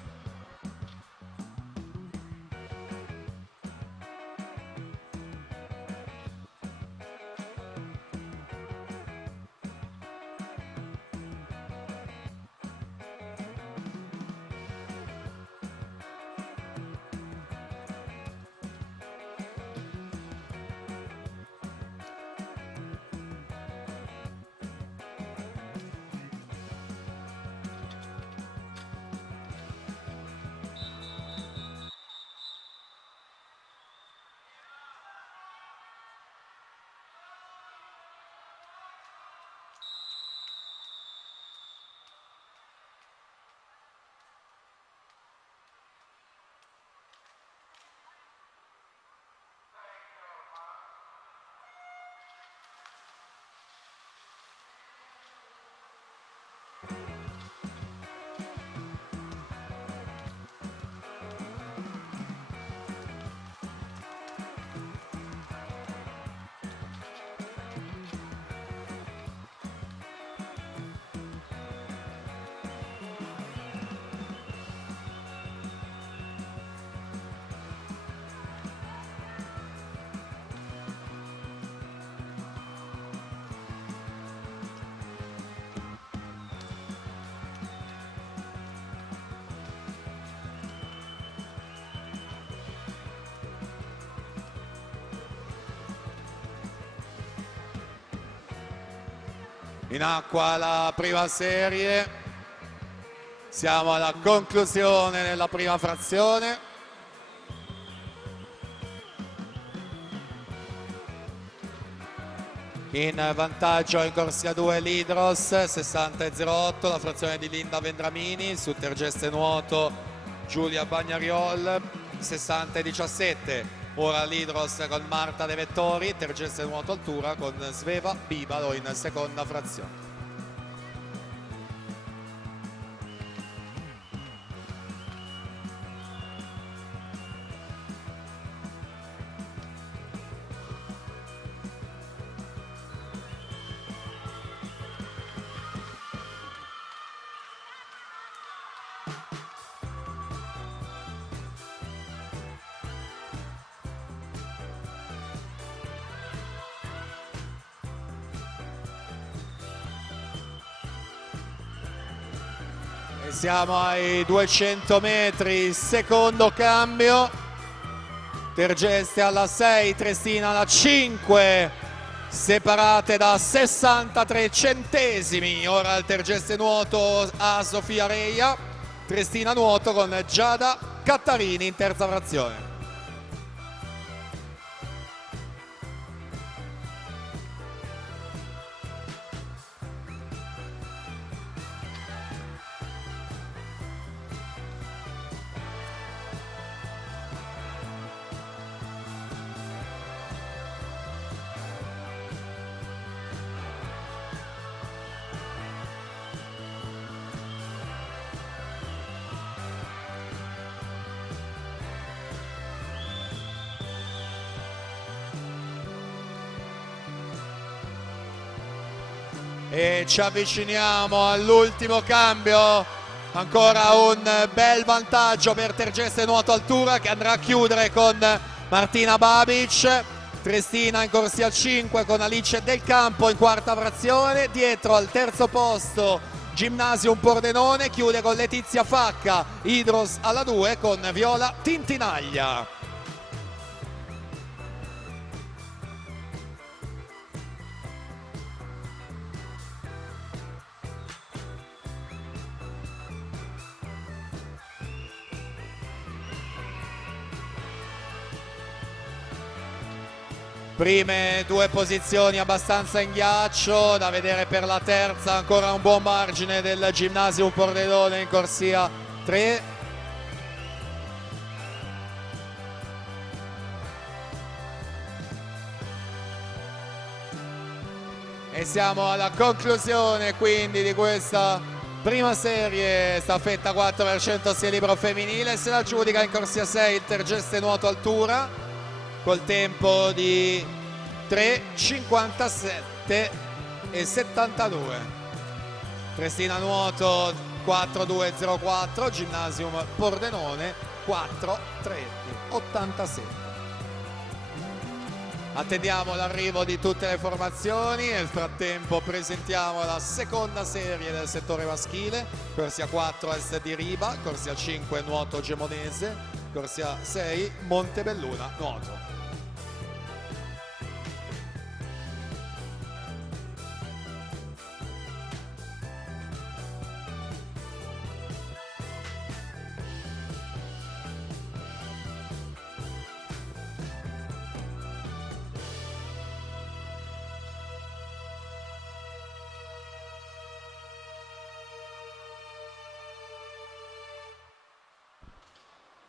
In acqua la prima serie, siamo alla conclusione della prima frazione. In vantaggio in corsia 2 l'Hydros, 60,08, la frazione di Linda Vendramini, su Tergeste Nuoto Giulia Bagnariol, 60,17. Ora l'Hydros con Marta De Vettori, Tergeste Nuoto Altura con Sveva Bibalo in seconda frazione. Siamo ai 200 metri, secondo cambio. Tergeste alla 6, Trestina alla 5, separate da 63 centesimi. Ora il Tergeste Nuoto a Sofia Reia, Trestina Nuoto con Giada Cattarini in terza frazione. E ci avviciniamo all'ultimo cambio, ancora un bel vantaggio per Tergeste Nuoto Altura che andrà a chiudere con Martina Babic. Trestina in corsia 5 con Alice Del Campo in quarta frazione, dietro al terzo posto Gymnasium Pordenone, chiude con Letizia Facca, Hydros alla 2 con Viola Tintinaglia. Prime due posizioni abbastanza in ghiaccio, da vedere per la terza ancora un buon margine del Ginnasium Pordenone in corsia 3. E siamo alla conclusione quindi di questa prima serie staffetta 4x100 sia libero femminile. Se la giudica in corsia 6 Intergeste nuoto altura col tempo di 3:57 e 72. Triestina nuoto 4:2:04, Ginnasium Pordenone 4:3:87. Attendiamo l'arrivo di tutte le formazioni. Nel frattempo presentiamo la seconda serie del settore maschile, corsia 4 est di Riba, corsia 5 nuoto gemonese, corsia 6 Montebelluna nuoto.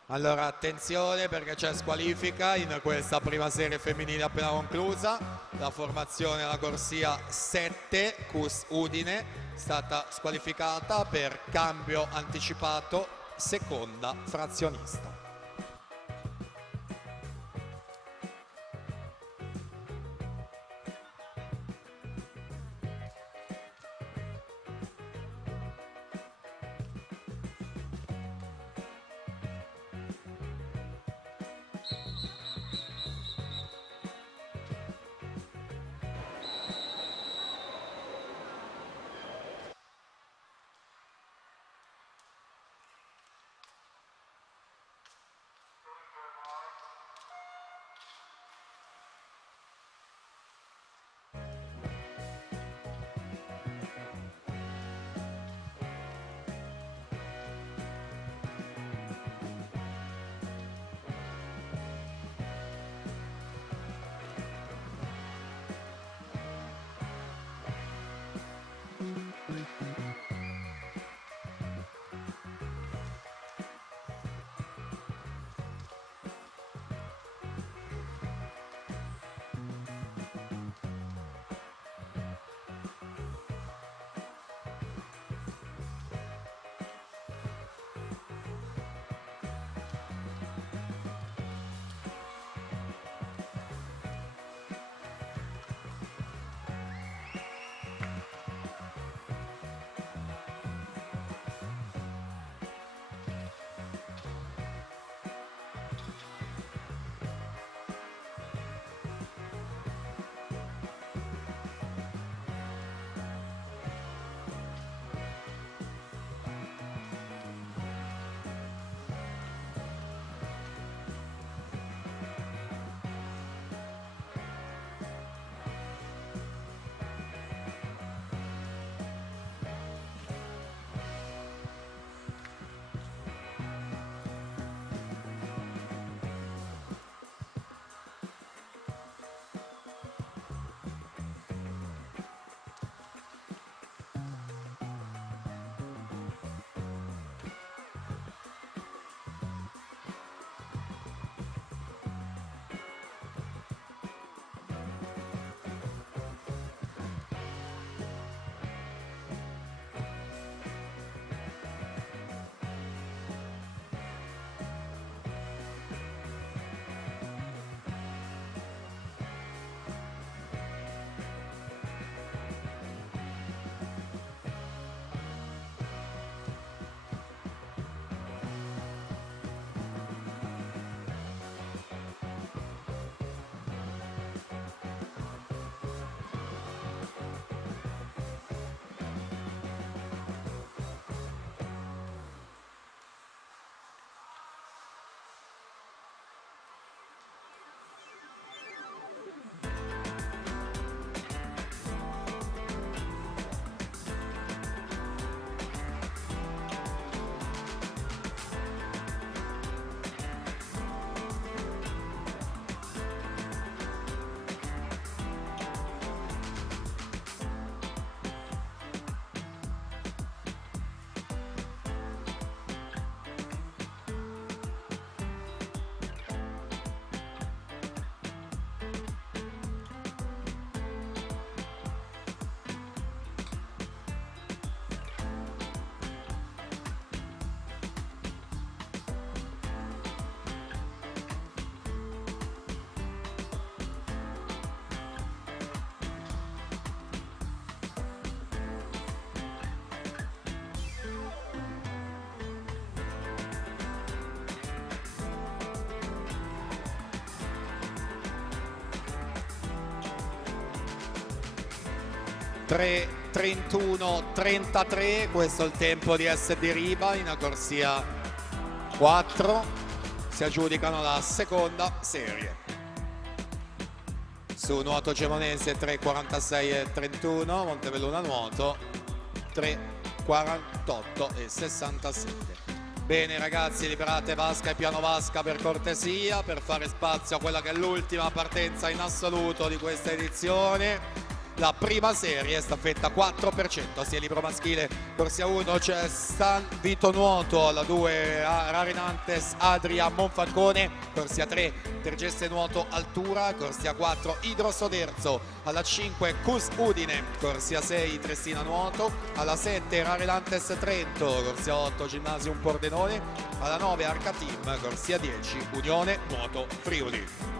Allora attenzione perché c'è squalifica in questa prima serie femminile appena conclusa. La formazione alla corsia 7 Cus Udine è stata squalificata per cambio anticipato seconda frazionista. 3:31:33, questo è il tempo di SD Riva in corsia 4, si aggiudicano la seconda serie. Su nuoto gemonese 3:46:31, Montebelluna nuoto 3:48:67. Bene ragazzi, liberate vasca e piano vasca per cortesia, per fare spazio a quella che è l'ultima partenza in assoluto di questa edizione. La prima serie, staffetta 4%, sia libero maschile, corsia 1 c'è San Vito Nuoto, alla 2 Rarinantes Adria Monfalcone, corsia 3 Tergeste Nuoto Altura, corsia 4 Idros Oderzo, alla 5 Cus Udine, corsia 6 Trestina Nuoto, alla 7 Rarinantes Trento, corsia 8 Gymnasium Pordenone, alla 9 Arca Team, corsia 10 Unione Nuoto Friuli.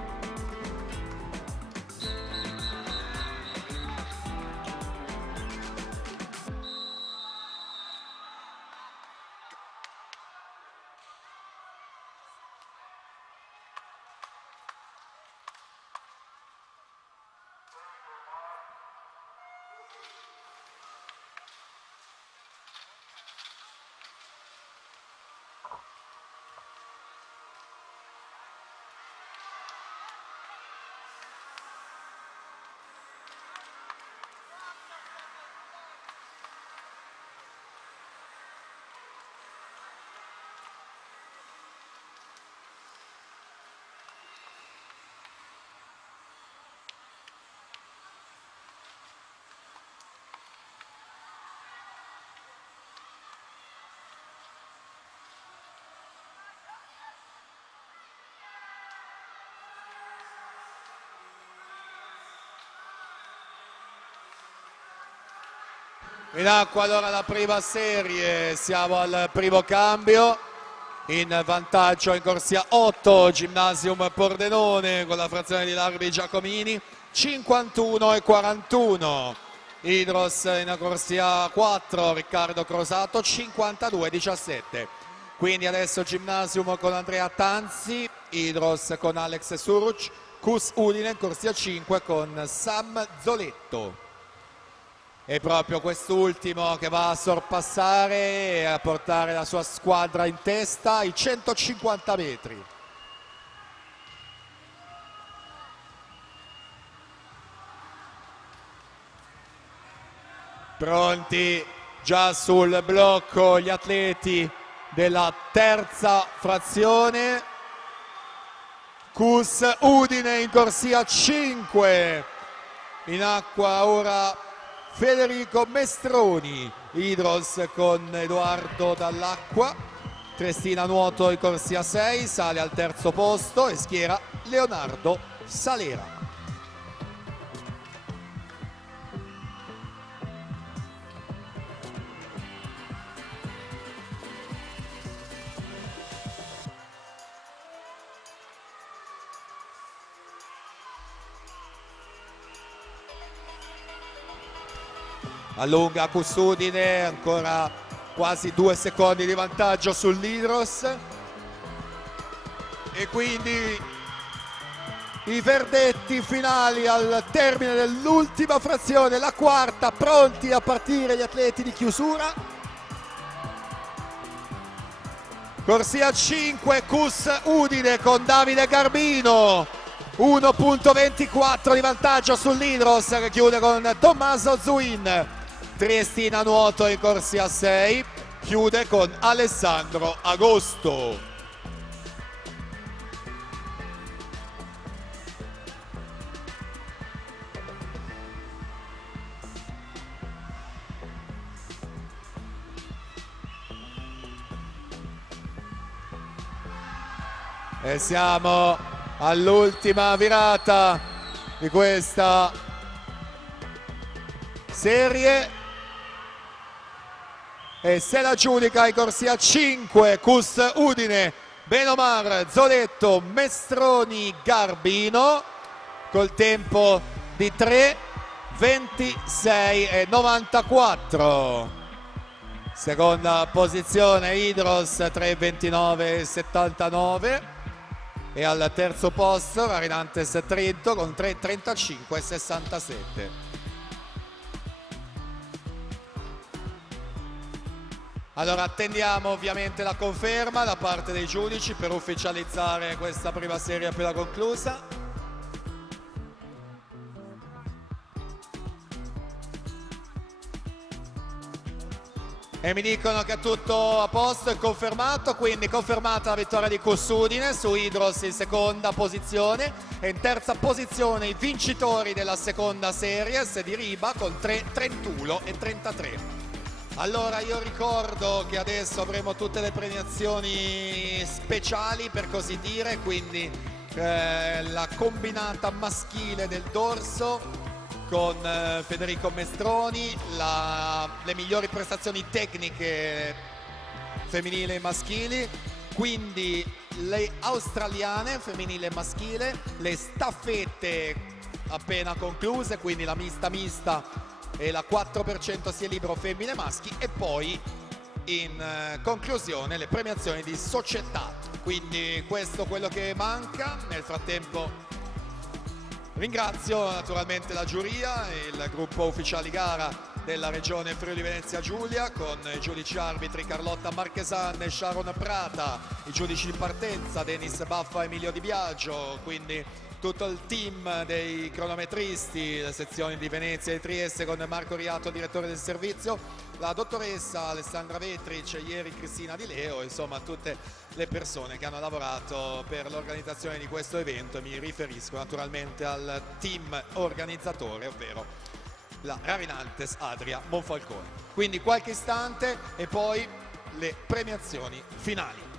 In acqua allora la prima serie, siamo al primo cambio, in vantaggio in corsia 8 Gymnasium Pordenone con la frazione di Larbi Giacomini 51:41, Idros in corsia 4 Riccardo Crosato 52:17. Quindi adesso Gymnasium con Andrea Tanzi, Idros con Alex Suruc, Cus Udine in corsia 5 con Sam Zoletto. E proprio quest'ultimo che va a sorpassare e a portare la sua squadra in testa ai 150 metri. Pronti già sul blocco gli atleti della terza frazione. Cus Udine in corsia 5. In acqua ora Federico Mestroni, Idros con Edoardo Dall'Acqua, Trestina Nuoto in corsia 6, sale al terzo posto e schiera Leonardo Salera. Allunga Cus Udine, ancora quasi 2 secondi di vantaggio sull'Idros e quindi i verdetti finali al termine dell'ultima frazione, la quarta, pronti a partire gli atleti di chiusura. Corsia 5 Cus Udine con Davide Garbino, 1:24 di vantaggio sull'Idros che chiude con Tommaso Zuin. Triestina Nuoto in corsia 6 chiude con Alessandro Agosto. E siamo all'ultima virata di questa serie e se la giudica in corsia 5 Cus Udine, Benomar, Zoletto, Mestroni, Garbino col tempo di 3:26:94. Seconda posizione Idros 3:29:79 e al terzo posto Rarinantes Trento con 3:35:67. Allora attendiamo ovviamente la conferma da parte dei giudici per ufficializzare questa prima serie appena conclusa. E mi dicono che è tutto a posto, è confermato, quindi confermata la vittoria di Cussudine su Hydros in seconda posizione e in terza posizione i vincitori della seconda series di Riba con 3-31 e 33. Allora io ricordo che adesso avremo tutte le premiazioni speciali per così dire, quindi la combinata maschile del dorso con Federico Mestroni, le migliori prestazioni tecniche femminili e maschili, quindi le australiane femminile e maschile, le staffette appena concluse, quindi la mista e la 4% sia libero femmine e maschi, e poi in conclusione le premiazioni di società. Quindi questo è quello che manca. Nel frattempo ringrazio naturalmente la giuria e il gruppo ufficiali gara della regione Friuli Venezia Giulia con i giudici arbitri Carlotta Marchesan e Sharon Prata, i giudici di partenza Denis Baffa e Emilio Di Biagio, quindi tutto il team dei cronometristi, le sezioni di Venezia e Trieste con Marco Riato, direttore del servizio, la dottoressa Alessandra Vetric, ieri Cristina Di Leo, insomma tutte le persone che hanno lavorato per l'organizzazione di questo evento. Mi riferisco naturalmente al team organizzatore, ovvero la Rarinantes Adria Monfalcone. Quindi qualche istante e poi le premiazioni finali.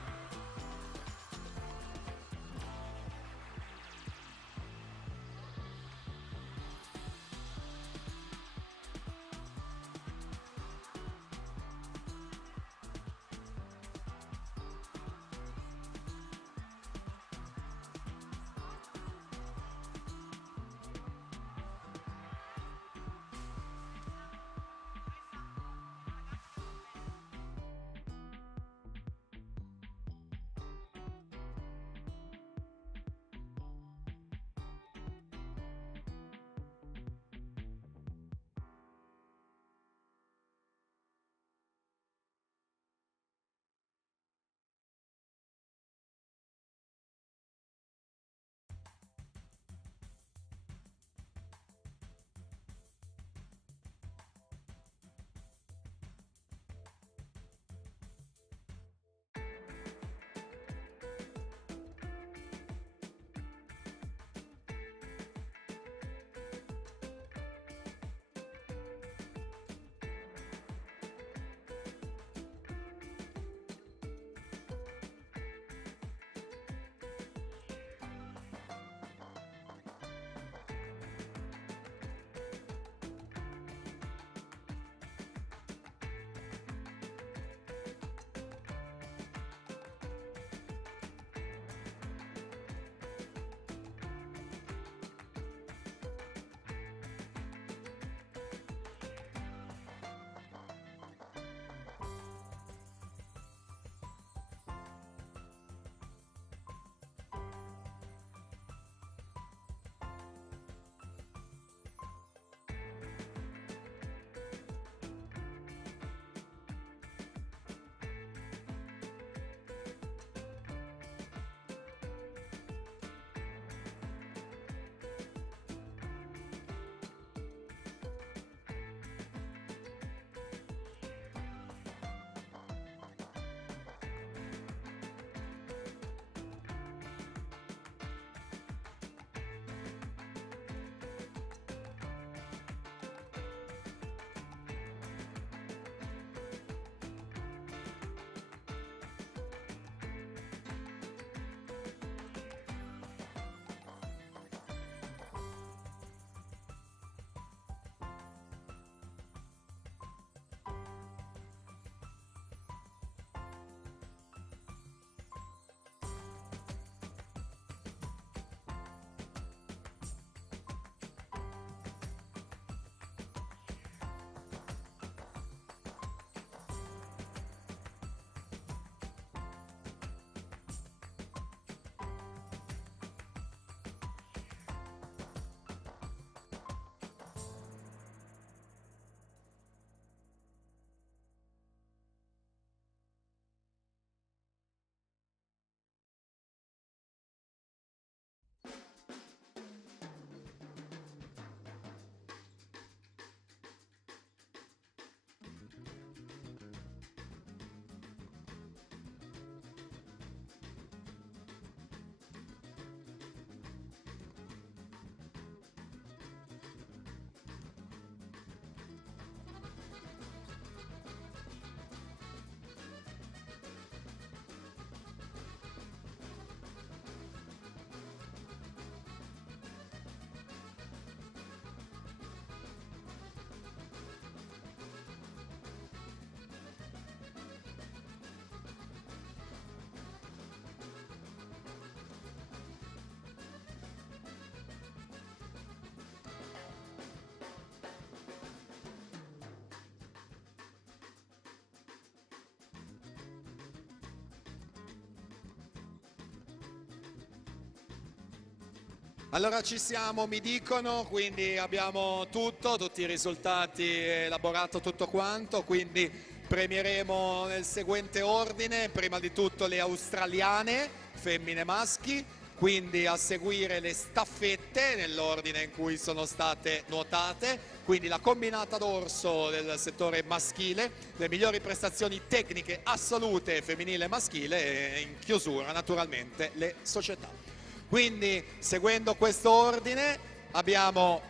Allora ci siamo, mi dicono, quindi abbiamo tutti i risultati, elaborato tutto quanto, quindi premieremo nel seguente ordine, prima di tutto le australiane, femmine e maschi, quindi a seguire le staffette nell'ordine in cui sono state nuotate, quindi la combinata d'orso del settore maschile, le migliori prestazioni tecniche assolute femminile e maschile e in chiusura naturalmente le società. Quindi, seguendo questo ordine, abbiamo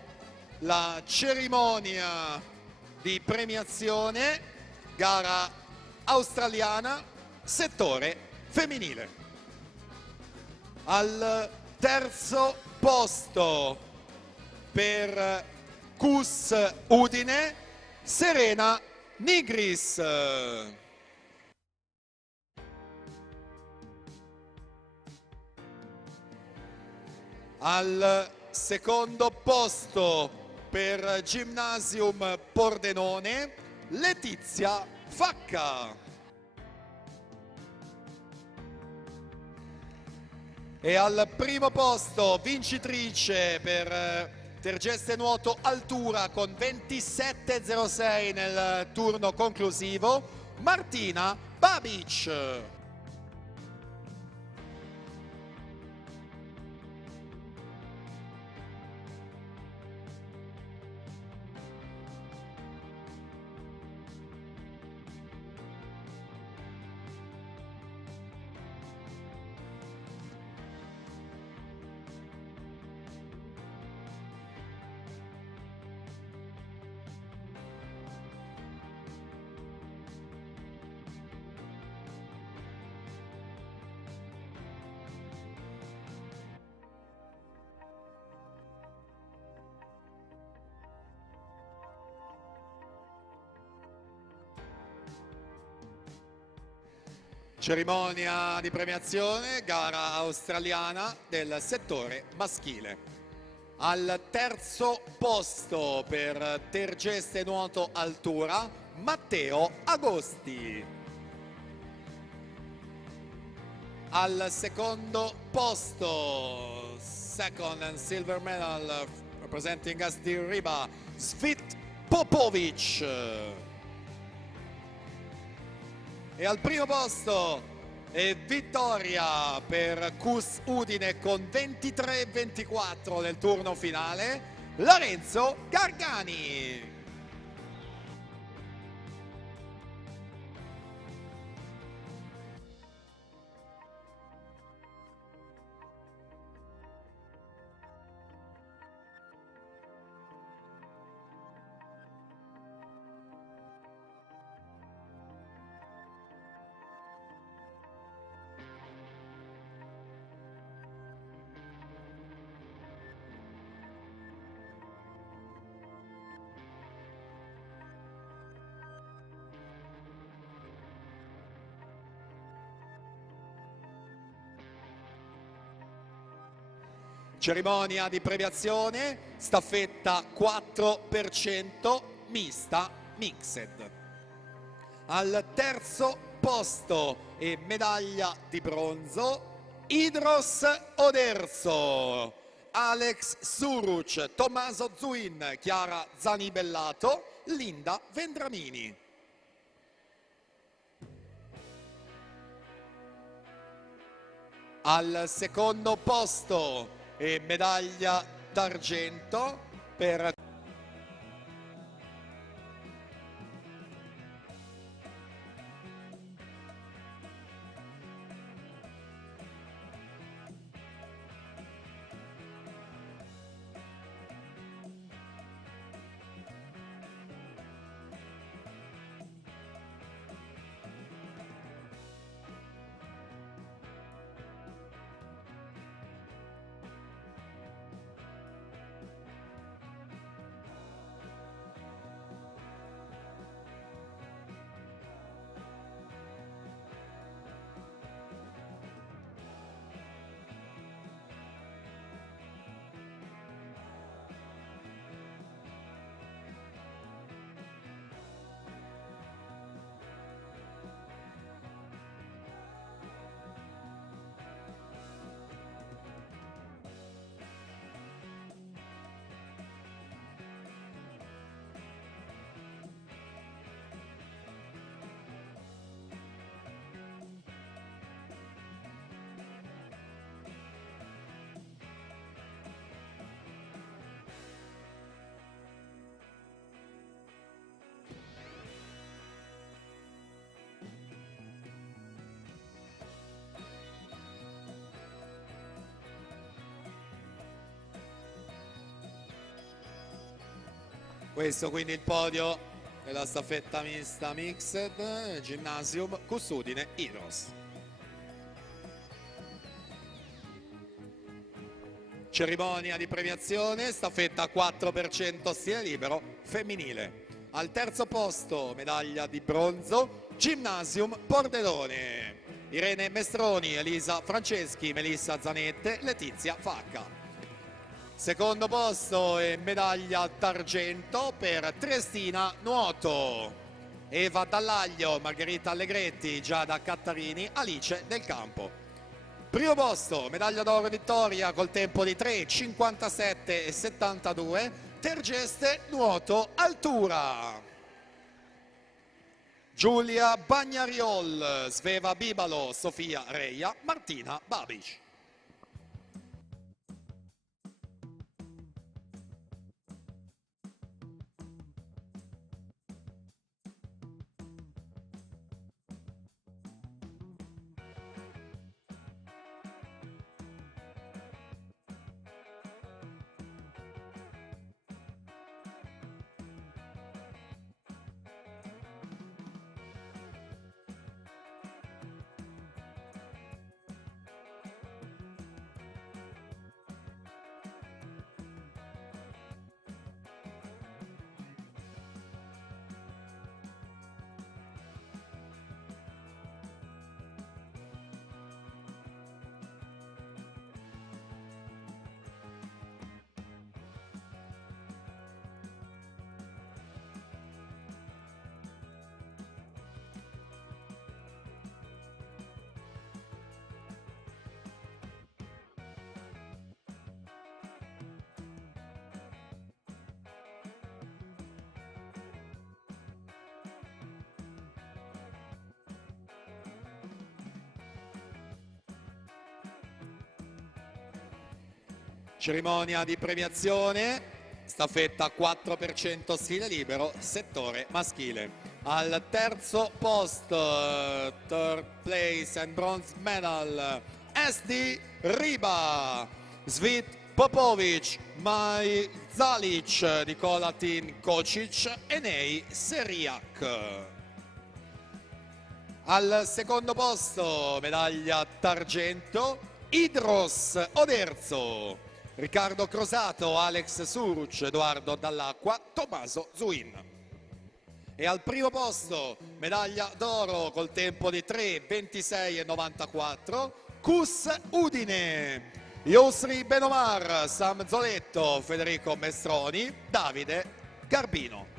la cerimonia di premiazione, gara australiana, settore femminile. Al terzo posto per CUS Udine, Serena Nigris. Al secondo posto per Gymnasium Pordenone, Letizia Facca. E al primo posto, vincitrice per Tergeste Nuoto Altura con 27,06 nel turno conclusivo, Martina Babic. Cerimonia di premiazione, gara australiana del settore maschile. Al terzo posto per Tergeste Nuoto Altura, Matteo Agosti. Al secondo posto, second and silver medal representing us di Riba, Svit Popovic. E al primo posto è vittoria per CUS Udine con 23-24 nel turno finale, Lorenzo Gargani. Cerimonia di premiazione, staffetta 4% mista mixed. Al terzo posto e medaglia di bronzo, Idros Oderzo, Alex Suruc, Tommaso Zuin, Chiara Zanibellato, Linda Vendramini. Al secondo posto e medaglia d'argento per Questo quindi il podio della staffetta mista mixed, Gymnasium Custodine Hydros. Cerimonia di premiazione, staffetta 4% stile libero femminile. Al terzo posto, medaglia di bronzo, Gymnasium Pordenone. Irene Mestroni, Elisa Franceschi, Melissa Zanette, Letizia Facca. Secondo posto e medaglia d'argento per Triestina Nuoto. Eva Dallaglio, Margherita Allegretti, Giada Cattarini, Alice Del Campo. Primo posto, medaglia d'oro vittoria col tempo di 3,57,72, Tergeste Nuoto Altura. Giulia Bagnariol, Sveva Bibalo, Sofia Reia, Martina Babic. Cerimonia di premiazione, staffetta 4% stile libero, settore maschile. Al terzo posto, third place and bronze medal, SD Riba, Svit Popovic, Maj Zalic, Nikolatin Kocic, Enei Seriak. Al secondo posto, medaglia d'argento, Hydros Oderzo, Riccardo Crosato, Alex Suruc, Edoardo Dall'Acqua, Tommaso Zuin. E al primo posto, medaglia d'oro col tempo di 3,26,94, Cus Udine, Yusri Benomar, Sam Zoletto, Federico Mestroni, Davide Garbino.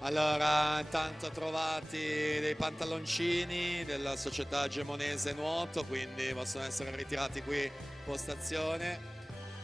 Allora, intanto trovati dei pantaloncini della società gemonese nuoto, quindi possono essere ritirati qui postazione.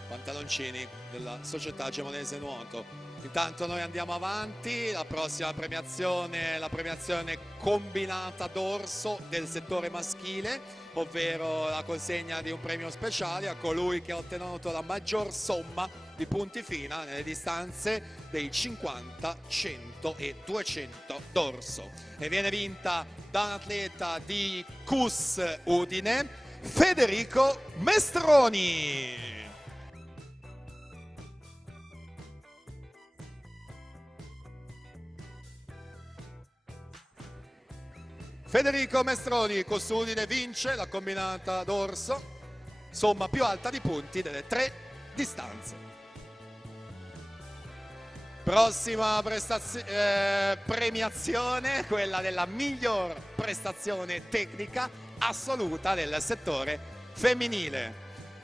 pantaloncini della società Gemonese Nuoto. Intanto noi andiamo avanti, la prossima premiazione è la premiazione combinata dorso del settore maschile, ovvero la consegna di un premio speciale a colui che ha ottenuto la maggior somma di punti fina nelle distanze dei 50, 100 e 200 dorso, e viene vinta da un atleta di CUS Udine, Federico Mestroni. Federico Mestroni, CUS Udine, vince la combinata dorso, somma più alta di punti delle 3 distanze. Prossima premiazione, quella della miglior prestazione tecnica assoluta del settore femminile,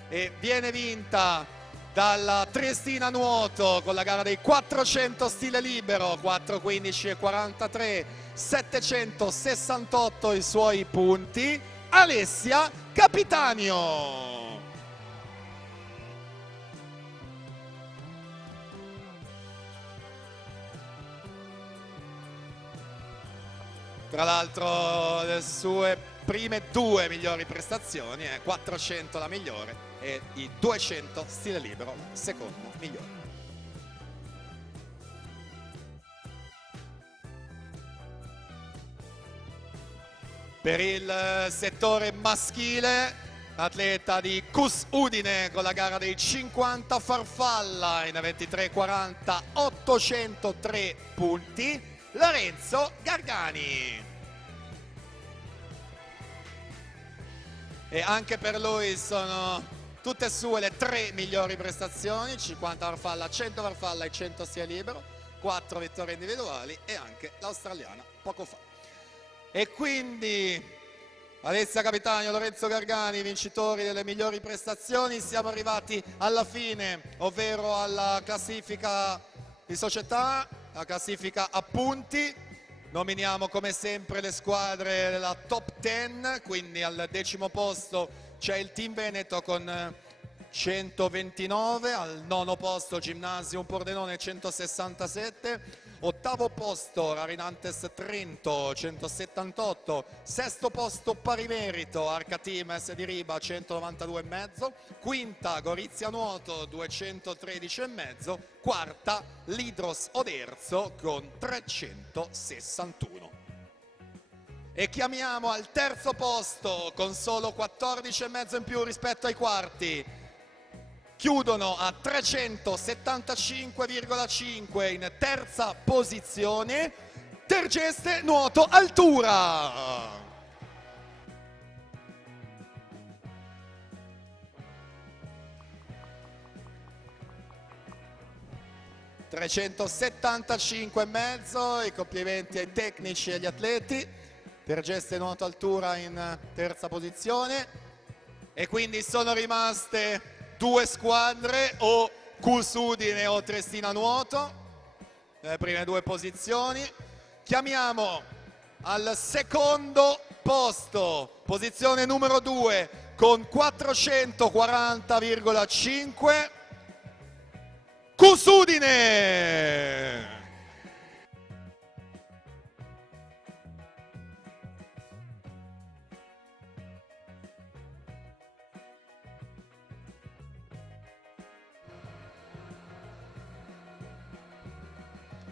e viene vinta dalla Triestina Nuoto con la gara dei 400 stile libero, 4:15 e 43, 768 i suoi punti, Alessia Capitanio. Tra l'altro le sue prime 2 migliori prestazioni, 400 la migliore e i 200 stile libero la seconda migliore. Per il settore maschile, atleta di CUS Udine con la gara dei 50 farfalla in 23:40, 803 punti, Lorenzo Gargani. E anche per lui sono tutte sue le 3 migliori prestazioni, 50 farfalla, 100 farfalla e 100 stile libero, 4 vittorie individuali e anche l'australiana poco fa. E quindi Alessia Capitanio, Lorenzo Gargani, vincitori delle migliori prestazioni. Siamo arrivati alla fine, ovvero alla classifica di società, la classifica a punti. Nominiamo come sempre le squadre della top 10, quindi al 10° posto c'è il Team Veneto con 129, al 9° posto Gymnasium Pordenone 167, 8° posto Rarinantes Trento 178, 6° posto pari merito Arca Team S di Riba 192,5, 5ª Gorizia Nuoto 213,5, 4ª Lidros Oderzo con 361. E chiamiamo al 3° posto con solo 14,5 in più rispetto ai quarti. Chiudono a 375,5 in 3ª posizione Tergeste Nuoto Altura. 375,5, i complimenti ai tecnici e agli atleti. Tergeste Nuoto Altura in 3ª posizione, e quindi sono rimaste 2 squadre, o CUS Udine o Triestina Nuoto, nelle prime 2 posizioni. Chiamiamo al 2° posto, posizione numero 2, con 440,5, CUS Udine!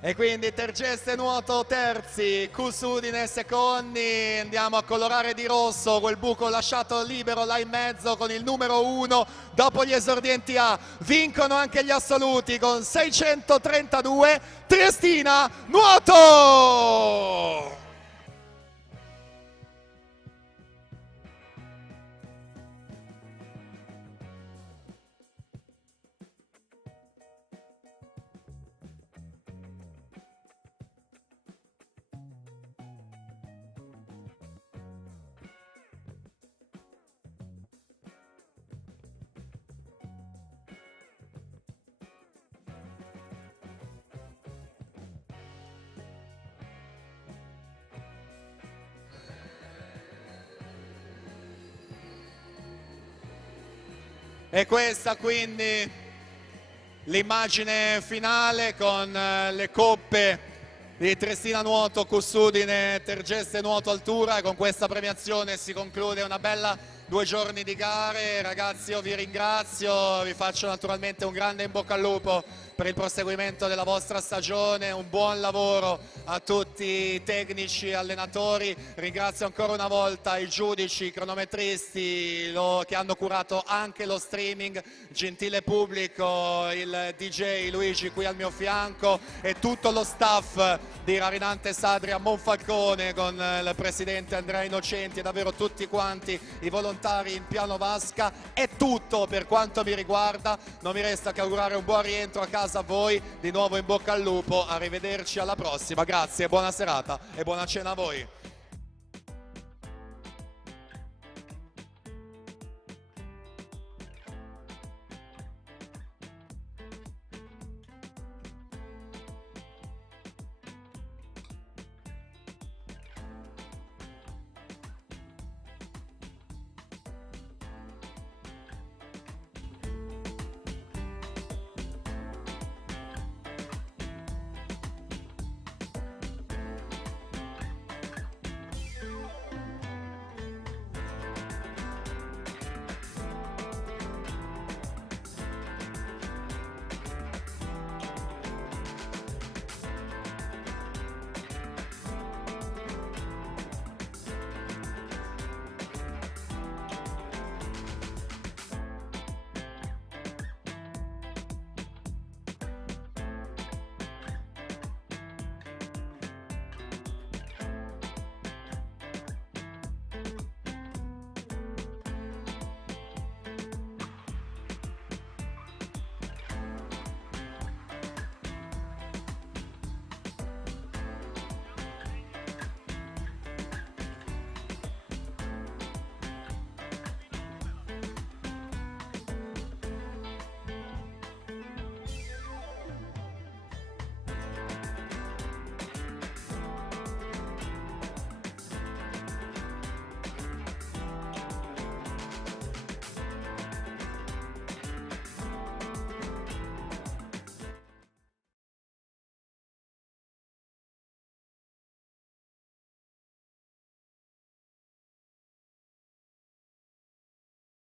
E quindi Tergeste Nuoto terzi, CUS Udine secondi. Andiamo a colorare di rosso quel buco lasciato libero là in mezzo con il numero 1. Dopo gli esordienti A vincono anche gli assoluti con 632, Triestina Nuoto! E questa quindi l'immagine finale con le coppe di Triestina Nuoto, Custodine, Tergeste Nuoto Altura, e con questa premiazione si conclude una bella 2 giorni di gare. Ragazzi, io vi ringrazio, vi faccio naturalmente un grande in bocca al lupo per il proseguimento della vostra stagione, un buon lavoro a tutti i tecnici, allenatori. Ringrazio ancora una volta i giudici, i cronometristi che hanno curato anche lo streaming, gentile pubblico, il DJ Luigi qui al mio fianco e tutto lo staff di Rarinante Sadria Monfalcone con il presidente Andrea Innocenti e davvero tutti quanti i volontari in piano vasca. È tutto per quanto mi riguarda, non mi resta che augurare un buon rientro a casa a voi, di nuovo in bocca al lupo, arrivederci alla prossima, grazie, buona serata e buona cena a voi.